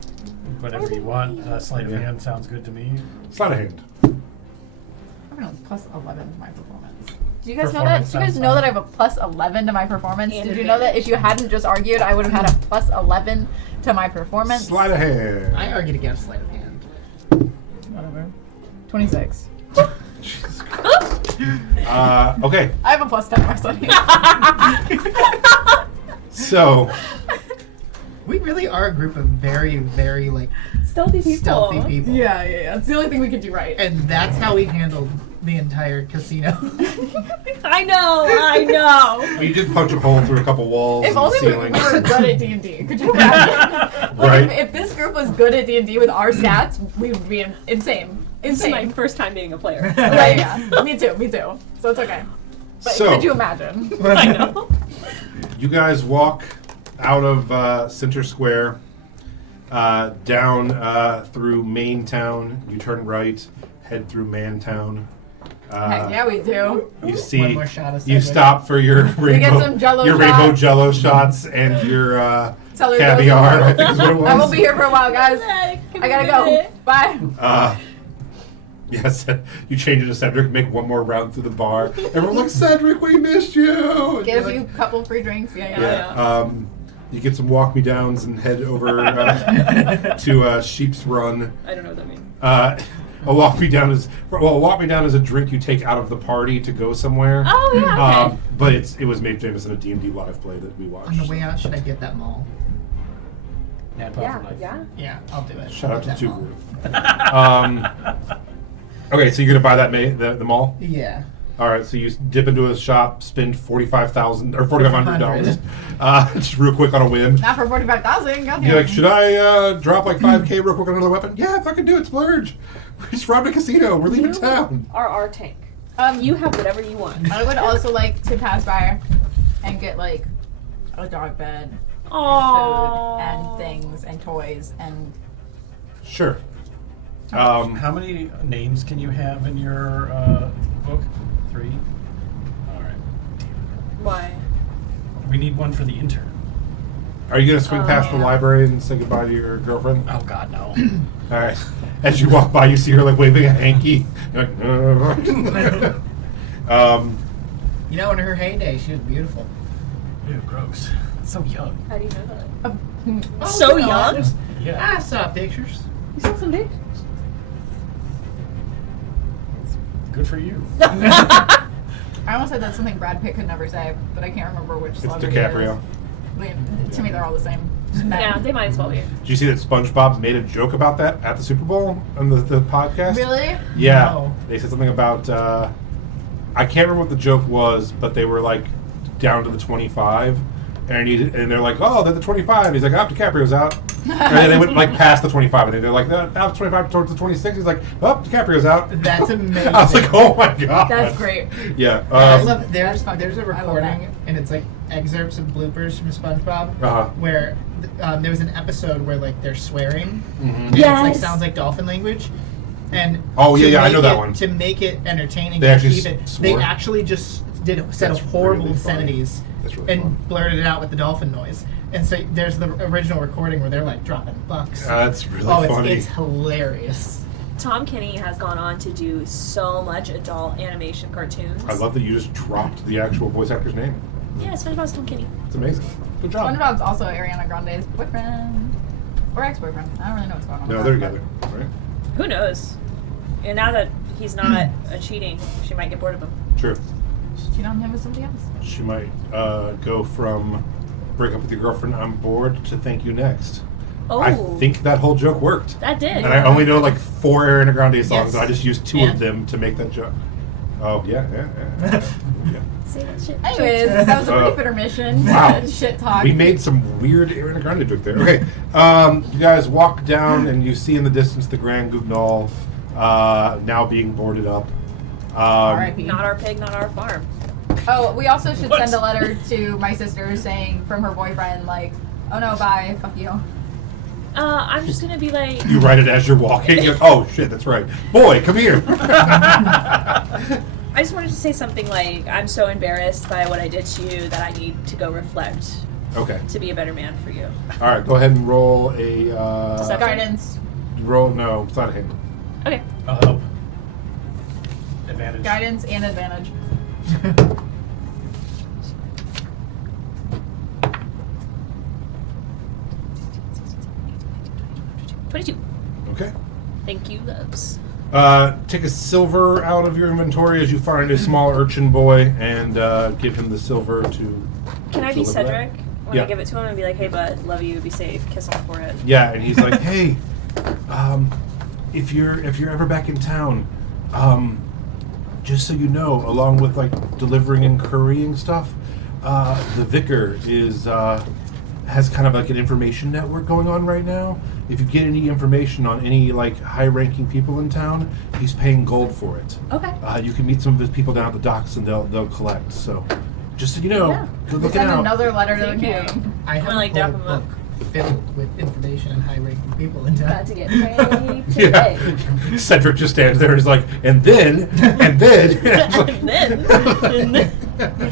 Whatever you want. Sleight of Yeah. hand sounds good to me. Sleight of hand. I don't know, plus 11 to my performance. Do you guys know that? Performance Do you guys sounds know that I fine. have a plus 11 to my performance? And Did you know that if you hadn't just argued, I would have had a plus 11 to my performance? Sleight of hand. I argued against sleight of hand. Whatever. 26. Jesus Christ. Okay, I have a plus 10 to my study. so We really are a group of very, very like stealthy people. stealthy people. Yeah. It's the only thing we could do right. And that's how we handled the entire casino. I know. You did punch a hole through a couple walls If and only we ceiling. were good at D&D. Could you imagine? Right. If this group was good at D&D with our stats, we would be insane. This is my Insane. first time being a player. Right, yeah. Me too. So it's okay. But So- could you imagine? I know. You guys walk out of Center Square, down through Main Town. You turn right, head through Mantown. Heck yeah, we do. You see, One more shot of you Cedric. stop for your rainbow, get some Jell-O your rainbow shots. Jello shots and your Celery caviar. dough. I think is what it was. I will be here for a while, guys. I gotta go. Bye. Yes, you change it to Cedric, make one more round through the bar. Everyone's like, Cedric, we missed you. And Get you're a few like, couple free drinks. Yeah. yeah. You get some walk me downs and head over to Sheep's Run. I don't know what that means. A walk me down is a drink you take out of the party to go somewhere. Oh yeah. Okay. But it was made famous in a D&D live play that we watched. On the way out, should I get that mall? Yeah, yeah. Yeah, I'll do it. Shout out to That Two mall. Group. Okay, so you're gonna buy that the mall? Yeah. All right, so you dip into a shop, spend $45,000 or $4,500, just real quick on a whim. Not for 45,000. You're like, should I drop like $5K real quick on another weapon? Yeah, fucking do it, splurge. We just robbed a casino. We're leaving town. Are our tank. You have whatever you want. I would also like to pass by and get like a dog bed, Aww. and things and toys and Sure. How many names can you have in your book? 3? All right. Why? We need one for the intern. Are you gonna swing past the yeah. library and say goodbye to your girlfriend? Oh God, no. All right. As you walk by, you see her like waving a hanky. You're like, You know, in her heyday, she was beautiful. Ew, gross. So young. How do you know that? Oh, So you know, young? I just- Yeah. I saw pictures. You saw some pictures. Good for you. I almost said that's something Brad Pitt could never say, but I can't remember which it's celebrity DiCaprio. it is. To me, they're all the same. Just men. Yeah, they might as well be. Did you see that SpongeBob made a joke about that at the Super Bowl on the podcast? Really? Yeah. No. They said something about I can't remember what the joke was, but they were like down to the 25, and they're like, oh, they're the 25. He's like, oh, DiCaprio's out. And then they went like past the 25, and they're like, now it's 25 towards the 26. He's like, oh, DiCaprio's out. That's amazing. I was like, oh my god. That's great. Yeah. I love, there's a I love recording, that. and it's like excerpts of bloopers from SpongeBob, Uh-huh. where there was an episode where like they're swearing, Mhm. and it's like Yes. sounds like dolphin language, and Oh, to yeah, I make know that it- one. To make it entertaining, They and actually keep it, swore? they actually just said That's horrible really funny. obscenities That's really and fun. blurted it out with the dolphin noise. And so there's the original recording where they're like dropping fucks. That's really oh, funny. it's hilarious. Tom Kenny has gone on to do so much adult animation cartoons. I love that you just dropped the actual voice actor's name. Yeah, SpongeBob's Tom Kenny. It's amazing. Good job. SpongeBob's also Ariana Grande's boyfriend or ex-boyfriend. I don't really know what's going on. No, with they're that, together, right? Who knows? And now that he's not cheating, she might get bored of him. True. but Cheat on him with somebody else. She might go from break up with your girlfriend, I'm bored, to thank you next. Oh, I think that whole joke worked. that did. And I only know like 4 Ariana Grande songs, Yes. and I just used 2 And- of them to make that joke. Oh, yeah. Yeah. Say that shit. Anyways, that was a Oh. brief intermission. Wow. Shit talk. We made some weird Ariana Grande joke there. Okay, you guys walk down, and you see in the distance the Grand Guignol now being boarded up. R.I.P. Not our pig, not our farm. Oh, we also should What? send a letter to my sister saying from her boyfriend, like, oh no, bye, fuck you. I'm just gonna be like, You write it as you're walking. You're like, oh shit, that's right. Boy, come here. I just wanted to say something like, I'm so embarrassed by what I did to you that I need to go reflect Okay. to be a better man for you. All right. Go ahead and roll a. Deception? Guidance. Roll. No, it's not him. Okay. I'll help. Advantage. Guidance and advantage. 22. Okay. Thank you, loves. Take a silver out of your inventory as you find a small urchin boy and give him the silver to. Can I be deliver that. Cedric when Yeah. I give it to him and be like, hey, bud, love you, be safe, kiss on the forehead? Yeah, and he's like, hey, If you're ever back in town, just so you know, along with like delivering and currying stuff, the vicar has kind of like an information network going on right now. If you get any information on any like high-ranking people in town, he's paying gold for it. Okay. You can meet some of his people down at the docks, and they'll collect. So, just so you know, Yeah. good looking Send out. another letter to the Thank you. king. I have like a dap whole 'em up. book filled with information on high-ranking people in town. About to get paid today. Yeah. Cedric just stands there and is like, and then. and then We should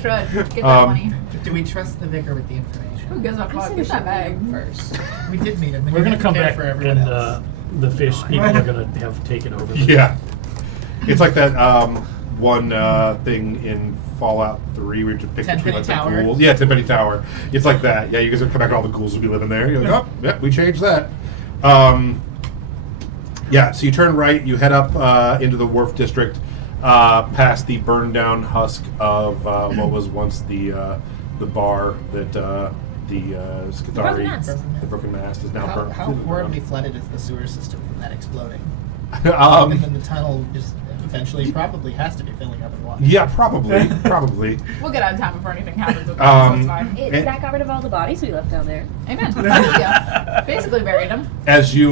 get that Um, money. Do we trust the vicar with the Who information? gives a I fuck? say we Get should that bag. meet him first. We did meet him. We're gonna come care back for everyone and else. the fish people are gonna have taken over. Yeah. It's like that one thing in Fallout 3 where you depict Tenpenny between like the Tower? ghouls. Yeah, Tenpenny Tower. It's like that. Yeah, you guys are come back and all the ghouls will be living there. You're like, oh, yeah, we changed that. Yeah, so you turn right, you head up into the Wharf District, past the burned down husk of what was once the bar that the Skithari, Broken Mast. the Broken Mast is now How, burnt. how horribly flooded is the sewer system from that exploding? And um, then the tunnel just eventually probably has to be filling up with water. yeah, probably. We'll get out of town before anything happens with us, so it's fine. That got rid of all the bodies we left down there. Amen. Yeah. Basically buried him. As you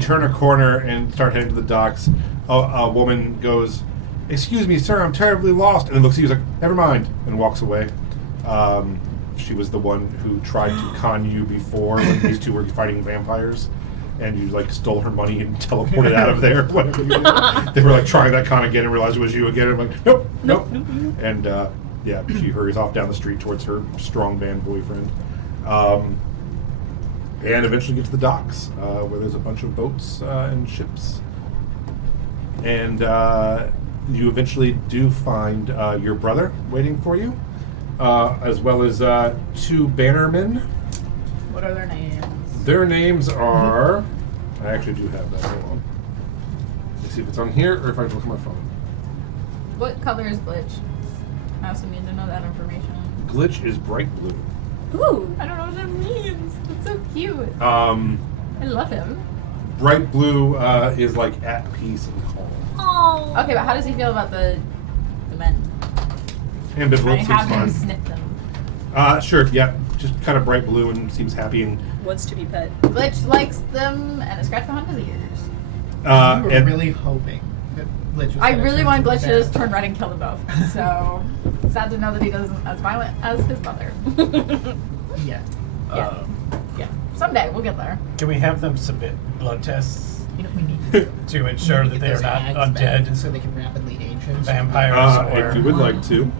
turn a corner and start heading to the docks, a woman goes, "Excuse me, sir, I'm terribly lost," and then looks at you like, "Never mind," and walks away. She was the one who tried to con you before when these two were fighting vampires, and you like stole her money and teleported out of there. Whatever you did. They were like trying that con again and realized it was you again. And I'm like, nope. And yeah, she hurries off down the street towards her strong man boyfriend. And eventually get to the docks, where there's a bunch of boats and ships. And you eventually do find your brother waiting for you, as well as two bannermen. What are their names? Their names are... I actually do have that. Hold on. Let's see if it's on here or if I just look at my phone. What color is Glitch? I also need to know that information. Glitch is bright blue. Ooh. I don't know what that means. That's so cute. Um, I love him. bright blue is like at peace and calm. Oh. Okay, but how does he feel about the men? Ambivalent I seems have him fine. sniff them. Sure, yeah. Just kind of bright blue and seems happy and Wants to be pet. Glitch likes them and a scratch behind his ears. You were and really hoping that Glitch was I gonna really turn want to Glitch to bad. just turn red and kill them both. So sad to know that he doesn't as violent as his mother. Yeah. Yeah. Yeah. Someday we'll get there. Can we have them submit blood tests You know, we need to to ensure that they are not undead so they can rapidly age him. vampires if you or would like to.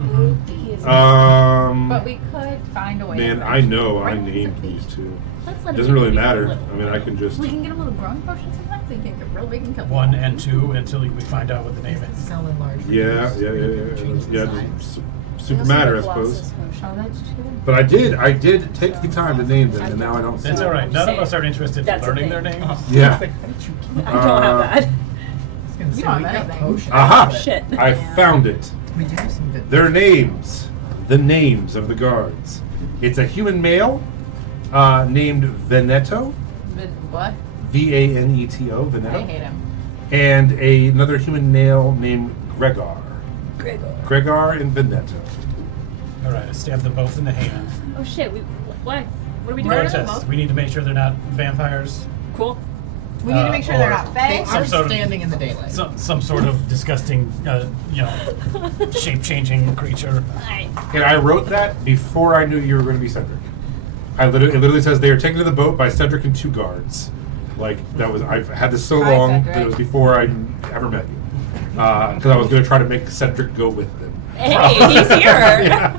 Movies. But we could find a way. Man, to I know I Right. named these two. Let's let It him doesn't really be a matter. little I mean, I can just. We can get a little growing potion sometimes. They can get real big and kill them. 1 and 2 until we find out what the name is. Cell enlargement. Yeah. Change the Yeah, size. just super matter, I suppose. Oh, that's true. But I did take the time to name them, and now I don't see That's them. all right. None of us are interested in That's the learning thing. their names. Yeah. It's like, how did you I don't have that. I was gonna say, don't we have got anything. potions. Aha! Shit. I found it. We do have some good. Their names. The names of the guards. It's a human male named Veneto. But what? Vaneto. I Veneto. hate him. And another human male named Gregor. Gregor and Veneto. All right, I stabbed them both in the hand. Oh shit, what? What are we doing? Murder Blood them tests. both? We need to make sure they're not vampires. Cool. We need to make sure they're or- not They fake. are sort of- standing in the daylight. Some sort of disgusting, shape-changing creature. And I wrote that before I knew you were going to be Cedric. It literally says they are taken to the boat by Cedric and 2 guards. Like, that was, I've had this so Hi, long Cedric. that it was before I ever met you. Because I was going to try to make Cedric go with them. Hey, he's here. Yeah.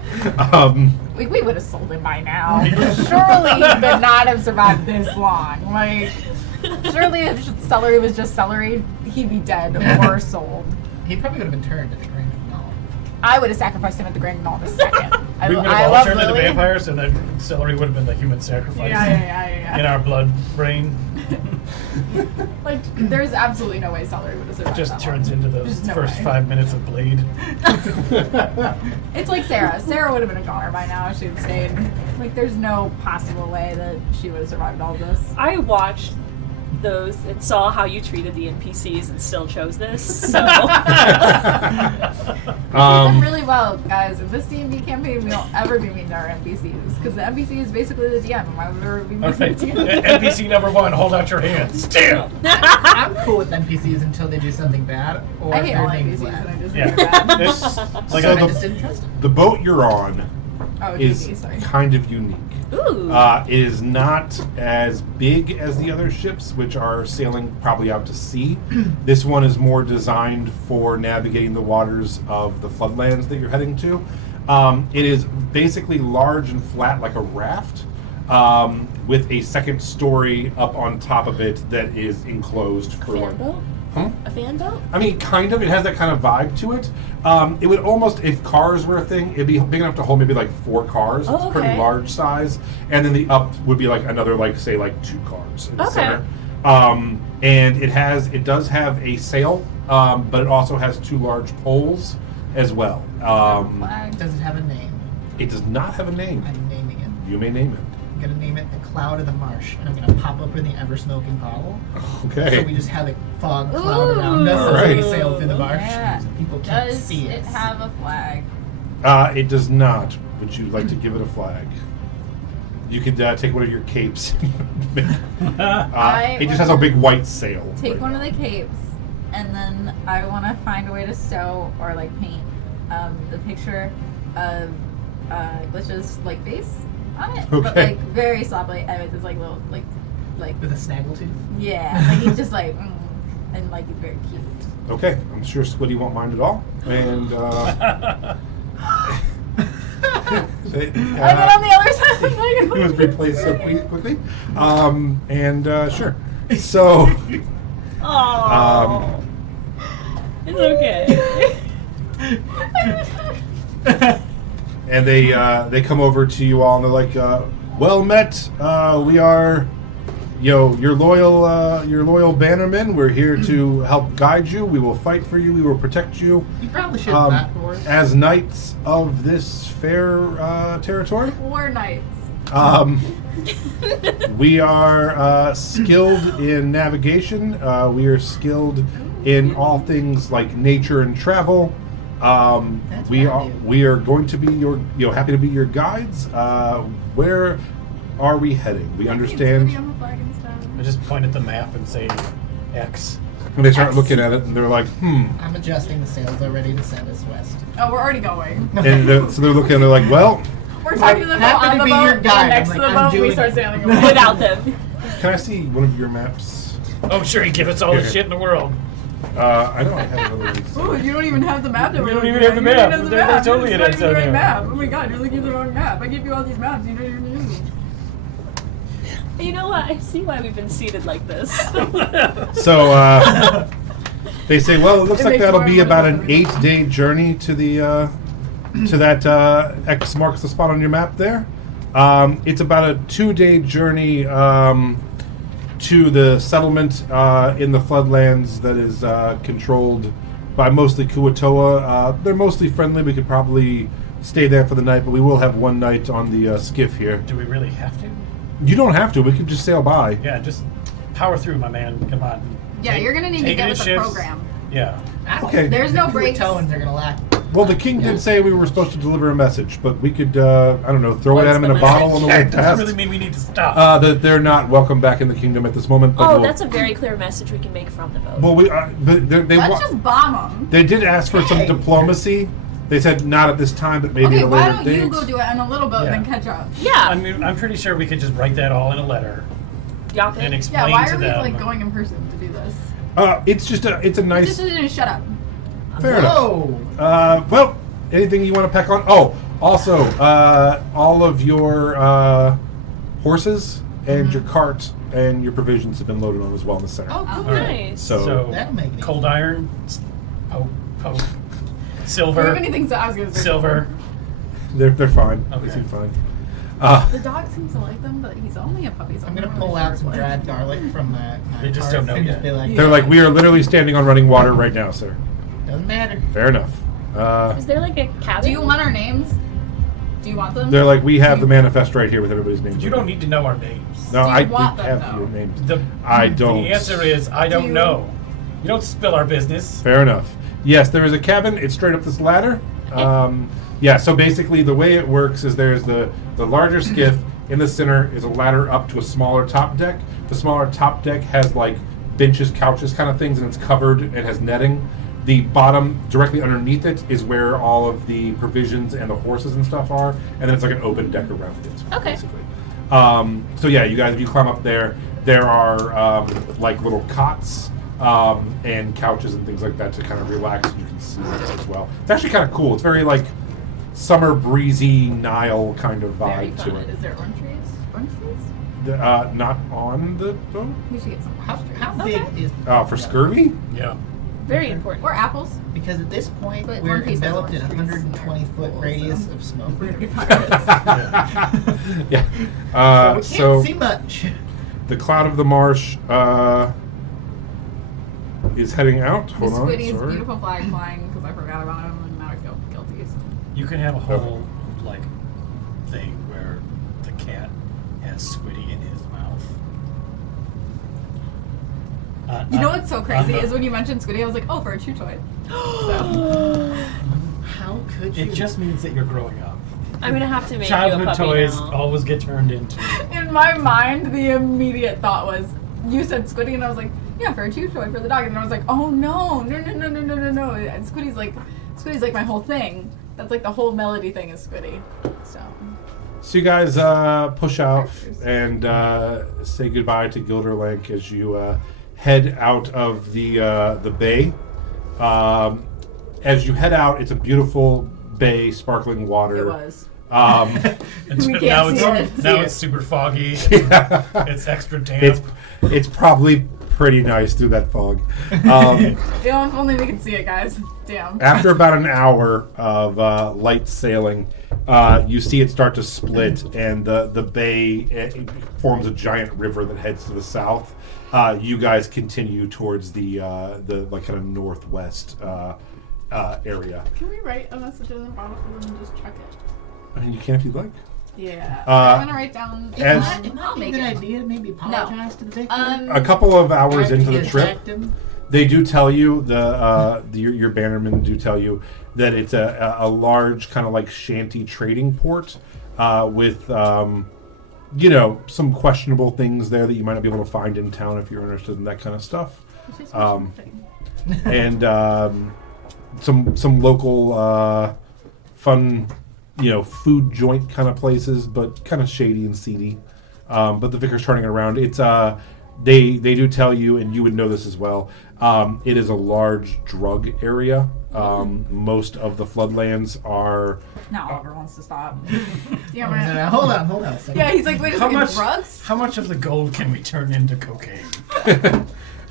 We would have sold him by now. Surely he could not have survived this long. Like, surely if celery was just celery, he'd be dead or sold. He probably would have been turned at the Grand Mall. I would have sacrificed him at the Grand Mall in a second. We would I have all love turned into Lily. vampires, and then celery would have been the human sacrifice Yeah. in our blood brain. Like, there's absolutely no way celery would have survived. Just that turns long. into the There's no first way. 5 minutes of Blade. It's like Sarah. Sarah would have been a goner by now if she had stayed. Like, there's no possible way that she would have survived all of this. I watched those and saw how you treated the NPCs and still chose this. So Done really well, guys. In this D&D campaign, we don't ever be mean to our NPCs because the NPC is basically the DM. Why would we ever be mean Okay. to the DM? NPC number 1, hold out your hand. Still. I'm cool with NPCs until they do something bad or I hate all their name's NPCs, and I Vlad. just Yeah. think they're bad. It's like So I the- just didn't trust them. The boat you're on Oh, is GG, sorry. kind of unique. ooh. It is not as big as the other ships, which are sailing probably out to sea. This one is more designed for navigating the waters of the floodlands that you're heading to. It is basically large and flat like a raft, with a second story up on top of it that is enclosed for fan like. boat? Huh? A fan boat? I mean, kind of. It has that kind of vibe to it. It would almost, if cars were a thing, it'd be big enough to hold maybe like 4 cars. Oh, It's pretty okay. large size. And then the up would be like another, like say, like 2 cars in the Okay. center. And it does have a sail, but it also has 2 large poles as well. Flag. Does it have a name? It does not have a name. I'm naming it. You may name it. I'm gonna name it the Cloud of the Marsh, and I'm gonna pop open the ever-smoking bottle. Okay. So we just have a fog cloud around us Ooh. as we sail through the marsh. Yeah. So people can't Does see it us. have a flag? It does not. Would you like to give it a flag? You could take one of your capes. It just has a big white sail. Take right one now. of the capes, and then I want to find a way to sew or like paint the picture of Glitch's like face on it, but Okay. like very sloppily. And it's like little like With a snaggletooth. yeah, like he's just like and like he's very cute. Okay, I'm sure Squiddy won't mind at all. And And then on the other side, it was replaced so quickly. Sure. So, Oh, it's okay. and they come over to you all and they're like, "Well met. We are, your loyal bannermen. We're here to help guide you. We will fight for you. We will protect you." You probably should have that for us. As knights of this fair territory. War knights. We are skilled in navigation. We are skilled in all things like nature and travel. That's valuable. We are going to be happy to be your guides. Where are we heading? We understand. On the flag and stuff. I just point at the map and say X. And they start looking at it and they're like, I'm adjusting the sails already to send us west. Oh, we're already going. So they're looking and they're like, well, We're talking to them happy on to the be boat, your guide. and next I'm to like, the I'm boat, we doing start it. sailing away. Without them. can I see one of your maps? Oh, sure, you give us all the Here. shit in the world. I know I have one of these. Ooh, you don't even have the map that We we're don't looking even at. have the You don't map. have the They're map. totally You're an just not even the right XO map. Oh my god, you're looking at the wrong map. I give you all these maps you don't even use. You know what? I see why we've been seated like this. So they say, well, it looks It like makes that'll more be money about than an we- 8-day journey to the to that X marks the spot on your map there. It's about a 2-day journey to the settlement in the floodlands that is controlled by mostly Kuatoa. They're mostly friendly. We could probably stay there for the night, but we will have one night on the skiff here. Do we really have to? You don't have to. We could just sail by. Yeah, just power through, my man. Come on. Yeah, you're gonna need to take get it with in the shifts. program. Yeah. Okay. There's no The breaks. Kuatoans are gonna lack. Well, the king did say we were supposed to deliver a message, but we could, I don't know, throw it What's at him in the a bottle on the way That doesn't past. really mean we need to stop. That they're not welcome back in the kingdom at this moment. But Oh, we'll- that's a very clear message we can make from the boat. Well, they Let's just bomb them. they did ask for some Hey. diplomacy. They said not at this time, but maybe Okay, at a why later don't date. you go do it on a little boat Yeah. and then catch up? Yeah. I mean, I'm pretty sure we could just write that all in a letter Yop and it. explain Yeah, why to are we them. like going in person to do this? It's a nice. Just didn't shut up. Fair enough. Whoa! Well, anything you want to peck on? Oh, also, all of your horses and your cart and your provisions have been loaded on as well in the center. Oh, cool. All right. Nice. So, That'll make it cold iron, poke, Do you silver, have anything to ask us? silver. they're fine. They Okay. seem fine. The dog seems to like them, but he's only a puppy. So I'm gonna not pull really out sure some what. dried garlic from my They just cart don't know and yet. just be like, They're like, we are literally standing on running water right now, sir. doesn't matter. Fair enough. Is there like a cabin? Do you want our names? Do you want them? They're like, we have the manifest right here with everybody's names. You don't need to know our names. No, Do you I want we them, have though? your names. The, I don't. The answer is I don't you- know. You don't spill our business. Fair enough. Yes, there is a cabin. It's straight up this ladder. Yeah, so basically the way it works is there's the larger skiff. In the center is a ladder up to a smaller top deck. The smaller top deck has like benches, couches kind of things, and it's covered and has netting. The bottom, directly underneath it, is where all of the provisions and the horses and stuff are, and then it's like an open deck around it. Okay. Basically. So yeah, you guys, if you climb up there, there are like little cots and couches and things like that to kind of relax. You can see it as well. It's actually kind of cool. It's very like summer breezy Nile kind of Very vibe fun. to it. Is there orange trees? Orange trees? Not on the boat. We should get some How, orange trees. how big is For scurvy. Yeah. Very important. Or apples. because at this point But we're One Piece has enveloped in a orange trees. 120-foot Cool, radius so of smoke. We're gonna be pirates. Yeah. We can't So see much. the cloud of the marsh is heading out. Hold on. Squiddy's Sorry. beautiful flag flying because I forgot about him and now I feel guilty. So. You can have a whole like thing where the cat has Squiddy in his mouth. You know what's so crazy the- is when you mentioned Squiddy, I was like, oh, for a chew toy. So, How could you? It just means that you're growing up. I'm gonna have to make you a Childhood puppy toys now. always get turned into. in my mind, the immediate thought was, you said Squiddy, and I was like, yeah, for a chew toy for the dog. And I was like, oh no. And Squiddy's like my whole thing. That's like the whole melody thing is Squiddy. So you guys push out and say goodbye to Gilder Lanc as you head out of the bay. As you head out, it's a beautiful bay, sparkling water. it was. We can't now see it. now it's super foggy. Yeah. It's extra damp. It's probably pretty nice through that fog. Yeah, if only we could see it, guys. Damn. After about an hour of light sailing, you see it start to split, and the bay forms a giant river that heads to the south. You guys continue towards the like kind of northwest area. Can we write a message in the bottom and then just check it? I mean, you can if you'd like. Yeah. Uh, I'm gonna write down. as- It might I'll be a make good it. idea to maybe apologize to the victim. A couple of hours After into you the trip, attacked him. they do tell you your bannermen do tell you that it's a large kind of like shanty trading port with some questionable things there that you might not be able to find in town if you're interested in that kind of stuff, Which is and some local fun food joint kind of places, but kind of shady and seedy. But the vicar's turning it around. It's they do tell you, and you would know this as well. It is a large drug area. Most of the floodlands are. Now Oliver wants to stop. Yeah, No, right. no, hold on a second. Yeah, he's like, wait a second, drugs? How much of the gold can we turn into cocaine?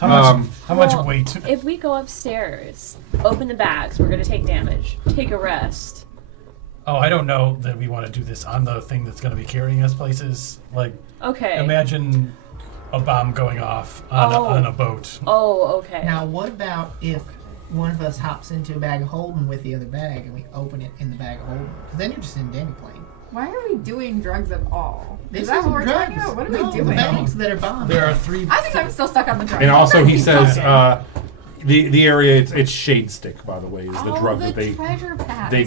How much Well, weight? If we go upstairs, open the bags, we're gonna take damage. Take a rest. Oh, I don't know that we want to do this on the thing that's going to be carrying us places. Like, Okay. imagine a bomb going off on a boat. Oh, okay. Now, what about if one of us hops into a bag of holding with the other bag and we open it in the bag of holding? Because then you're just in demi-plane. Why are we doing drugs at all? This Is that isn't what we're drugs. talking about? What are No, we doing? the bags that are bombed. There are three. I think I'm still stuck on the drugs. And also, he Keep says talking. the area it's shade stick, by the way, is the drug the that treasure pass. they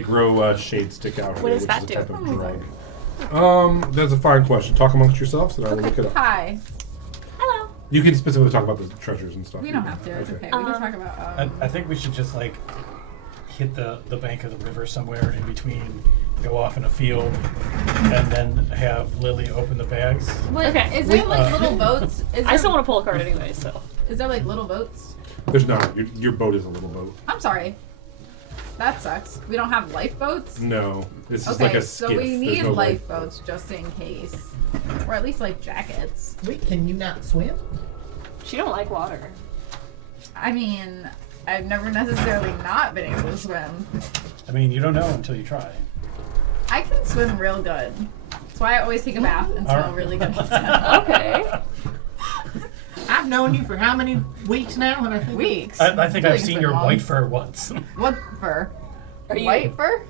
grow shade stick out What here, does which that is a do? type of Oh my drug. That's a fine question. Talk amongst yourselves, and I will look it up. Hi. Hello. You can specifically talk about the treasures and stuff. We don't have to. It's okay. We can talk about. I think we should just like hit the bank of the river somewhere in between, go off in a field, and then have Lily open the bags. Okay. Is there like little boats? Is I there, still want to pull a card anyway, so. Is there like little boats? There's not. Your boat is a little boat. I'm sorry. That sucks. We don't have lifeboats? No, this is Okay, like a so skiff. we There's need no lifeboats just in case. Or at least like jackets. Wait, can you not swim? She don't like water. I mean, I've never necessarily not been able to swim. I mean, you don't know until you try. I can swim real good. That's why I always take a bath and smell Alright. really good. Okay. I've known you for how many weeks now? And I think Weeks. I think Really I've seen good your long. white fur once. What fur? Are you- White fur?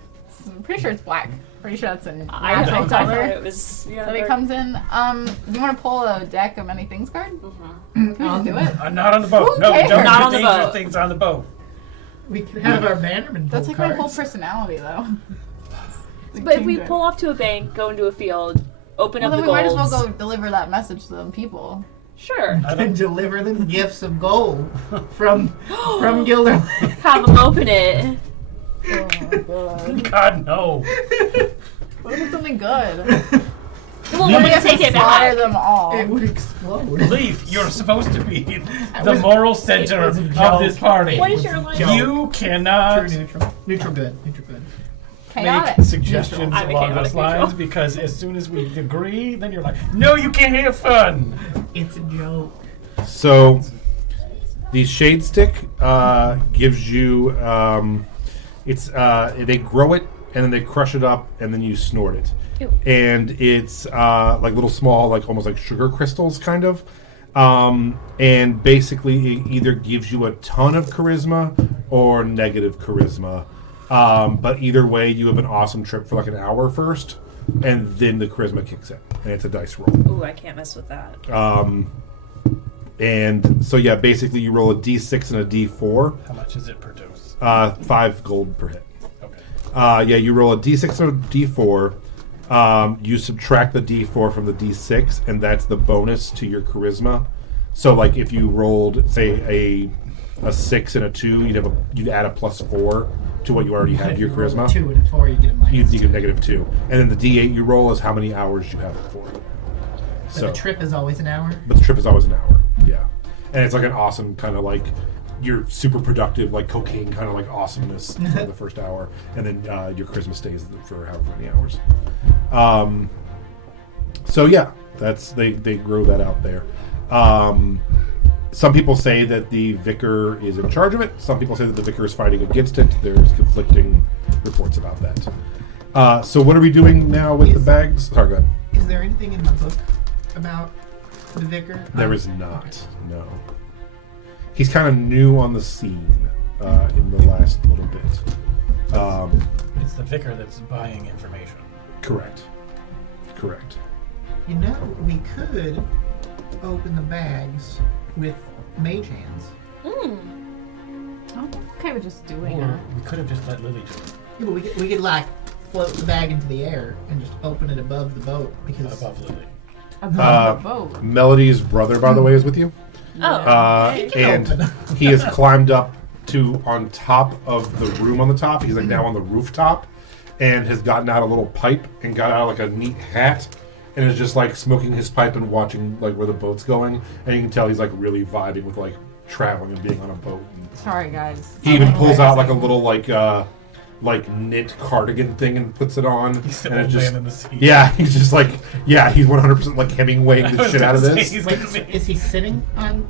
I'm pretty sure it's black. Pretty sure that's a I natural thought cover. it was. Yeah, So he comes in. You want to pull a deck of many things card? Mhm. Can we just do it? I'm not on the boat. Who No, cares? don't Not do on the dangerous boat. things on the boat. We can have our bannerman pull That's like my whole cards. personality, though. Like, But if we change it. pull off to a bank, go into a field, open well, up then the we might as golds. well go deliver that message to them people. Sure. I And don't, deliver them gifts of gold from Gilder. Have them open it. God, no. What if it's something good? Well, We we're gonna have to take it slaughter back. them all. It would explode. Leaf, you're supposed to be the was- moral center was a of joke. this party. What is your life? Joke. You cannot True neutral. Neutral good. Neutral good. Chaotic. make suggestions I'm a along chaotic those lines neutral. because as soon as we agree, then you're like, no, you can't have fun. It's a joke. So the shade stick gives you they grow it and then they crush it up and then you snort it. Ew. And it's like little small, like almost like sugar crystals, kind of. And basically, it either gives you a ton of charisma or negative charisma. But either way, you have an awesome trip for like an hour first, and then the charisma kicks in, and it's a dice roll. Ooh, I can't mess with that. And so yeah, basically you roll a d6 and a d4, How much is it per dose? 5 gold per hit. Okay. Yeah, you roll a d6 and a d4. You subtract the d4 from the d6, and that's the bonus to your charisma. So, like, if you rolled, say, a 6 and a 2, you'd add a +4 to what you already have to your If you roll a charisma. 2 and a 4, you get a minus. You get -2, and then the d8 you roll is how many hours you have it for. But the trip is always an hour. But the trip is always an hour. Yeah, and it's like an awesome kind of like you're super productive, like cocaine kind of like awesomeness for the first hour, and then your charisma stays for however many hours. So yeah, that's they grow that out there. Some people say that the vicar is in charge of it. Some people say that the vicar is fighting against it. There's conflicting reports about that. So what are we doing now with the bags? Sorry, go ahead. Is there anything in the book about the vicar? There is not. No. He's kind of new on the scene in the last little bit. It's the vicar that's buying information. Correct. You know, we could open the bags with mage hands. I'm okay with just doing Or it. we could have just let Lily do it Yeah, but we could like float the bag into the air and just open it above the boat because above Lily. Above the boat. Melody's brother, by the way, is with you. Oh. And open. he has climbed up to on top of the room on the top. He's like now on the rooftop and has gotten out a little pipe and got out like a neat hat and is just like smoking his pipe and watching like where the boat's going. And you can tell he's like really vibing with like traveling and being on a boat. And Sorry, guys. he even pulls out like a little like knit cardigan thing and puts it on. He's the and old it just, man in the sea. yeah, he's just like, yeah, he's 100% like Hemingwaying the shit out of this. He's Wait, gonna be- is he sitting on?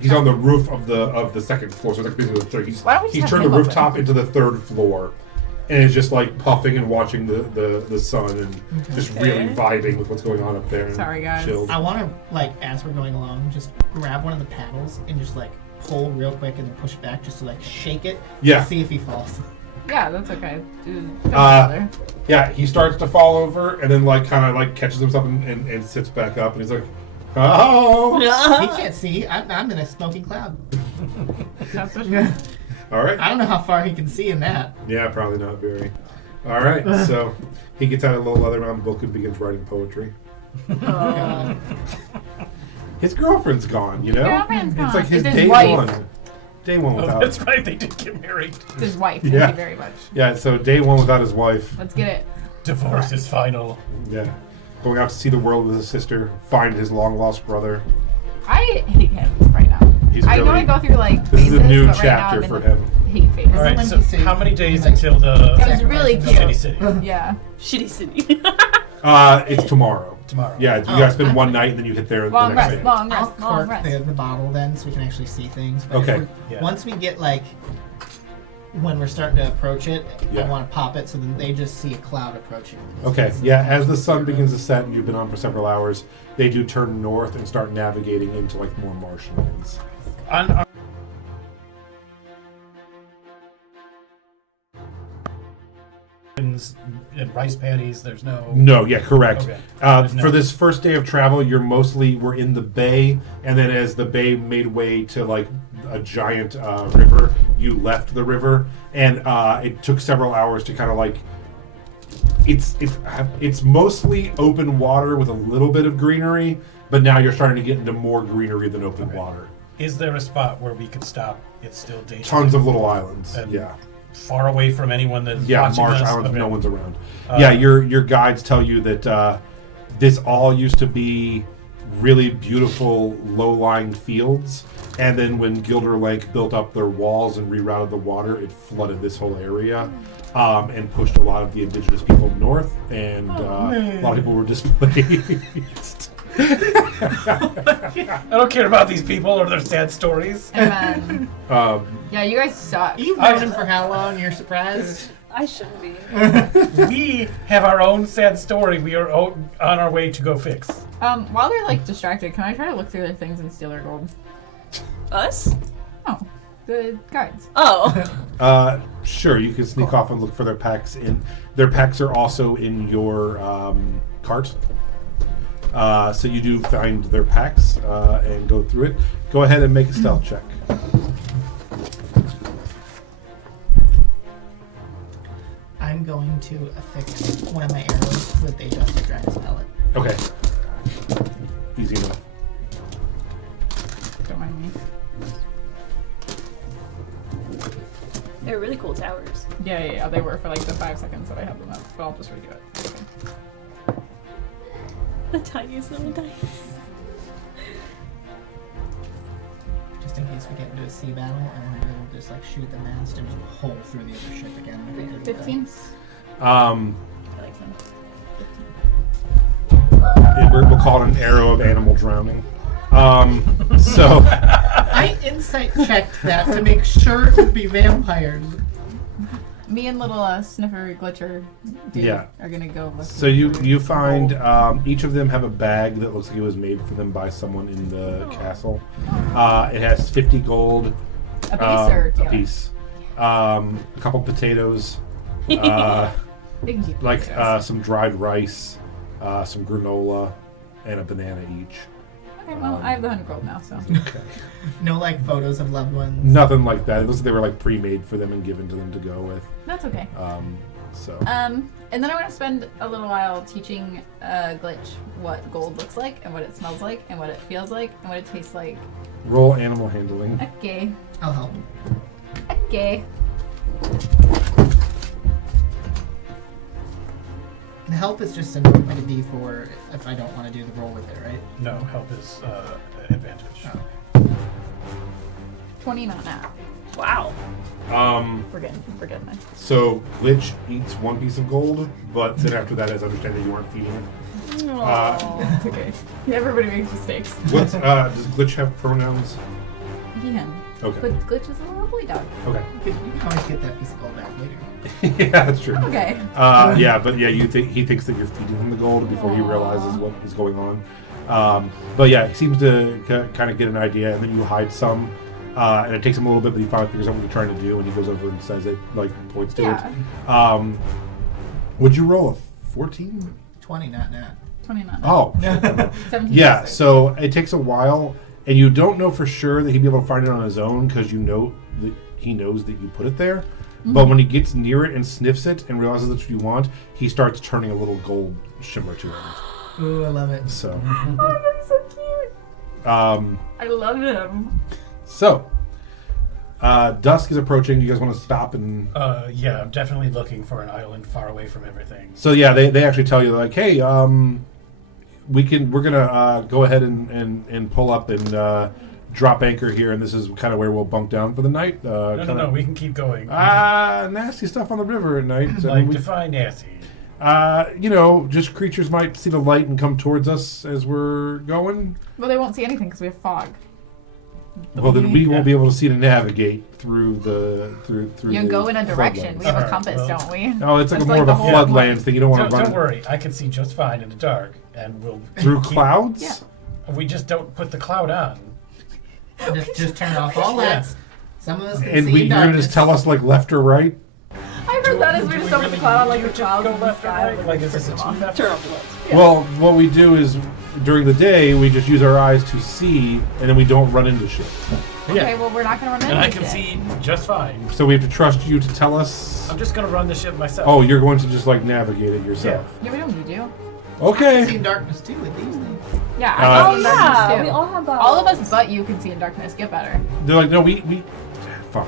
He's on the roof of the second floor, so it's like basically the third. Why don't we just He's have turned the him rooftop into the third floor, and is just like puffing and watching the sun and just really vibing with what's going on up there. And Sorry, guys. chilled. I want to like as we're going along, just grab one of the paddles and just like pull real quick and then push it back, just to like shake it. Yeah. And see if he falls. Yeah, that's okay. Yeah, he starts to fall over, and then like kind of like catches himself and sits back up, and he's like, "Oh, He can't see. I'm in a smoking cloud. That's for sure. all right." I don't know how far he can see in that. Yeah, probably not very. All right, so he gets out a little leather-bound book and begins writing poetry. God. His girlfriend's gone, you know? Girlfriend's It's gone. like his It's his day wife. one. Day one Oh, without. that's right. They did get married. It's his wife. Yeah. Thank you very much. Yeah, so day one without his wife. Let's get it. Divorce is final. Yeah. Going out to see the world with his sister, find his long-lost brother. I hate him right now. He's I know really- I go through like This is phases, a new but right now chapter I'm in for a him. hate phase. All right, when so he say- how many days like- until the It was really cute. shitty city? Yeah. Shitty city. It's tomorrow. Tomorrow. Yeah, you guys spend one night and then you hit there Long the next rest. day. Long I'll rest. Long cork rest. the bottle then, so we can actually see things. But Okay. if we're- Yeah. Once we get like when we're starting to approach it, Yeah. I want to pop it so then they just see a cloud approaching. Okay, yeah, as the sun begins to set and you've been on for several hours, they do turn north and start navigating into like more marshlands. On beans and rice patties. There's no. No, yeah, correct. Okay. For No. this first day of travel, we're in the bay, and then as the bay made way to like a giant river, you left the river, and it took several hours to kind of like. It's mostly open water with a little bit of greenery, but now you're starting to get into more greenery than open water. Is there a spot where we could stop? It's still daytime. Tons of little islands. And Yeah. Far away from anyone that's Yeah, watching marsh us? islands, Okay. no one's around. Yeah, your guides tell you that this all used to be really beautiful low-lying fields, and then when Gilder Lanc built up their walls and rerouted the water, it flooded this whole area and pushed a lot of the indigenous people north, and a lot of people were displaced. I don't care about these people or their sad stories. And then, yeah, you guys suck. You've known him for how long? You're surprised? I shouldn't be. We have our own sad story we are on our way to go fix. While they're like distracted, can I try to look through their things and steal their gold? Us? Oh, the guards. Oh. Sure, you can sneak off and look for their packs. Their packs are also in your cart. So you do find their packs and go through it. Go ahead and make a stealth check. I'm going to affix one of my arrows with the adjusted dragons pellet. Okay. Easy enough. Don't mind me. They're really cool towers. Yeah. They were for like the 5 seconds that I had them up, but I'll just redo it. Okay. The tiniest little dice. Just in case we get into a sea battle, and we'll just like shoot the mast and just hole through the other ship again. I think it'll be 15. I like them. We'll call it an arrow of animal drowning. So I insight checked that to make sure it would be vampires. Me and little sniffer glitcher dude Yeah. are gonna go look. So you find each of them have a bag that looks like it was made for them by someone in the castle. It has 50 gold a piece or a together? piece, a couple potatoes, Thank you. like some dried rice, some granola, and a banana each. Okay, well, I have the 100 gold now, so. Okay. No like photos of loved ones. Nothing like that. It looks like they were like pre-made for them and given to them to go with. That's okay. And And then I want to spend a little while teaching Glitch what gold looks like, and what it smells like, and what it feels like, and what it tastes like. roll animal handling. Okay. I'll help. Okay. And help is just like a D4 if I don't want to do the roll with it, right? No, help is advantage. Oh. 20 not now. Wow. We're getting there. So Glitch eats one piece of gold, but then after that, as I understand that you aren't feeding it. It's okay. Everybody makes mistakes. What's does Glitch have pronouns? Yeah. Okay. But Glitch is a little boy dog. Okay. You can always get that piece of gold back later. Yeah, that's true. Okay. Yeah, but yeah, he thinks that you're feeding him the gold before he realizes what is going on. But yeah, he seems to kind of get an idea, and then you hide some, and it takes him a little bit, but he finally figures out what you're trying to do, and he goes over and says it, like points to it. Would you roll a 14? 20, not nat. 20 not now. Oh, 17. yeah. So it takes a while, and you don't know for sure that he'd be able to find it on his own because you know that he knows that you put it there. But when he gets near it and sniffs it and realizes that's what you want, he starts turning a little gold shimmer to it. Ooh, I love it. So, Oh, that's so cute. I love him. so dusk is approaching. You guys want to stop and? Yeah, I'm definitely looking for an island far away from everything. So yeah, they actually tell you like, hey, we're gonna go ahead and pull up and drop anchor here, and this is kind of where we'll bunk down for the night. No, we can keep going. Nasty stuff on the river at night. Define nasty. Just creatures might see the light and come towards us as we're going. Well, they won't see anything because we have fog. Well, then we won't be able to see to navigate through through. You go in a direction. We have a Alright, compass, well- don't we? No, it's like That's more like of the a whole floodlands thing. You don't want to run Don't worry, I can see just fine in the dark, and we'll through keep- clouds. Yeah. We just don't put the cloud on. Just turn off all lights. Some of us can And see you're gonna darkness. just tell us like left or right. I heard That is we just open the cloud like a cloud Go in the left or sky. right? Like, is this a team effort? Turn off the lights. Well, what we do is during the day we just use our eyes to see, and then we don't run into shit. Okay, well we're not gonna run into And I it. can see just fine. So we have to trust you to tell us. I'm just gonna run the ship myself. Oh, you're going to just like navigate it yourself. Yeah, we don't need you. See Okay. in darkness too with these things. Yeah, I can see in Yeah, darkness too. we all have All of us but you can see in darkness. Get better. They're like, no, we fine.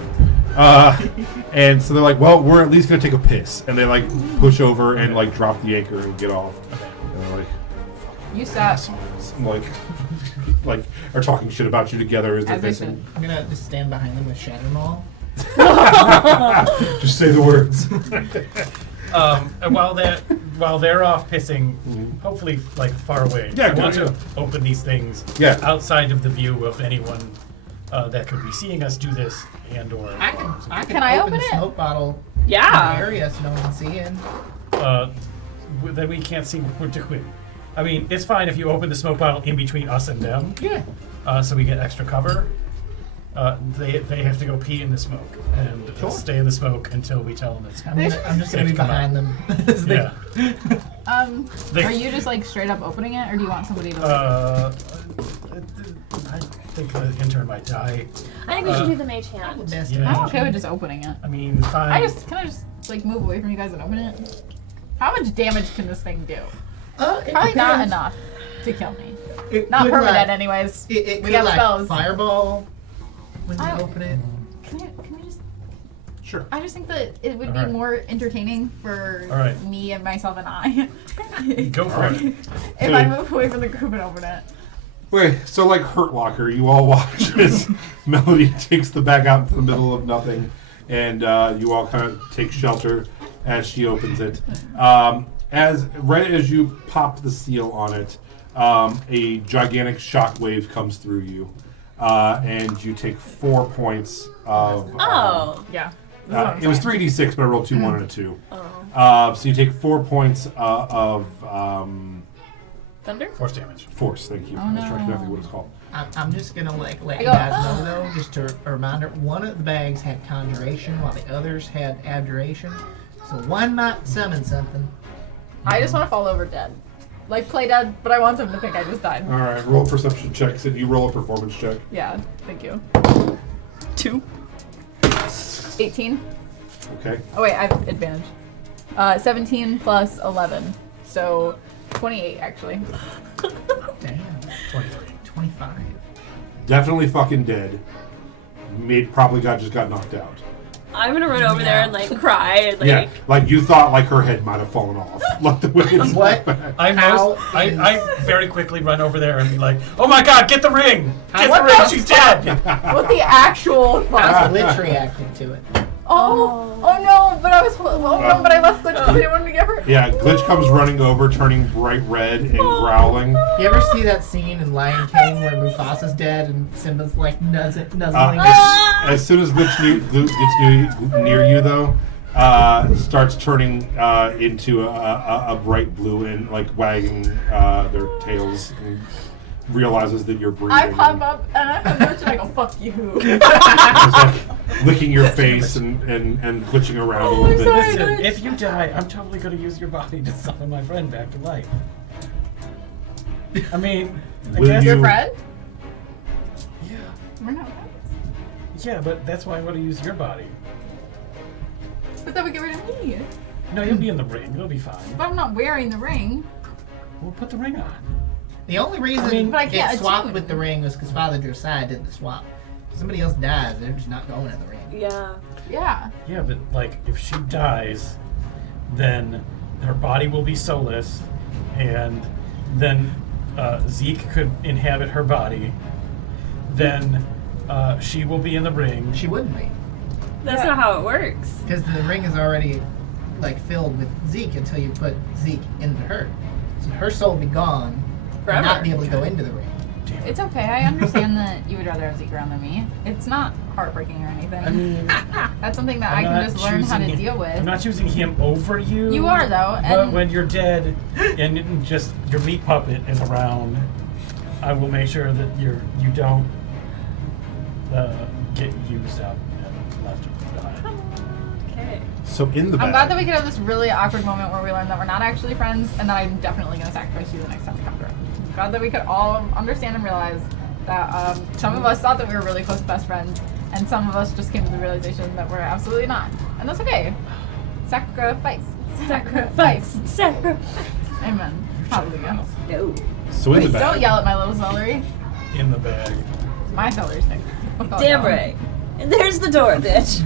And so they're like, well, we're at least gonna take a piss, and they like push over and like drop the anchor and get off. And they're like, You stop. assholes. I'm like are talking shit about you together as they're As they pissing. should. I'm gonna just stand behind them with Shadow Maul. Just say the words. And while they're off pissing, hopefully like far away. Yeah, I want good, to open these things Yeah. outside of the view of anyone that could be seeing us do this and/or. Can I open the it? smoke bottle in the Yeah. area so no one's seeing. That we can't see what we're doing. I mean, it's fine if you open the smoke bottle in between us and them, Yeah. so we get extra cover. They have to go pee in the smoke and Sure. stay in the smoke until we tell them it's I'm just gonna be Come behind them. as they- Yeah. They- Are you just like straight up opening it, or do you want somebody to? I think the intern might die. I think we should do the mage hand. Best Yeah. I'm okay with just opening it. I mean, fine. Can I just like move away from you guys and open it? How much damage can this thing do? It Probably not depends. enough to kill me. It Not could, permanent, like, anyways. It We could got like spells. fireball when you I- open it. Can we just? Sure. I just think that it would be Alright. more entertaining for Alright. me and myself and I. Go for it. If I move away from the group and open it. Wait, so like Hurt Locker, you all watch as Melody takes the bag out into the middle of nothing, and you all kind of take shelter as she opens it. Right as you pop the seal on it, a gigantic shockwave comes through you, and you take 4 points of. Oh. Yeah. It was 3d6, but I rolled 2, 1, and a 2. Oh. So you take 4 points of Thunder? Force damage. force. Thank you. Oh, I was trying to no. think what it's called. I'm just gonna let I you go, guys know though, just a reminder. One of the bags had conjuration, while the others had abjuration. So one might summon something. I just want to fall over dead. Like play dead, but I want them to think I just died. All right, roll perception checks, and you roll a performance check. Yeah, thank you. 2. 18. Okay. Oh wait, I have advantage. 17 plus 11. So 28 actually. Damn. 25. Definitely fucking dead. Probably just got knocked out. I'm gonna run over there and like cry and like. Yeah, like you thought like her head might have fallen off. Like the way it's What? back. I very quickly run over there and be like, "Oh my God, get the ring! Get What the ring! the She's dead!" What the actual fuck? How's Lich reacting to it? Oh no! But I was but I left Glitch because I didn't want to get hurt. Yeah, Glitch comes running over, turning bright red and growling. You ever see that scene in Lion King where Mufasa's dead and Simba's like nuzzling? As soon as Glitch gets near you, though, starts turning into a bright blue and like wagging their tails. And realizes that you're breathing. I pop up and I have Glitch and I go fuck you. Just like licking your face and glitching around a little bit. sorry. Listen, if you die, I'm totally gonna use your body to summon my friend back to life. I mean, I Will guess. you- Your friend? Yeah, We're not friends. yeah, but that's why I'm gonna use your body. But then we get rid of me. No, you'll be in the ring. It'll be fine. But I'm not wearing the ring. We'll put the ring on. The only reason But I can't it swapped attune. with the ring was because Father Josiah did the swap. If somebody else dies, they're just not going in the ring. Yeah. Yeah. Yeah, but like if she dies, then her body will be soulless, and then Zeke could inhabit her body. Then she will be in the ring. She wouldn't be, That's Yeah. not how it works. because the ring is already like filled with Zeke until you put Zeke into her. So her soul will be gone, and Forever. not be able to go into the ring. Damn. It's okay. I understand that you would rather have Zeke around than me. It's not heartbreaking or anything. I mean, That's something that I'm I can not just learn how to choosing- deal with. I'm not choosing him over you. You are, though, But and- when you're dead and just your meat puppet is around, I will make sure that you don't get used up and left behind. Okay. So in the bag. I'm glad that we could have this really awkward moment where we learn that we're not actually friends and that I'm definitely going to sacrifice you the next time we come through. I'm glad that we could all understand and realize that some of us thought that we were really close best friends and some of us just came to the realization that we're absolutely not. And that's okay. Sacrifice. Sacrifice. Sacrifice. Amen. Hallelujah. No. So in the Please bag. don't yell at my little celery. In the bag. It's my celery stick. Fuck all Damn y'all. right. And there's the door, bitch.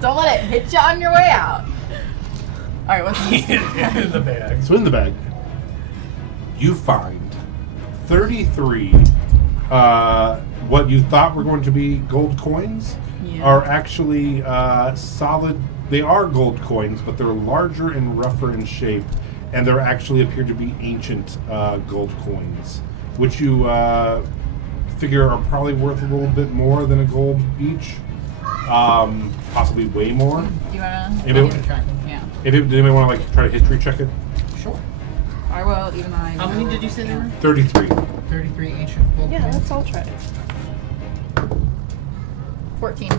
Don't let it hit you on your way out. Alright, what's this? In the bag. So in the bag, you find 33 what you thought were going to be gold coins Yeah. are actually solid. They are gold coins, but they're larger and rougher in shape, and they actually appear to be ancient gold coins, which you figure are probably worth a little bit more than a gold each, possibly way more. Do you wanna? If it- Yeah. Did anybody want to like try to history check it? Sure. I will, even though I How know- many did you say there were? 33. 33 ancient gold Yeah, coins. let's all try it. 14.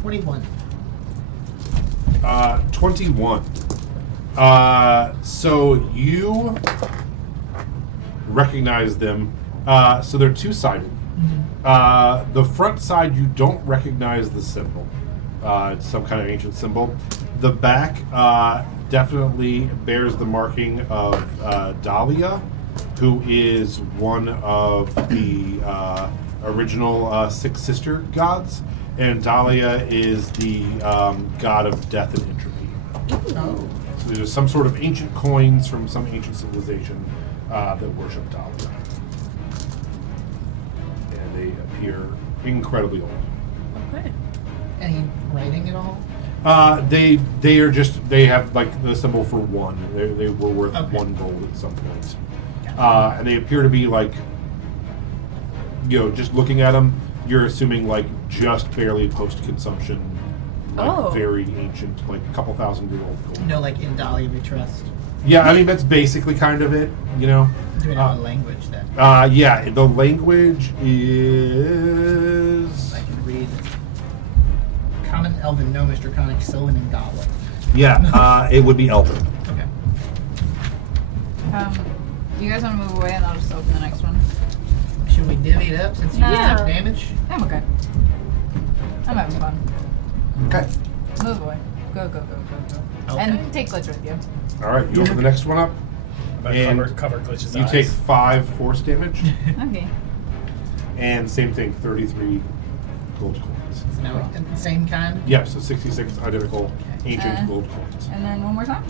21. 21. So you recognize them. So they're two-sided. The front side, you don't recognize the symbol. It's some kind of ancient symbol. The back definitely bears the marking of Dahlia, who is one of the original Six Sister gods. And Dahlia is the god of death and entropy. Oh. So there's some sort of ancient coins from some ancient civilization that worship Dahlia. And they appear incredibly old. Okay. Any writing at all? They are just, they have like the symbol for one. They were worth Okay. 1 gold at some point. And they appear to be like, you know, just looking at them, you're assuming like just barely post-consumption, like Oh. very ancient, like a couple thousand-year-old gold. No, like in Dali we trust. Yeah, I mean that's basically kind of it, you know. Do we know a language then? Yeah, the language is I can read Common, Elven, Gnomish, Draconic, Sylvan, and Goblin. yeah, it would be Elven. Okay. Do you guys want to move away and I'll just open the next one? Should we divvy it up since you Yeah. took damage? I'm okay. I'm having fun. Okay. Move away. Go, go, go, go, go. Okay. And take Glitch with you. All right, you open the next one up. And Cover Glitch's You eyes. take 5 force damage, Okay. and same thing, 33 gold coins. So now we the same kind? Yep, so 66 identical ancient Uh, gold coins. And then one more time?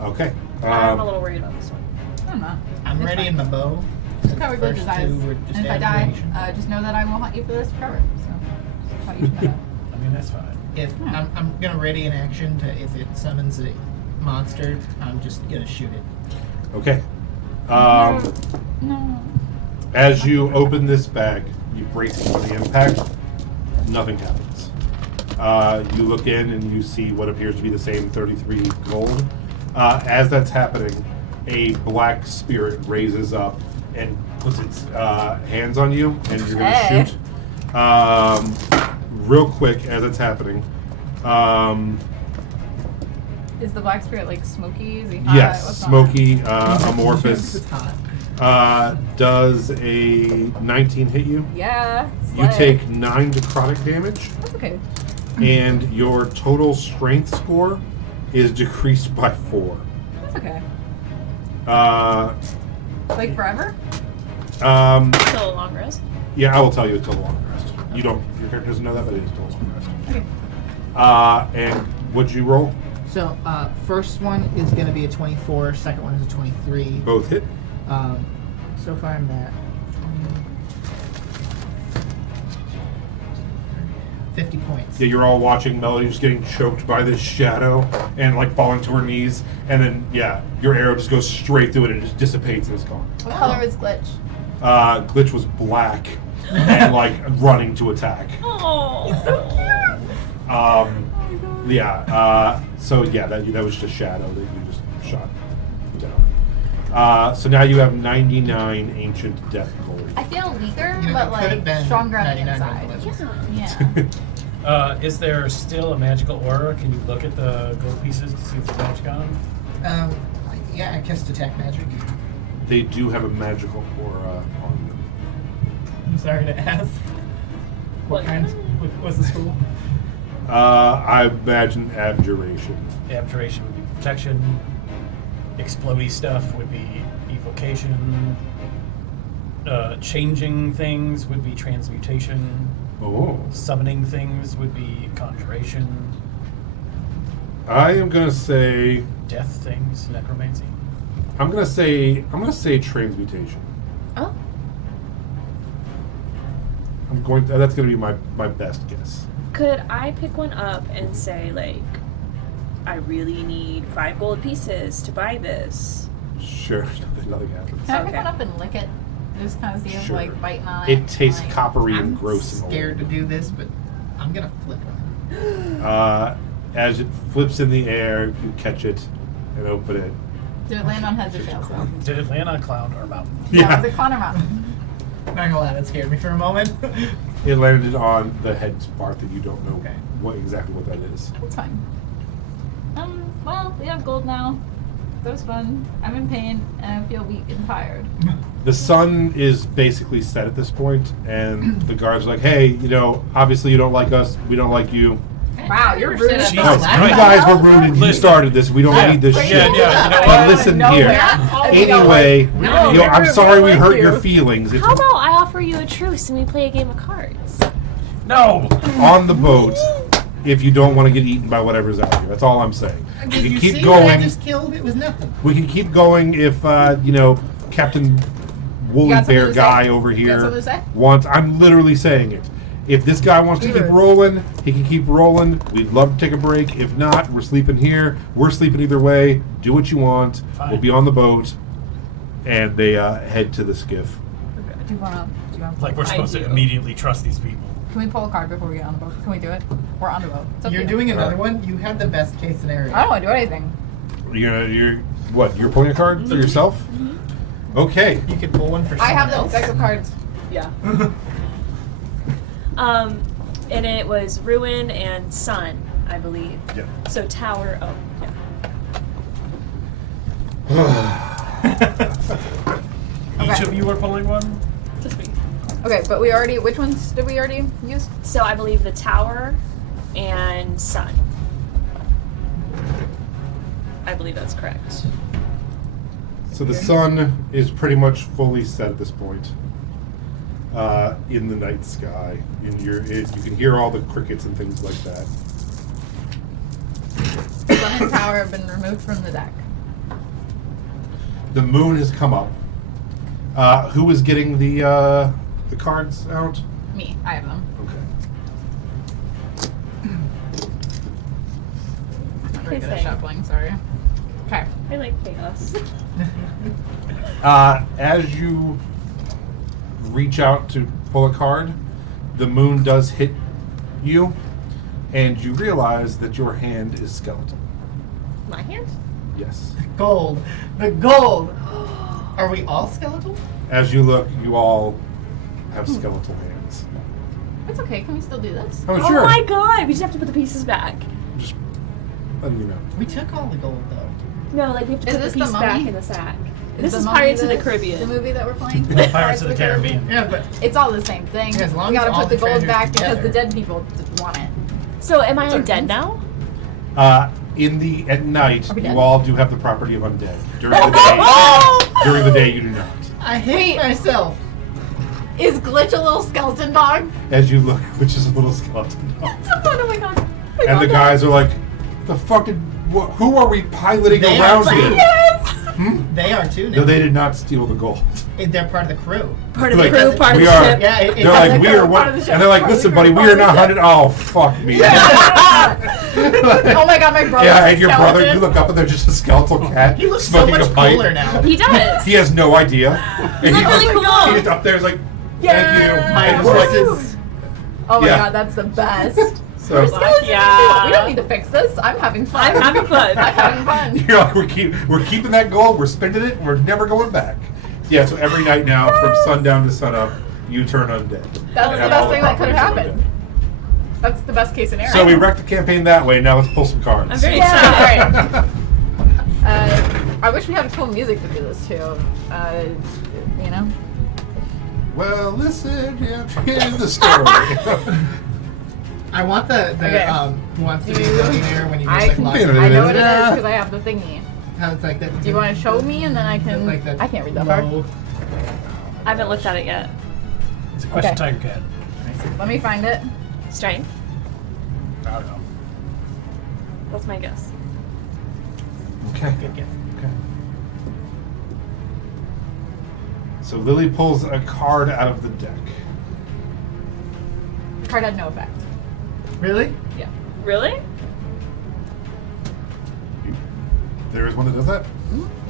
Okay. I'm a little worried about this one. I'm not. I'm It's ready fine. in the bow. Just cover First Glitch's eyes. two were just And if I die, aggravation. just know that I will haunt you for this forever. So, just haunt you for that. I mean, that's fine. If I'm gonna ready an action to if it summons a monster, I'm just gonna shoot it. Okay. No. As you open this bag, you brace for the impact. Nothing happens. You look in and you see what appears to be the same 33 gold. As that's happening, a black spirit raises up and puts its hands on you, and you're going to Hey. shoot. Real quick, as it's happening. Is the black spirit like smoky? Is he hot? Yes, What's going on? smoky, amorphous. It's hot. Does a 19 hit you? Yeah. You slay. take 9 necrotic damage, That's okay. and your total strength score is decreased by 4. That's okay. Uh, Like forever? Still a long rest. yeah, I will tell you it's a long rest. You don't, your character doesn't know that, but it is still a long rest. Okay. And what'd you roll? So first one is gonna be a 24. Second one is a 23. Both hit. So far I'm at 50 points. Yeah, you're all watching Melody just getting choked by this shadow and like falling to her knees, and then yeah, your arrow just goes straight through it and it just dissipates and is gone. What color is Glitch? Glitch was black and like running to attack. Oh. Yeah. So yeah, that was just shadow that you just shot down. So now you have 99 ancient death gold. I feel weaker, You know, but it could have like been stronger on the 99 inside. gold. Yeah. Is there still a magical aura? Can you look at the gold pieces to see if there's magic on them? Yeah, I cast detect magic. They do have a magical aura on them. I'm sorry to ask. What kind? What's the school? I imagine abjuration. Abjuration would be protection. Explodey stuff would be evocation. Changing things would be transmutation. Oh. Summoning things would be conjuration. I am gonna say Death things, necromancy. I'm gonna say transmutation. Oh. That's gonna be my best guess. Could I pick one up and say, like, I really need 5 gold pieces to buy this? Sure, nothing happens. Can I pick Okay. one up and lick it? Just kind of see if Sure. like biting on it. It tastes like, coppery and I'm gross and scared to old. do this, but I'm gonna flip one. As it flips in the air, you catch it and open it. Did it land on heads or tails? though? Did it land on cloud or mountain? Yeah. Was it Connor Mountain? Not gonna lie, that scared me for a moment. It landed on the head part that you don't know Okay. exactly what that is. That's fine. Well, we have gold now. That was fun. I'm in pain and I feel weak and tired. The sun is basically set at this point, and the guards are like, "Hey, obviously you don't like us. We don't like you. Wow, you're rude. Jesus No, Christ. you guys were rude and you Listen. started this. We don't need this shit." Yeah, you know But what? listen Nowhere. here. Anyway, No, I'm we sorry we like hurt you. your feelings. It's How about I offer you a truce and we play a game of cards? No! on the boat if you don't want to get eaten by whatever's out here. That's all I'm saying. We Did can you keep see what I going. just killed? It was nothing. We can keep going if Captain Woolly You got something Bear to guy say? over You got here something to say? wants. I'm literally saying it. If this guy wants to keep Sure. rolling, he can keep rolling. We'd love to take a break. If not, we're sleeping here. We're sleeping either way. Do what you want. Fine. We'll be on the boat, and they head to the skiff. Do you want to? Like we're supposed to do. immediately trust these people. Can we pull a card before we get on the boat? Can we do it? We're on the boat. It's up to You're you. doing another one? You had the best case scenario. I don't want to do anything. You're what? You're pulling a card for yourself? Okay. You could pull one for I someone have the else. deck of cards. Yeah. And it was Ruin and Sun, I believe. Yeah. So Tower. Oh, yeah. Each Okay. of you are pulling one? Just me. Okay, but which ones did we already use? So I believe the Tower and Sun. I believe that's correct. So the sun is pretty much fully set at this point. In the night sky, you can hear all the crickets and things like that. Sun and Tower have been removed from the deck. The moon has come up. Who is getting the cards out? Me, I have them. Okay. Not very good at Same. shuffling, sorry. Okay. I like chaos. As you reach out to pull a card, the moon does hit you, and you realize that your hand is skeletal. My hand? Yes. Gold. The gold. Are we all skeletal? As you look, you all have skeletal hands. It's okay, can we still do this? Oh, Oh sure. my god! We just have to put the pieces back. Just letting you know. We took all the gold though. No, like we have to Is put the this the piece back Mummy? in the sack. Is This the is Mummy Pirates of the the Caribbean. movie that we're playing? Pirates of the Caribbean. Yeah, but It's all the same thing. Yeah, as long we as gotta all put the the gold treasures back because together. the dead people want it. So am I undead now? At night, Are we you dead? all do have the property of undead. During the day, you do not. I hate Wait. myself. Is Glitch a little skeleton dog? As you look, which is a little skeleton dog. Oh my god. And the guys are like, "The fuck who are we piloting They around are here?" Yes! They are too now. No, they did not steal the gold. They're part of the crew. Part of the Like, crew, part of we the are- ship. Yeah, They're like, "We are part one," of the ship, and they're like, part of the "Listen, crew, buddy, we part are of the not ship." hunted." Oh, fuck me. Oh my god, my brother. Yeah, and your brother, you look up and there's just a skeletal cat He looks so smoking much a pipe. cooler now. He does. He has no idea. And look really cool. He's up there, he's like, Yay! "Thank you." My And it's like, horses. Oh my Yeah. god, that's the best. So Yeah. We don't need to fix this. I'm having fun. I'm having fun. I'm having fun. you're like, we're keeping that gold. We're spending it. We're never going back. Yeah. So every night now, from sundown to sunup, you turn undead. That's And the have best all thing that could have properties happened. That's the best case scenario. So we wrecked the campaign that way. Now let's pull some cards. I'm very Yeah. excited. All right. I wish we had cool music to do this too. You know. Well, listen, here's the story. I want the Okay. who wants to be a Do you- millionaire when you I get can- like Yeah. I know what it is because I have the thingy. how it's like that. Do you want to show me and then I can? like that I can't read that hard. low- I haven't looked at it yet. It's a question, Okay. Tiger Cat. Let me find it. Strength. I don't know. That's my guess. Okay. Good guess. Okay. So Lily pulls a card out of the deck. The card had no effect. Really? Yeah. Really? There is one that does that?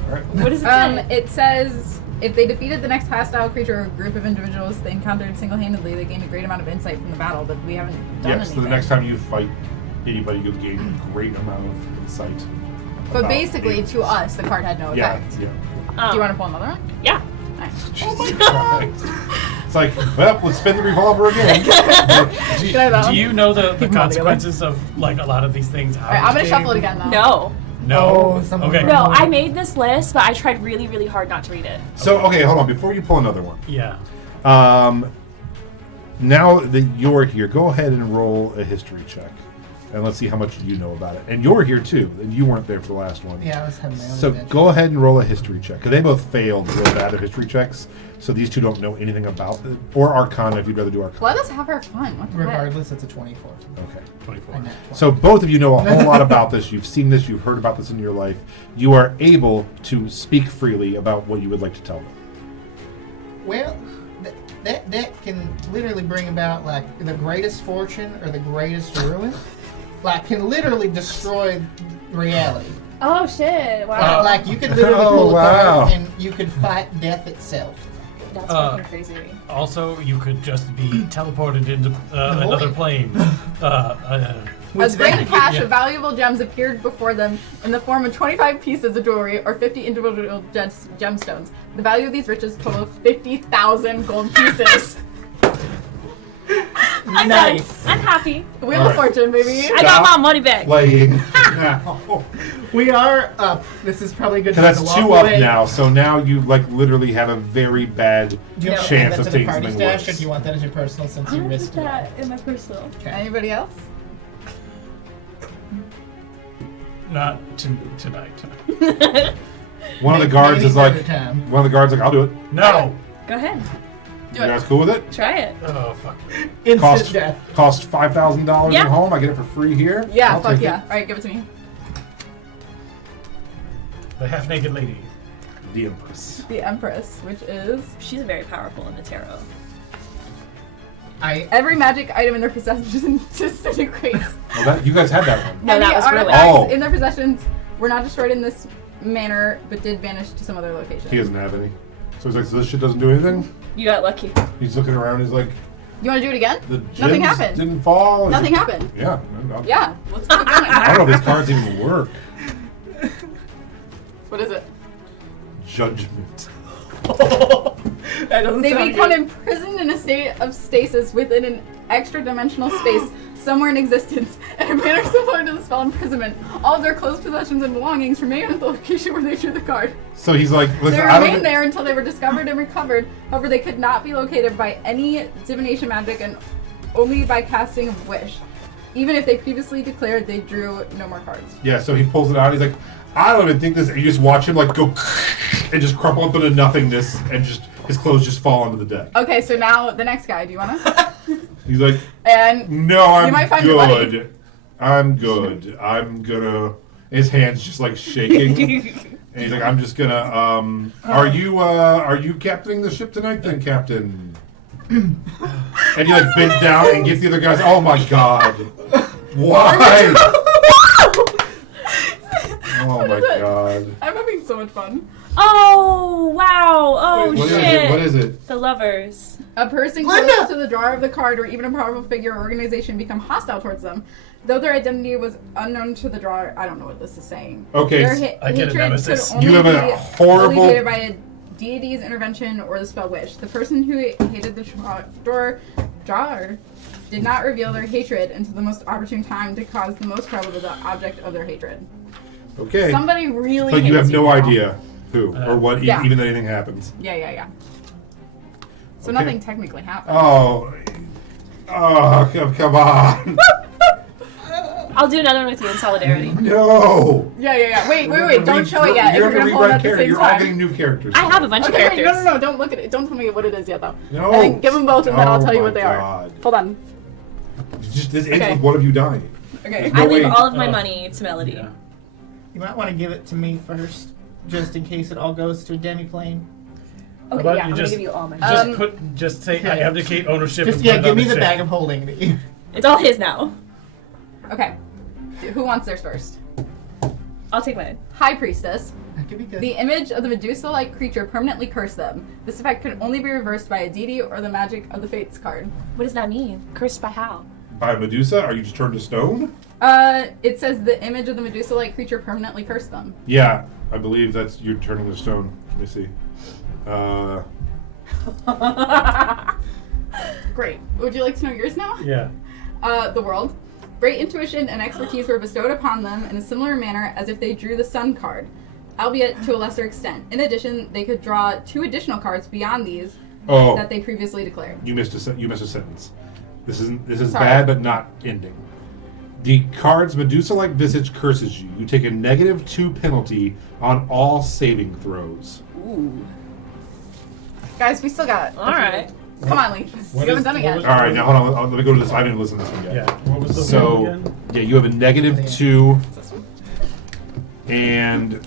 All right. What does it say? It says if they defeated the next hostile creature or group of individuals they encountered single-handedly, they gained a great amount of insight from the battle, but we haven't done Yes, anything. so the next time you fight anybody, you'll gain a great amount of insight. But about basically, it. to us, the card had no Yeah, effect. yeah. Oh. Do you want to pull another one? Yeah. Nice. Oh my god! It's like, well, let's spin the revolver again. Do, Can I have that do one? you know the them all together. consequences of like a lot of these things? All right, I'm gonna shuffle it again though. No. No. Oh, something Okay. wrong. No, I made this list, but I tried really, really hard not to read it. So, okay, hold on. Before you pull another one, Yeah. now that you're here, go ahead and roll a history check. And let's see how much you know about it. And you're here too, and you weren't there for the last one. Yeah, I was having my own So adventure. go ahead and roll a history check. Because they both failed real bad at history checks. So these two don't know anything about it. Or Arcana if you'd rather do Arcana. Let us have our fun. What the heck? Regardless, it's a 24. Okay. 24. I net 20. So both of you know a whole lot about this. You've seen this. You've heard about this in your life. You are able to speak freely about what you would like to tell them. Well, that deck can literally bring about like the greatest fortune or the greatest ruin. Like, can literally destroy reality. Oh shit! Wow. Like you could literally Oh, pull a wow. card and you could fight death itself. That's Uh, fucking crazy. Also, you could just be teleported into another plane. Which A great then- cache yeah. of valuable gems appeared before them in the form of 25 pieces of jewelry or 50 individual gemstones. The value of these riches total 50,000 gold pieces. I'm Nice. done. I'm happy. Wheel All of right. Fortune, baby. I got my money back. Playing now. We are up. This is probably a good. Because time that's to two walk up away. now. So now you like literally have a very bad Do you want to add chance that of to the taking party something stash, or worse. do you want that as your personal since I'm you gonna put risked it? that in my personal. Anybody else? Not tonight. One of the guards Maybe is like, another time. one of the guards is like, I'll do it. No. Go ahead. You guys cool with it? Try it. Oh fuck. Instant Cost death. $5,000 Yeah. at home. I get it for free here. Yeah, I'll fuck take yeah. it. Alright, give it to me. The half-naked lady. The Empress. The Empress, which is She's very powerful in the tarot. every magic item in their possession disintegrates. Oh, that you guys had that one. No, Any that was artifacts Oh. in their possessions were not destroyed in this manner, but did vanish to some other location. He doesn't have any. So he's like, so this shit doesn't do anything? You got lucky. He's looking around. He's like, You want to do it again? the Nothing gems happened. didn't fall. He's Nothing like, happened. Yeah. Yeah, let's keep it going. I don't know if these cards even work. What is it? Judgment. That doesn't They sound become good. imprisoned in a state of stasis within an extra-dimensional space somewhere in existence, in a manner similar to the spell imprisonment. All of their closed possessions and belongings remain at the location where they drew the card. So he's like, They listen, I remained don't. there until they were discovered and recovered. However, they could not be located by any divination magic and only by casting a wish. Even if they previously declared they drew no more cards. Yeah. So he pulls it out. He's like, I don't even think this. And you just watch him like go and just crumple up into nothingness, and just his clothes just fall onto the deck. Okay, so now the next guy. Do you wanna? He's like, And no, I'm might find your buddy. good. I'm good. I'm gonna. His hands just like shaking, and he's like, I'm just gonna. Are you captaining the ship tonight, then, Captain? And he like bends down and gets the other guys. Oh my god! Why? Oh my is it? god! I'm having so much fun. Oh wow! Oh What is shit! it? What is it? The lovers. A person Linda! close to the drawer of the card or even a powerful figure or organization become hostile towards them. Though their identity was unknown to the drawer, I don't know what this is saying. Okay, Their I get a hatred nemesis. could only You have a be horrible- alleviated by a deity's intervention or the spell wish. The person who hated the drawer did not reveal their hatred until the most opportune time to cause the most trouble to the object of their hatred. Okay. Somebody really But you have hates no now. idea who or what, Yeah. even though anything happens. Yeah. So Okay. nothing technically happened. Oh, come on. I'll do another one with you in solidarity. No. Yeah. Wait. We're gonna Don't read- show it yet. You're If you're gonna gonna pull it rewrite at the characters. same You're all time. getting new characters. I have a bunch of Okay, characters. no. Don't look at it. Don't tell me what it is yet, though. No. And then give them both, and then I'll tell you Oh what they my are. God. Hold on. Just this ends Okay. with one of you dying. Okay. No I leave way. all of my money to Melody. Yeah. You might want to give it to me first, just in case it all goes to a demiplane. Okay, about yeah, you I'm just- gonna give you all my Just money. just say I Okay. abdicate ownership. Just and yeah, put it give on me the ship. bag of holding. It's all his now. Okay. Who wants theirs first? I'll take mine. High Priestess. That could be good. The image of the Medusa-like creature permanently cursed them. This effect could only be reversed by a deity or the magic of the Fates card. What does that mean? Cursed by how? By Medusa? Are you just turned to stone? It says the image of the Medusa-like creature permanently cursed them. Yeah, I believe that's you're turning to stone. Let me see. Great. Would you like to know yours now? Yeah. The world. Great intuition and expertise were bestowed upon them in a similar manner as if they drew the Sun card, albeit to a lesser extent. In addition, they could draw 2 additional cards beyond these that they previously declared. You missed a sentence. This is Sorry. bad, but not ending. The card's Medusa-like visage curses you. You take a -2 penalty on all saving throws. Ooh. Guys, we still got. All right. Come on, Lee. What You haven't is- done it what yet. was- All right, now hold on. Let me go to this. I didn't listen to this one yet. Yeah. What was the So rule again? yeah, you have a -2, and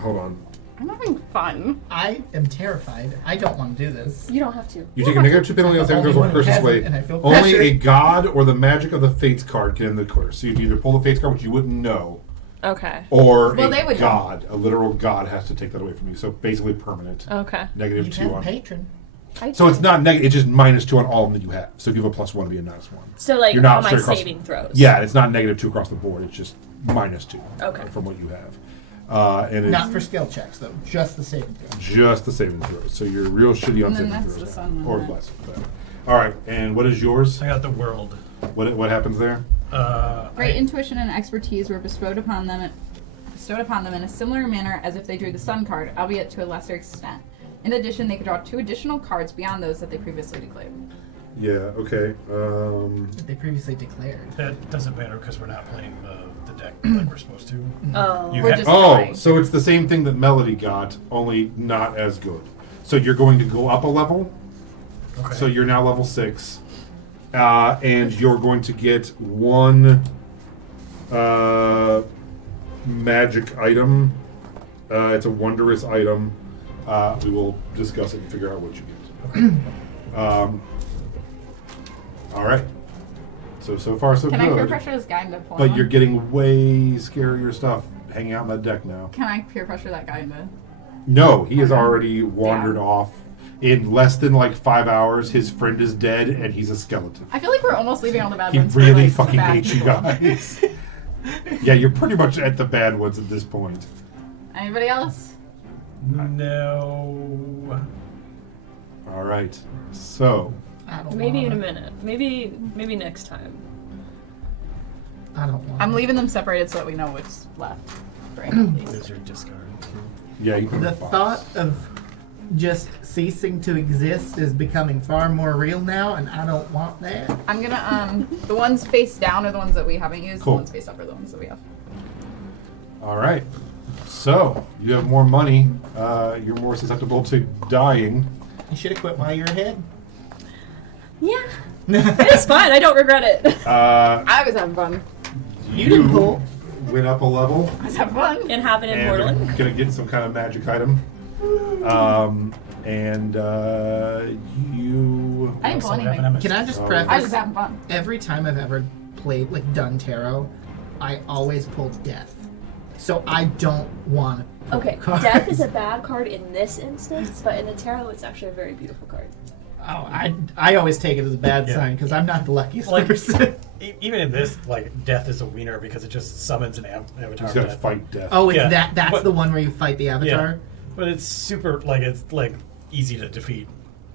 hold on. I'm having fun. I am terrified. I don't want to do this. You don't have to. You take a -2 penalty on saving throws when Only one curses who way. hasn't, and I feel Only pressured. a god or the magic of the Fates card can end the curse. So you can either pull the Fates card, which you wouldn't know, Okay. or Well, they a would know. god, a literal god, has to take that away from you. So basically permanent. Okay. You -2 have a on. patron. So it's not negative. It's just -2 on all of them that you have. So if you have a +1, it'd be a -1. So like You're not all my straight across- saving throws. Yeah, it's not -2 across the board. It's just -2 Okay. from what you have. And it's Not for skill checks though, just the saving throw. just the saving throws. So you're real shitty on And then saving that's throws. the sun Or one, less. All right, and what is yours? I got the world. What happens there? Great intuition and expertise were bestowed upon them in a similar manner as if they drew the Sun card, albeit to a lesser extent. In addition, they could draw 2 additional cards beyond those that they previously declared. Yeah. Okay. That they previously declared. That doesn't matter because we're not playing the deck like we're supposed to. Oh. You We're ha- just Oh, trying. so it's the same thing that Melody got, only not as good. So you're going to go up a level. Okay. So you're now level 6, and you're going to get 1 magic item. It's a wondrous item. We will discuss it and figure out what you get. All right. So far so Can I peer good. pressure this guy into pulling But one? you're getting way scarier stuff hanging out on that deck now. Can I peer pressure that guy into? No, he has already wandered Yeah. off. In less than like 5 hours, his friend is dead and he's a skeleton. I feel like we're almost leaving all the bad He ones. for, really like, the fucking bad hates you people. guys. Yeah, you're pretty much at the bad ones at this point. Anybody else? No. All right. So, I don't Maybe in a wanna. minute. Maybe next time. I don't want. I'm leaving them separated so that we know what's left. For him, at least. There's your discard. yeah, you can The five. thought of just ceasing to exist is becoming far more real now, and I don't want that. I'm gonna the ones face down are the ones that we haven't used. Cool. The ones face up are the ones that we have. All right. So, you have more money. You're more susceptible to dying. You should have quit while you're ahead. Yeah. It's fine. I don't regret it. I was having fun. You didn't pull. Went up a level. I was having fun. And have it in And Portland. I'm gonna get some kind of magic item. And you. I didn't pull Also have an anything. MS. Can I just Oh. I was preface? just having fun. Every time I've ever played, like done tarot, I always pull death. So I don't want to pull Okay, cards. death is a bad card in this instance, but in the tarot, it's actually a very beautiful card. Oh, I always take it as a bad Yeah. sign because I'm not the luckiest Like, person. even in this, like, death is a wiener because it just summons an avatar. You just gotta death. fight death. Oh, it's Yeah, that's but- the one where you fight the avatar. Yeah, but it's super, like, it's like easy to defeat.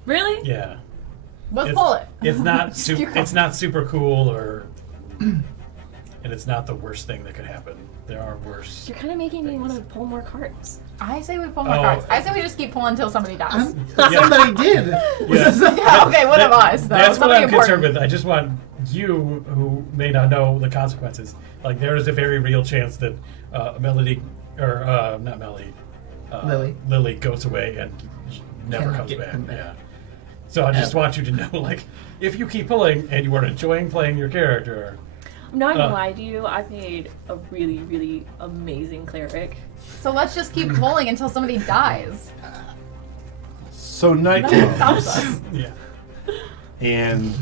Really? Yeah, Let's it's, pull it. It's not You're it's not super cool or, and it's not the worst thing that could happen. There are worse. You're kind of making me want to pull more cards. I say we pull more Oh. cards. I say we just keep pulling until somebody dies. Somebody did. Yeah. Yeah, okay, one of us, though. That's what Somebody I'm concerned important. with. I just want you, who may not know the consequences, like there is a very real chance that Melody, or not Melody, Lily goes away and never Cannot comes get back. come back. Yeah. So I just want you to know, like, if you keep pulling and you are enjoying playing your character, I'm not gonna lie to you. I've made a really, really amazing cleric. So let's just keep pulling until somebody dies. So night Nothing comes, stops us. yeah. and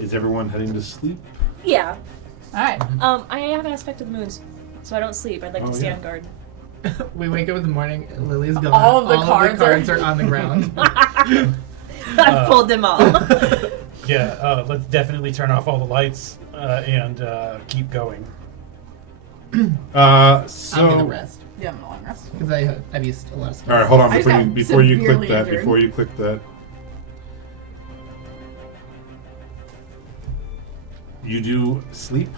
is everyone heading to sleep? Yeah. Alright. I have aspect of the moons, so I don't sleep. I'd like Oh, to stay yeah. on guard. We wake up in the morning. Lily's gone. All of the cards are on the ground. I've pulled them all. Yeah, let's definitely turn off all the lights and keep going. I'm gonna rest Yeah, I'm a long rest. because I've used a lot of stuff. All right, hold on I just got before you click severely that. injured. Before you click that, you do sleep.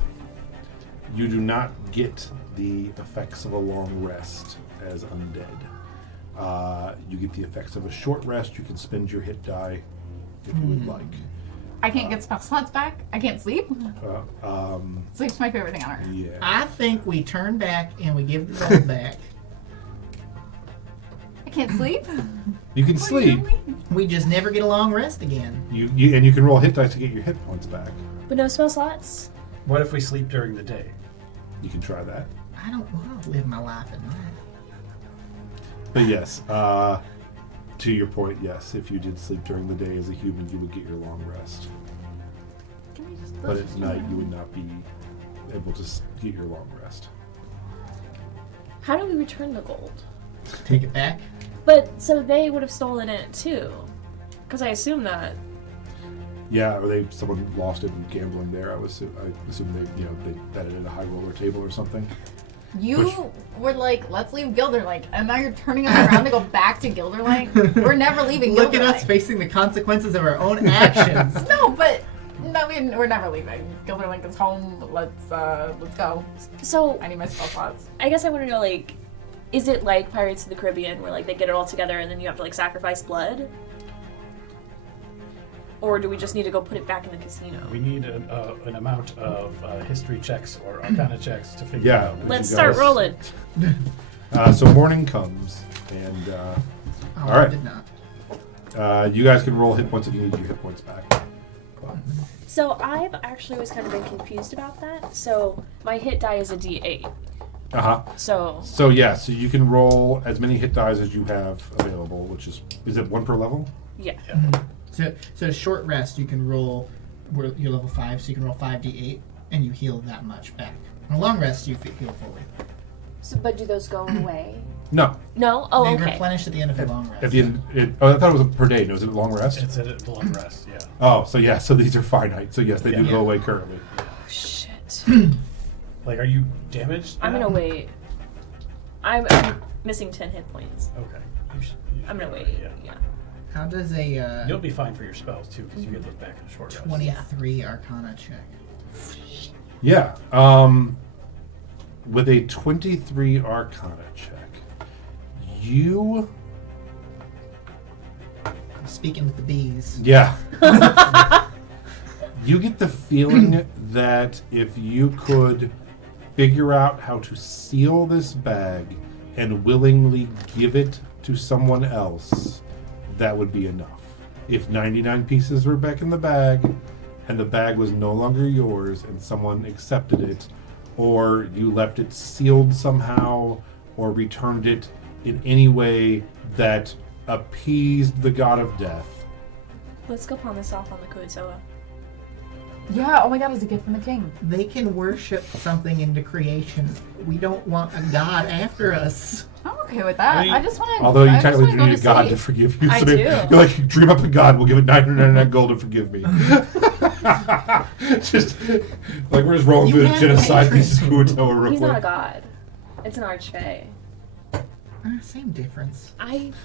You do not get the effects of a long rest as undead. You get the effects of a short rest. You can spend your hit die if you would like. I can't get spell slots back. I can't sleep. Sleep's my favorite thing on earth. Yeah. I think we turn back and we give the ball back. I can't sleep. You can sleep. We just never get a long rest again. You can roll hit dice to get your hit points back. But no spell slots. What if we sleep during the day? You can try that. I don't want to live my life at night. But yes, to your point, yes, if you did sleep during the day as a human, you would get your long rest. Can we just But at night, you would not be able to get your long rest. How do we return the gold? Take it back. But so they would have stolen it too, because I assume that. Yeah, or someone lost it in gambling there. I assume they bet it at a high roller table or something. You were like, let's leave Gilder Lanc, and now you're turning us around to go back to Gilder Lanc. We're never leaving Look Gilder at us Lanc. facing the consequences of our own actions. No, but no, we're never leaving. Gilder Lanc is home. Let's go. So I need my spell slots. I guess I want to know, like, is it like Pirates of the Caribbean, where like they get it all together and then you have to like sacrifice blood? Or do we just need to go put it back in the casino? We need an amount of history checks or arcana checks to figure Yeah. out. Let's you start guys- rolling. So morning comes, and Oh, all right. I did not. You guys can roll hit points if you need your hit points back. So I've actually always kind of been confused about that. So my hit die is a D8. So So yeah, so you can roll as many hit dice as you have available, which is it one per level? yeah. So a short rest, you can roll. You're level 5, so you can roll 5d8, and you heal that much back. On a long rest, you heal fully. So, but do those go away? No. No. Oh, They okay. replenish at the end of your long rest. At the end, I thought it was per day. No, is it a long rest? It's a long rest, yeah. Oh, so yeah, so these are finite. So yes, they do Yeah. go away currently. Oh, shit. Like, are you damaged? I'm now? gonna wait. I'm missing 10 hit points. Okay. You should I'm gonna be wait. right, yeah. Yeah. How does a You'll be fine for your spells too, because you get those back in a short rest. 23 Arcana check? Yeah. With a 23 Arcana check, you I'm speaking with the bees. yeah. You get the feeling that if you could figure out how to seal this bag and willingly give it to someone else, that would be enough. If 99 pieces were back in the bag and the bag was no longer yours and someone accepted it, or you left it sealed somehow or returned it in any way that appeased the god of death, Let's go pawn this off on the Kuitsoa. Yeah. Oh my God, it's a gift from the king. They can worship something into creation. We don't want a god after us. I'm okay with that. I mean, I just want to. Although you technically do need a god to forgive you. I So do. you're like, dream up a god, we'll give it 999 gold to forgive me. Just like we're just rolling You through the have genocide hatred. pieces of Kuatoa real He's not a quick. god. It's an archfey. Same difference.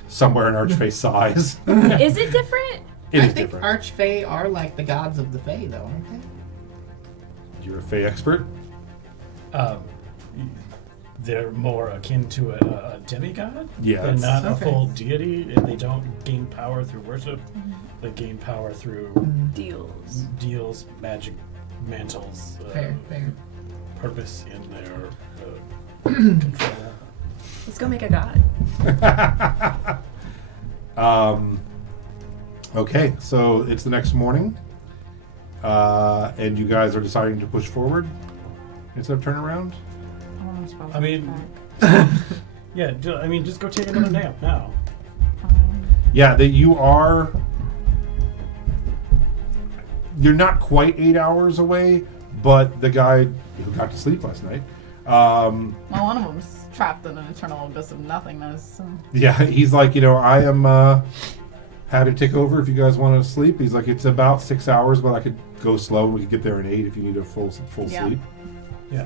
Somewhere in Archface size. Is it different? It I is think different. Archfey are like the gods of the Fae, though, aren't they? You're a Fae expert? They're more akin to a demigod. Yeah, They're it's- not a Okay. full deity, and they don't gain power through worship. They gain power through Deals. deals, magic, mantles, Fair, fair. purpose in their control. Let's go make a god. Okay, so it's the next morning, and you guys are deciding to push forward instead of turn around. I mean, yeah. Just go take another nap now. Yeah, that you are. You're not quite 8 hours away, but the guy who got to sleep last night, Well, one of them's trapped in an eternal abyss of nothingness. So. yeah, he's like, I am happy to take over if you guys want to sleep. He's like, it's about 6 hours, but I could go slow. We could get there in 8 if you need a full Yeah. sleep. Yeah,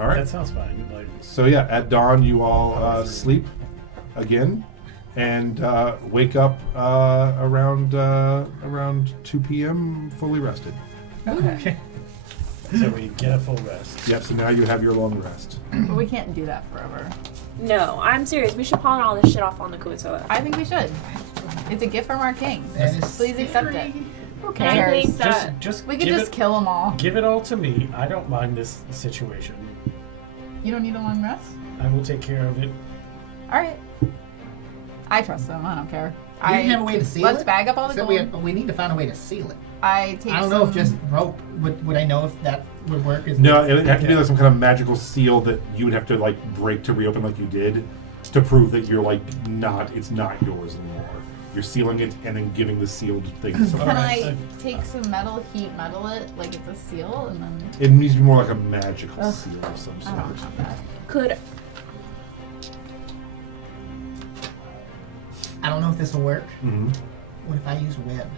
All right. that sounds fine. Like, So yeah, at dawn you all sleep again, and wake up around 2 p.m. fully rested. Okay. so we get a full rest. Yep. So now you have your long rest. But we can't do that forever. No, I'm serious. We should pawn all this shit off on the Kuatoa. I think we should. It's a gift from our king. That is Please accept it. Who And I cares? think that Just We could give just it, kill them all. give it all to me. I don't mind this situation. You don't need a long rest? I will take care of it. Alright. I trust them. I don't care. We didn't have a way to seal Let's it. bag up all the So gold. we need to find a way to seal it. I take I don't know if some- just rope would I know if that would work. No, it would have to be Okay. like some kind of magical seal that you would have to like break to reopen, like you did, to prove that you're like it's not yours anymore. You're sealing it and then giving the sealed thing to someone. Can Alright, I take some metal, heat metal it like it's a seal, and then It needs to be more like a magical Ugh. seal of some I sort. don't have that. could. I don't know if this will work. Hmm. What if I use web?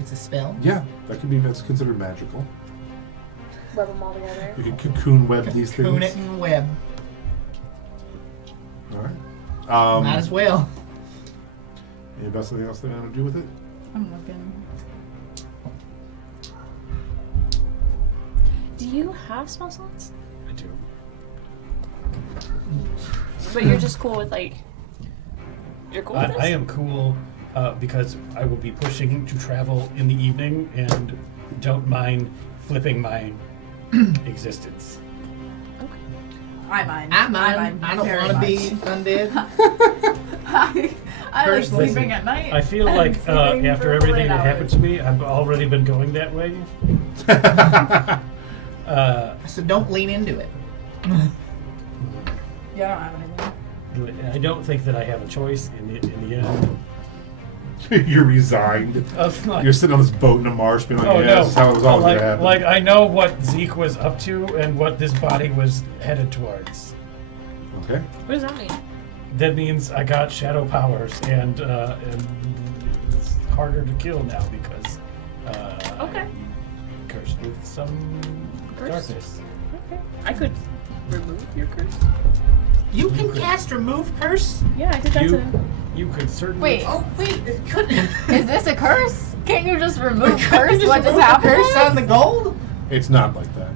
It's a spell. Yeah, that's considered magical. Rub them all together. You can cocoon web these Cocoon things. it in web. All right. Might as well. Anybody else something else they want to do with it? I'm looking. Do you have spell slots? I do. But you're just cool with like. You're cool with this? I am cool because I will be pushing to travel in the evening and don't mind flipping my existence. I mind. I mind. I don't very want to be much. undead. I like Personally, sleeping at night. I feel and like sleeping after for everything 48 that happened hours. to me, I've already been going that way. So don't lean into it. Yeah, I don't have anything. I don't think that I have a choice in the end. You're resigned. Of like, You're sitting on this boat in a marsh, being like, oh "Yeah, no! this is how it was always like, gonna happen." like I know what Zeke was up to and what this body was headed towards. Okay. What does that mean? That means I got shadow powers, and it's harder to kill now because Okay. I'm cursed with some Curse? darkness. Okay. I could remove your curse. You can cast remove curse. Yeah, I think that's You could certainly. Wait, Oh wait, it couldn't. is this a curse? Can't you just remove curse? What just happened? Curse on the gold. It's not like that.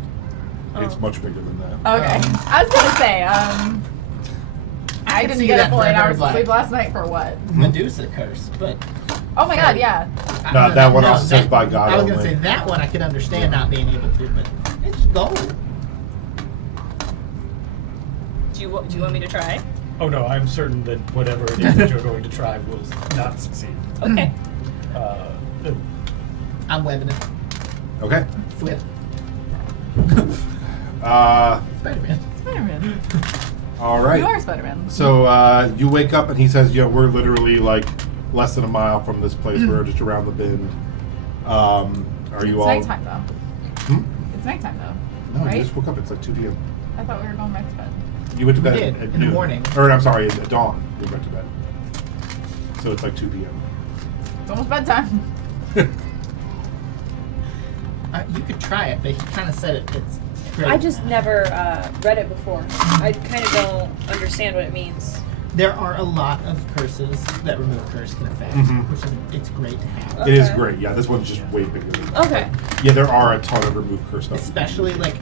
It's Oh. much bigger than that. Okay. I was gonna say, I can didn't see get that a full for 8 a hours of black. sleep last night for what? Medusa curse, but Oh my god, yeah. No, that one also says by God I was gonna only. say that one I could understand not being able to, but it's gold. Do you want me to try? Oh no, I'm certain that whatever it is that you're going to try will not succeed. Okay. I'm webbing it. Okay. Flip. Spider-Man. Spider-Man. All right. You are Spider-Man. So you wake up and he says, "Yeah, we're literally like less than a mile from this place. We're just around the bend." Are you It's all? nighttime though. Hmm? It's nighttime though. No, right? you just woke up. It's like 2 p.m. I thought we were going back to bed. You went to bed did, at in the noon. morning. Or I'm sorry, at dawn. You went to bed. So it's like 2 p.m. It's almost bedtime. You could try it, but he kind of said it's great. I just never read it before. I kind of don't understand what it means. There are a lot of curses that remove curse can affect, Mhm. which is it's great to have. It is Okay. great. Yeah, this one's just way bigger. Than Okay. Yeah, there are a ton of remove curse stuff. Especially like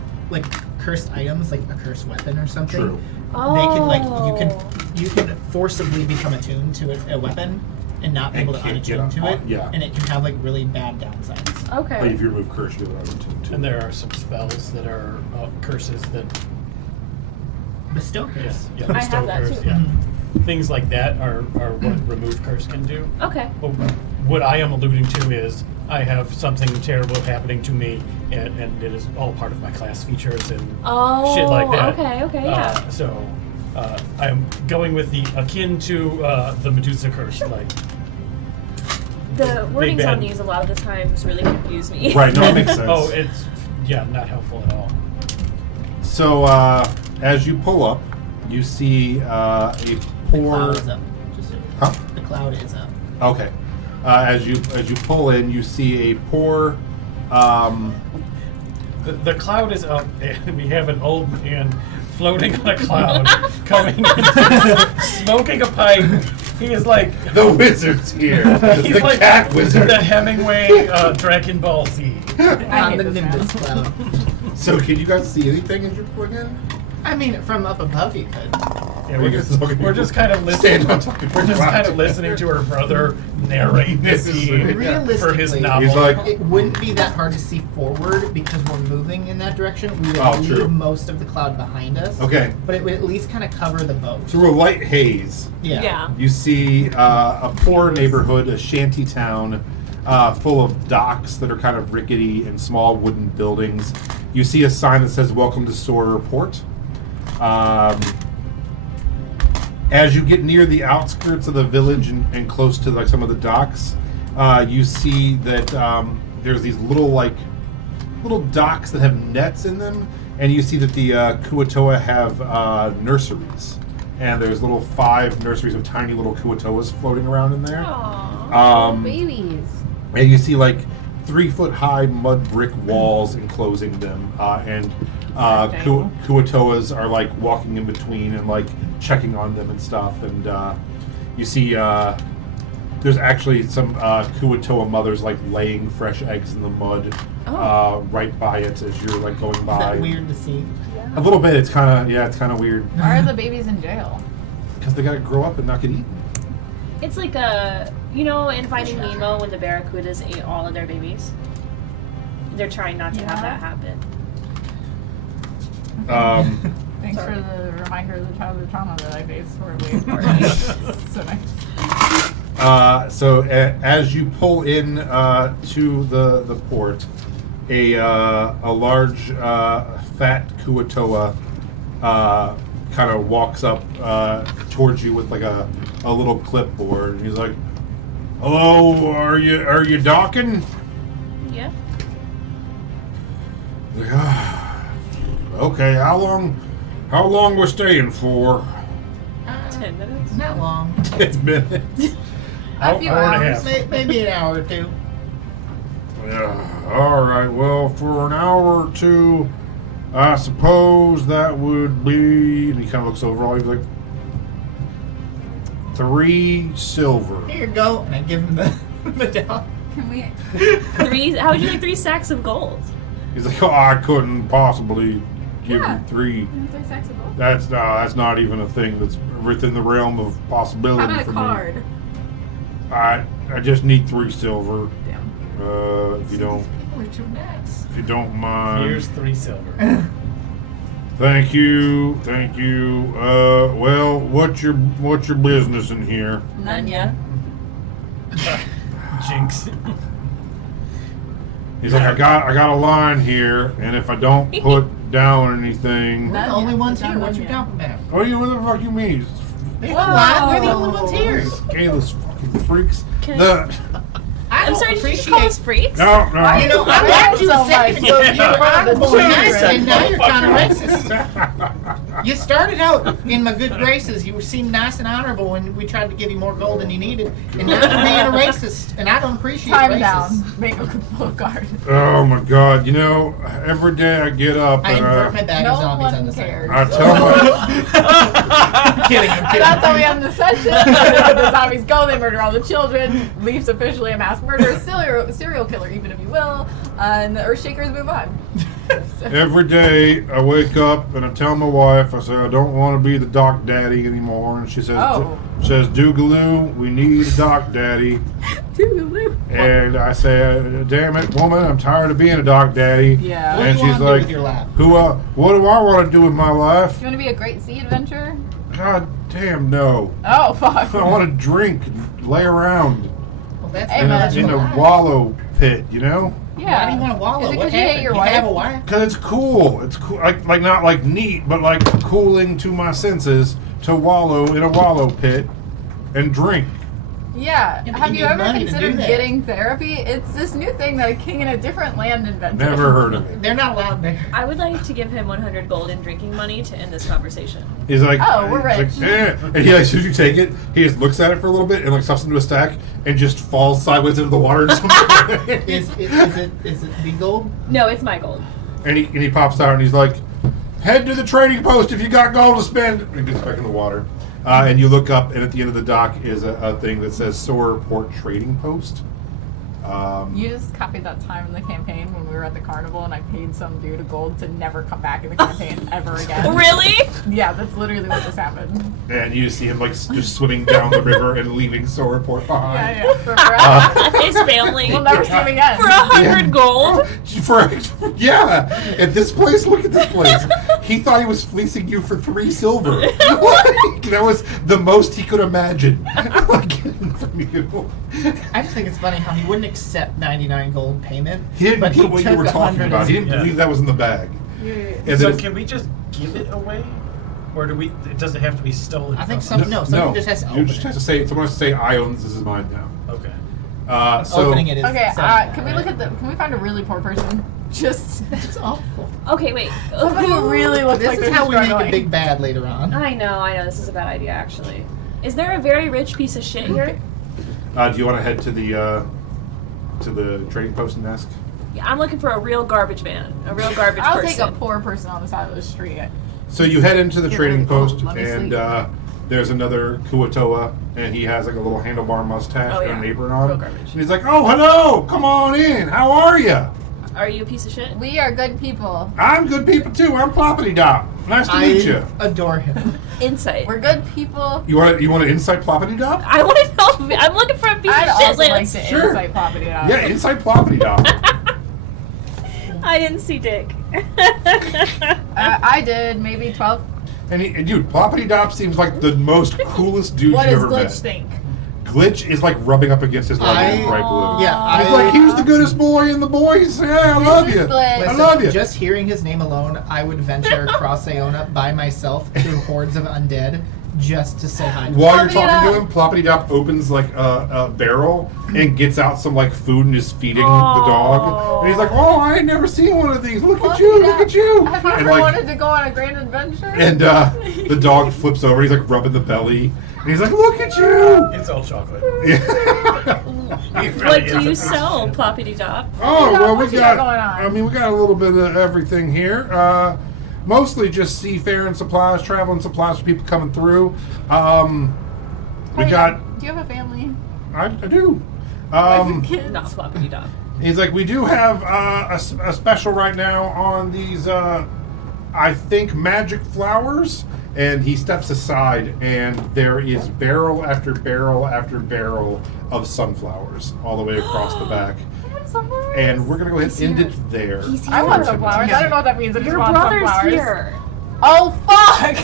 cursed items, like a cursed weapon or something. True. They can like Oh. you can forcibly become attuned to a weapon and not be And able to can't get unattune to on- it. yeah. And it can have like really bad downsides. Okay. Like if you remove curse, you'll have it too. And there are some spells that are curses that Bestow curse. yeah, I bestow have that curse, too. yeah. Things like that are what remove curse can do. Okay. But what I am alluding to is I have something terrible happening to me, and it is all part of my class features and Oh. shit like that. Okay. Yeah. So I'm going with the akin to the Medusa curse, like The wordings bad- on these a lot of the times really confuse me. Right, no, it makes sense. oh, it's not helpful at all. So as you pull up, you see a The poor. cloud is up. Just Huh? the cloud is up. Okay. As you pull in, you see a poor. The cloud is up, and we have an old man floating on a cloud, coming in, smoking a pipe. He is like The wizard's here. he's the like cat wizard. the Hemingway Dragon Ball Z. I On hate the this man. Nimbus cloud. So can you guys see anything as you're pulling in? I mean, from up above you could. Yeah, we're just kind of listening. Stand on top of We're just cloud. kind of listening to her brother narrate this This is scene ridiculous. for his Realistically, novel. He's like, It wouldn't be that hard to see forward because we're moving in that direction. We would Oh, leave true. most of the cloud behind us. okay, But it would at least kind of cover the boat. through a light haze, Yeah. you see a poor neighborhood, a shanty town, full of docks that are kind of rickety and small wooden buildings. You see a sign that says "Welcome to Sawyer Port." As you get near the outskirts of the village and close to like some of the docks, you see that there's these little docks that have nets in them, and you see that the Kuatoa have nurseries, and there's little 5 nurseries of tiny little Kuatoas floating around in there. Aww. Babies. And you see like 3-foot high mud brick walls enclosing them, and Rectangle. Kuatoas are like walking in between and like checking on them and stuff. And you see there's actually some Kuatoa mothers like laying fresh eggs in the mud right by it as you're like going Is by. that weird to see? A little bit. It's kind of weird Why are the babies in jail? because they gotta grow up and not get eaten. It's like in Finding Nemo when the barracudas ate all of their babies. They're trying not to have Yeah. that happen. Thanks Sorry. for the reminder of the childhood trauma that I faced horribly. So nice. So as you pull in to the port, a large fat Kuatoa kind of walks up towards you with like a little clipboard, and he's like, "Hello, are you docking?" Yeah. Like, okay, how long we're staying for? 10 minutes. Not long. 10 minutes. A few Hour and a hours. half. Maybe an hour or two. Yeah. All right. Well, for an hour or 2, I suppose that would be. And he kind of looks over all. He's like, 3 silver. Here you go. And I give him the medallion. Can we? 3. How would you like 3 sacks of gold? He's like, oh, I couldn't possibly give Yeah. you 3. 3 sacks of gold? That's not even a thing that's within the realm of possibility How about for a card? me. I just need 3 silver. Damn. If you don't. We're too nice. If you don't mind. Here's 3 silver. Thank you. Well, what's your business in here? None yet. Jinx. He's like, I got a line here, and if I don't put down anything, We're the only ones here. What you talking about? what the fuck you mean? We're the only ones here. Scaleless fucking freaks. Can I I'm sorry, did you just call us freaks? No. You know, I liked you a second ago. You were honorable and nice, and now you're kind of racist. You started out in my good graces. You seemed nice and honorable when we tried to give you more gold than you needed. And now you're being a racist, and I don't appreciate Time racists. down. Make a full guard. Oh my God! You know, every day I get up I and invert my bag No of zombies on one the cares. I tell my I'm kidding. I'm And kidding. that's how we end the session. The zombies go, they murder all the children. Leaf's officially a mass murderer, serial killer, even if you will. And the Earthshakers move on. every day I wake up and I tell my wife, I say I don't want to be the doc daddy anymore, and she says, Oh. Doogaloo, we need a doc daddy. Toodaloo. And I say, damn it, woman, I'm tired of being a doc daddy. Yeah. What do And you wanna she's do like, with your life? what do I want to do with my life? You want to be a great sea adventurer? God damn, no. Oh, fuck. I want to drink and lay around Well, that's Hey, in man, a, that's in your a life. wallow pit, you know? Yeah. Why do you want to wallow? Is it What because you hate happened? your You wife? have a wife? Because it's cool. It's cool. Like not like neat, but like cooling to my senses to wallow in a wallow pit and drink. Yeah. Yeah, but Have you you need ever money to do considered that. getting therapy? It's this new thing that a king in a different land invented. Never heard of it. They're not allowed there. I would like to give him 100 gold in drinking money to end this conversation. He's like, Oh, we're he's rich. like, eh. And he like, as soon as you take it, he just looks at it for a little bit and like stuffs it into a stack and just falls sideways into the water. Is it the gold? No, it's my gold. And he pops out and he's like, head to the trading post if you got gold to spend. And he gets back in the water. And you look up, and at the end of the dock is a thing that says Soar Port Trading Post. You just copied that time in the campaign when we were at the carnival and I paid some dude a gold to never come back in the campaign ever again. Really? Yeah, that's literally what just happened. And you see him like just swimming down the river and leaving Soar Port behind. Yeah, yeah. Forever. His family. We'll never see him again. For 100 gold? Yeah, at this place, look at this place. He thought he was fleecing you for 3 silver. Like, that was the most he could imagine getting from you. I just think it's funny how he wouldn't accept 99 gold payment. He didn't but put what you took were talking 100 about. He didn't Yeah. believe that was in the bag. And So then- can we just give it away, or do we? Does it have to be stolen? I think from some- us? no, someone just has to you open just it. have to say. Someone has to say, "I own this. This is mine now." Okay. So Opening it is. Okay, something, can we right? look at the? Can we find a really poor person? Just That's awful. Okay, wait. somebody who really looks This like is they're how we make struggling. a big bad later on. I know. This is a bad idea, actually. Is there a very rich piece of shit here? do you want to head to the trading post and ask? Yeah, I'm looking for a real garbage man. A real garbage I'll person. take a poor person on the side of the street. So you head into the Get trading rid of the post, gold. Let me and see. there's another Kuatoa, and he has like a little handlebar mustache Oh, and yeah. an apron on. Real garbage. And he's like, "Oh, hello! Come on in. How are you? Are you a piece of shit? We are good people. I'm good people too. I'm Ploppity Dop. Nice to meet you. adore him. Insight. We're good people. You want to insight Ploppity Dop? I want to know. I'm looking for a piece I'd of shit, also like Lance. to Sure. insight property out. Yeah, insight Ploppity Dop. I didn't see Dick. I did maybe 12. and dude, Ploppity Dop seems like the most coolest dude What you've does ever Glitch met. think? Glitch is like rubbing up against his leg with bright blue. Yeah, He's like, he's the goodest boy in the boys. Yeah, I love you. Glitch. I Listen, love you. Just hearing his name alone, I would venture across Sayona by myself through hordes of undead just to say hi. to him. While you're Ploppity talking to Dop. him, Ploppity Dop opens like a barrel and gets out some like food and is feeding the Aw. dog. And he's like, "Oh, I ain't never seen one of these. Look at Ploppity you! Dop. Look at you!" Have you And ever like, wanted to go on a grand adventure? and the dog flips over. He's like rubbing the belly, and he's like, "Look at you!" It's all chocolate. Yeah. It really What is do a you piece of sell, shit. Ploppity Dop? Oh Yeah, well, what we you got got. going on? I mean, we got a little bit of everything here. Mostly just seafaring supplies, traveling supplies for people coming through. We Hey, got. Do you have a family? I do. Wife and kids? Not Ploppity Dop. He's like, we do have a special right now on these, I think, magic flowers. And he steps aside, and there is barrel after barrel after barrel of sunflowers all the way across the back. I have sunflowers. And we're going to go ahead and end here. it there. He's here. I want For sunflowers. tonight. I don't know what that means. I just Your want brother's sunflowers. here. Oh, fuck!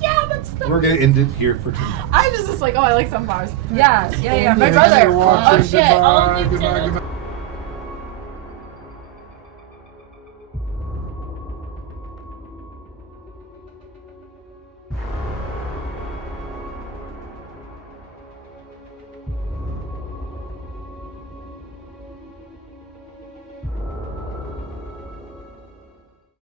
Yeah, that's the... We're going to end it here for tonight. I was just like, oh, I like sunflowers. Yeah. My Thank you brother. for watching. Oh, shit. Goodbye, Oh, you goodbye, did it. goodbye.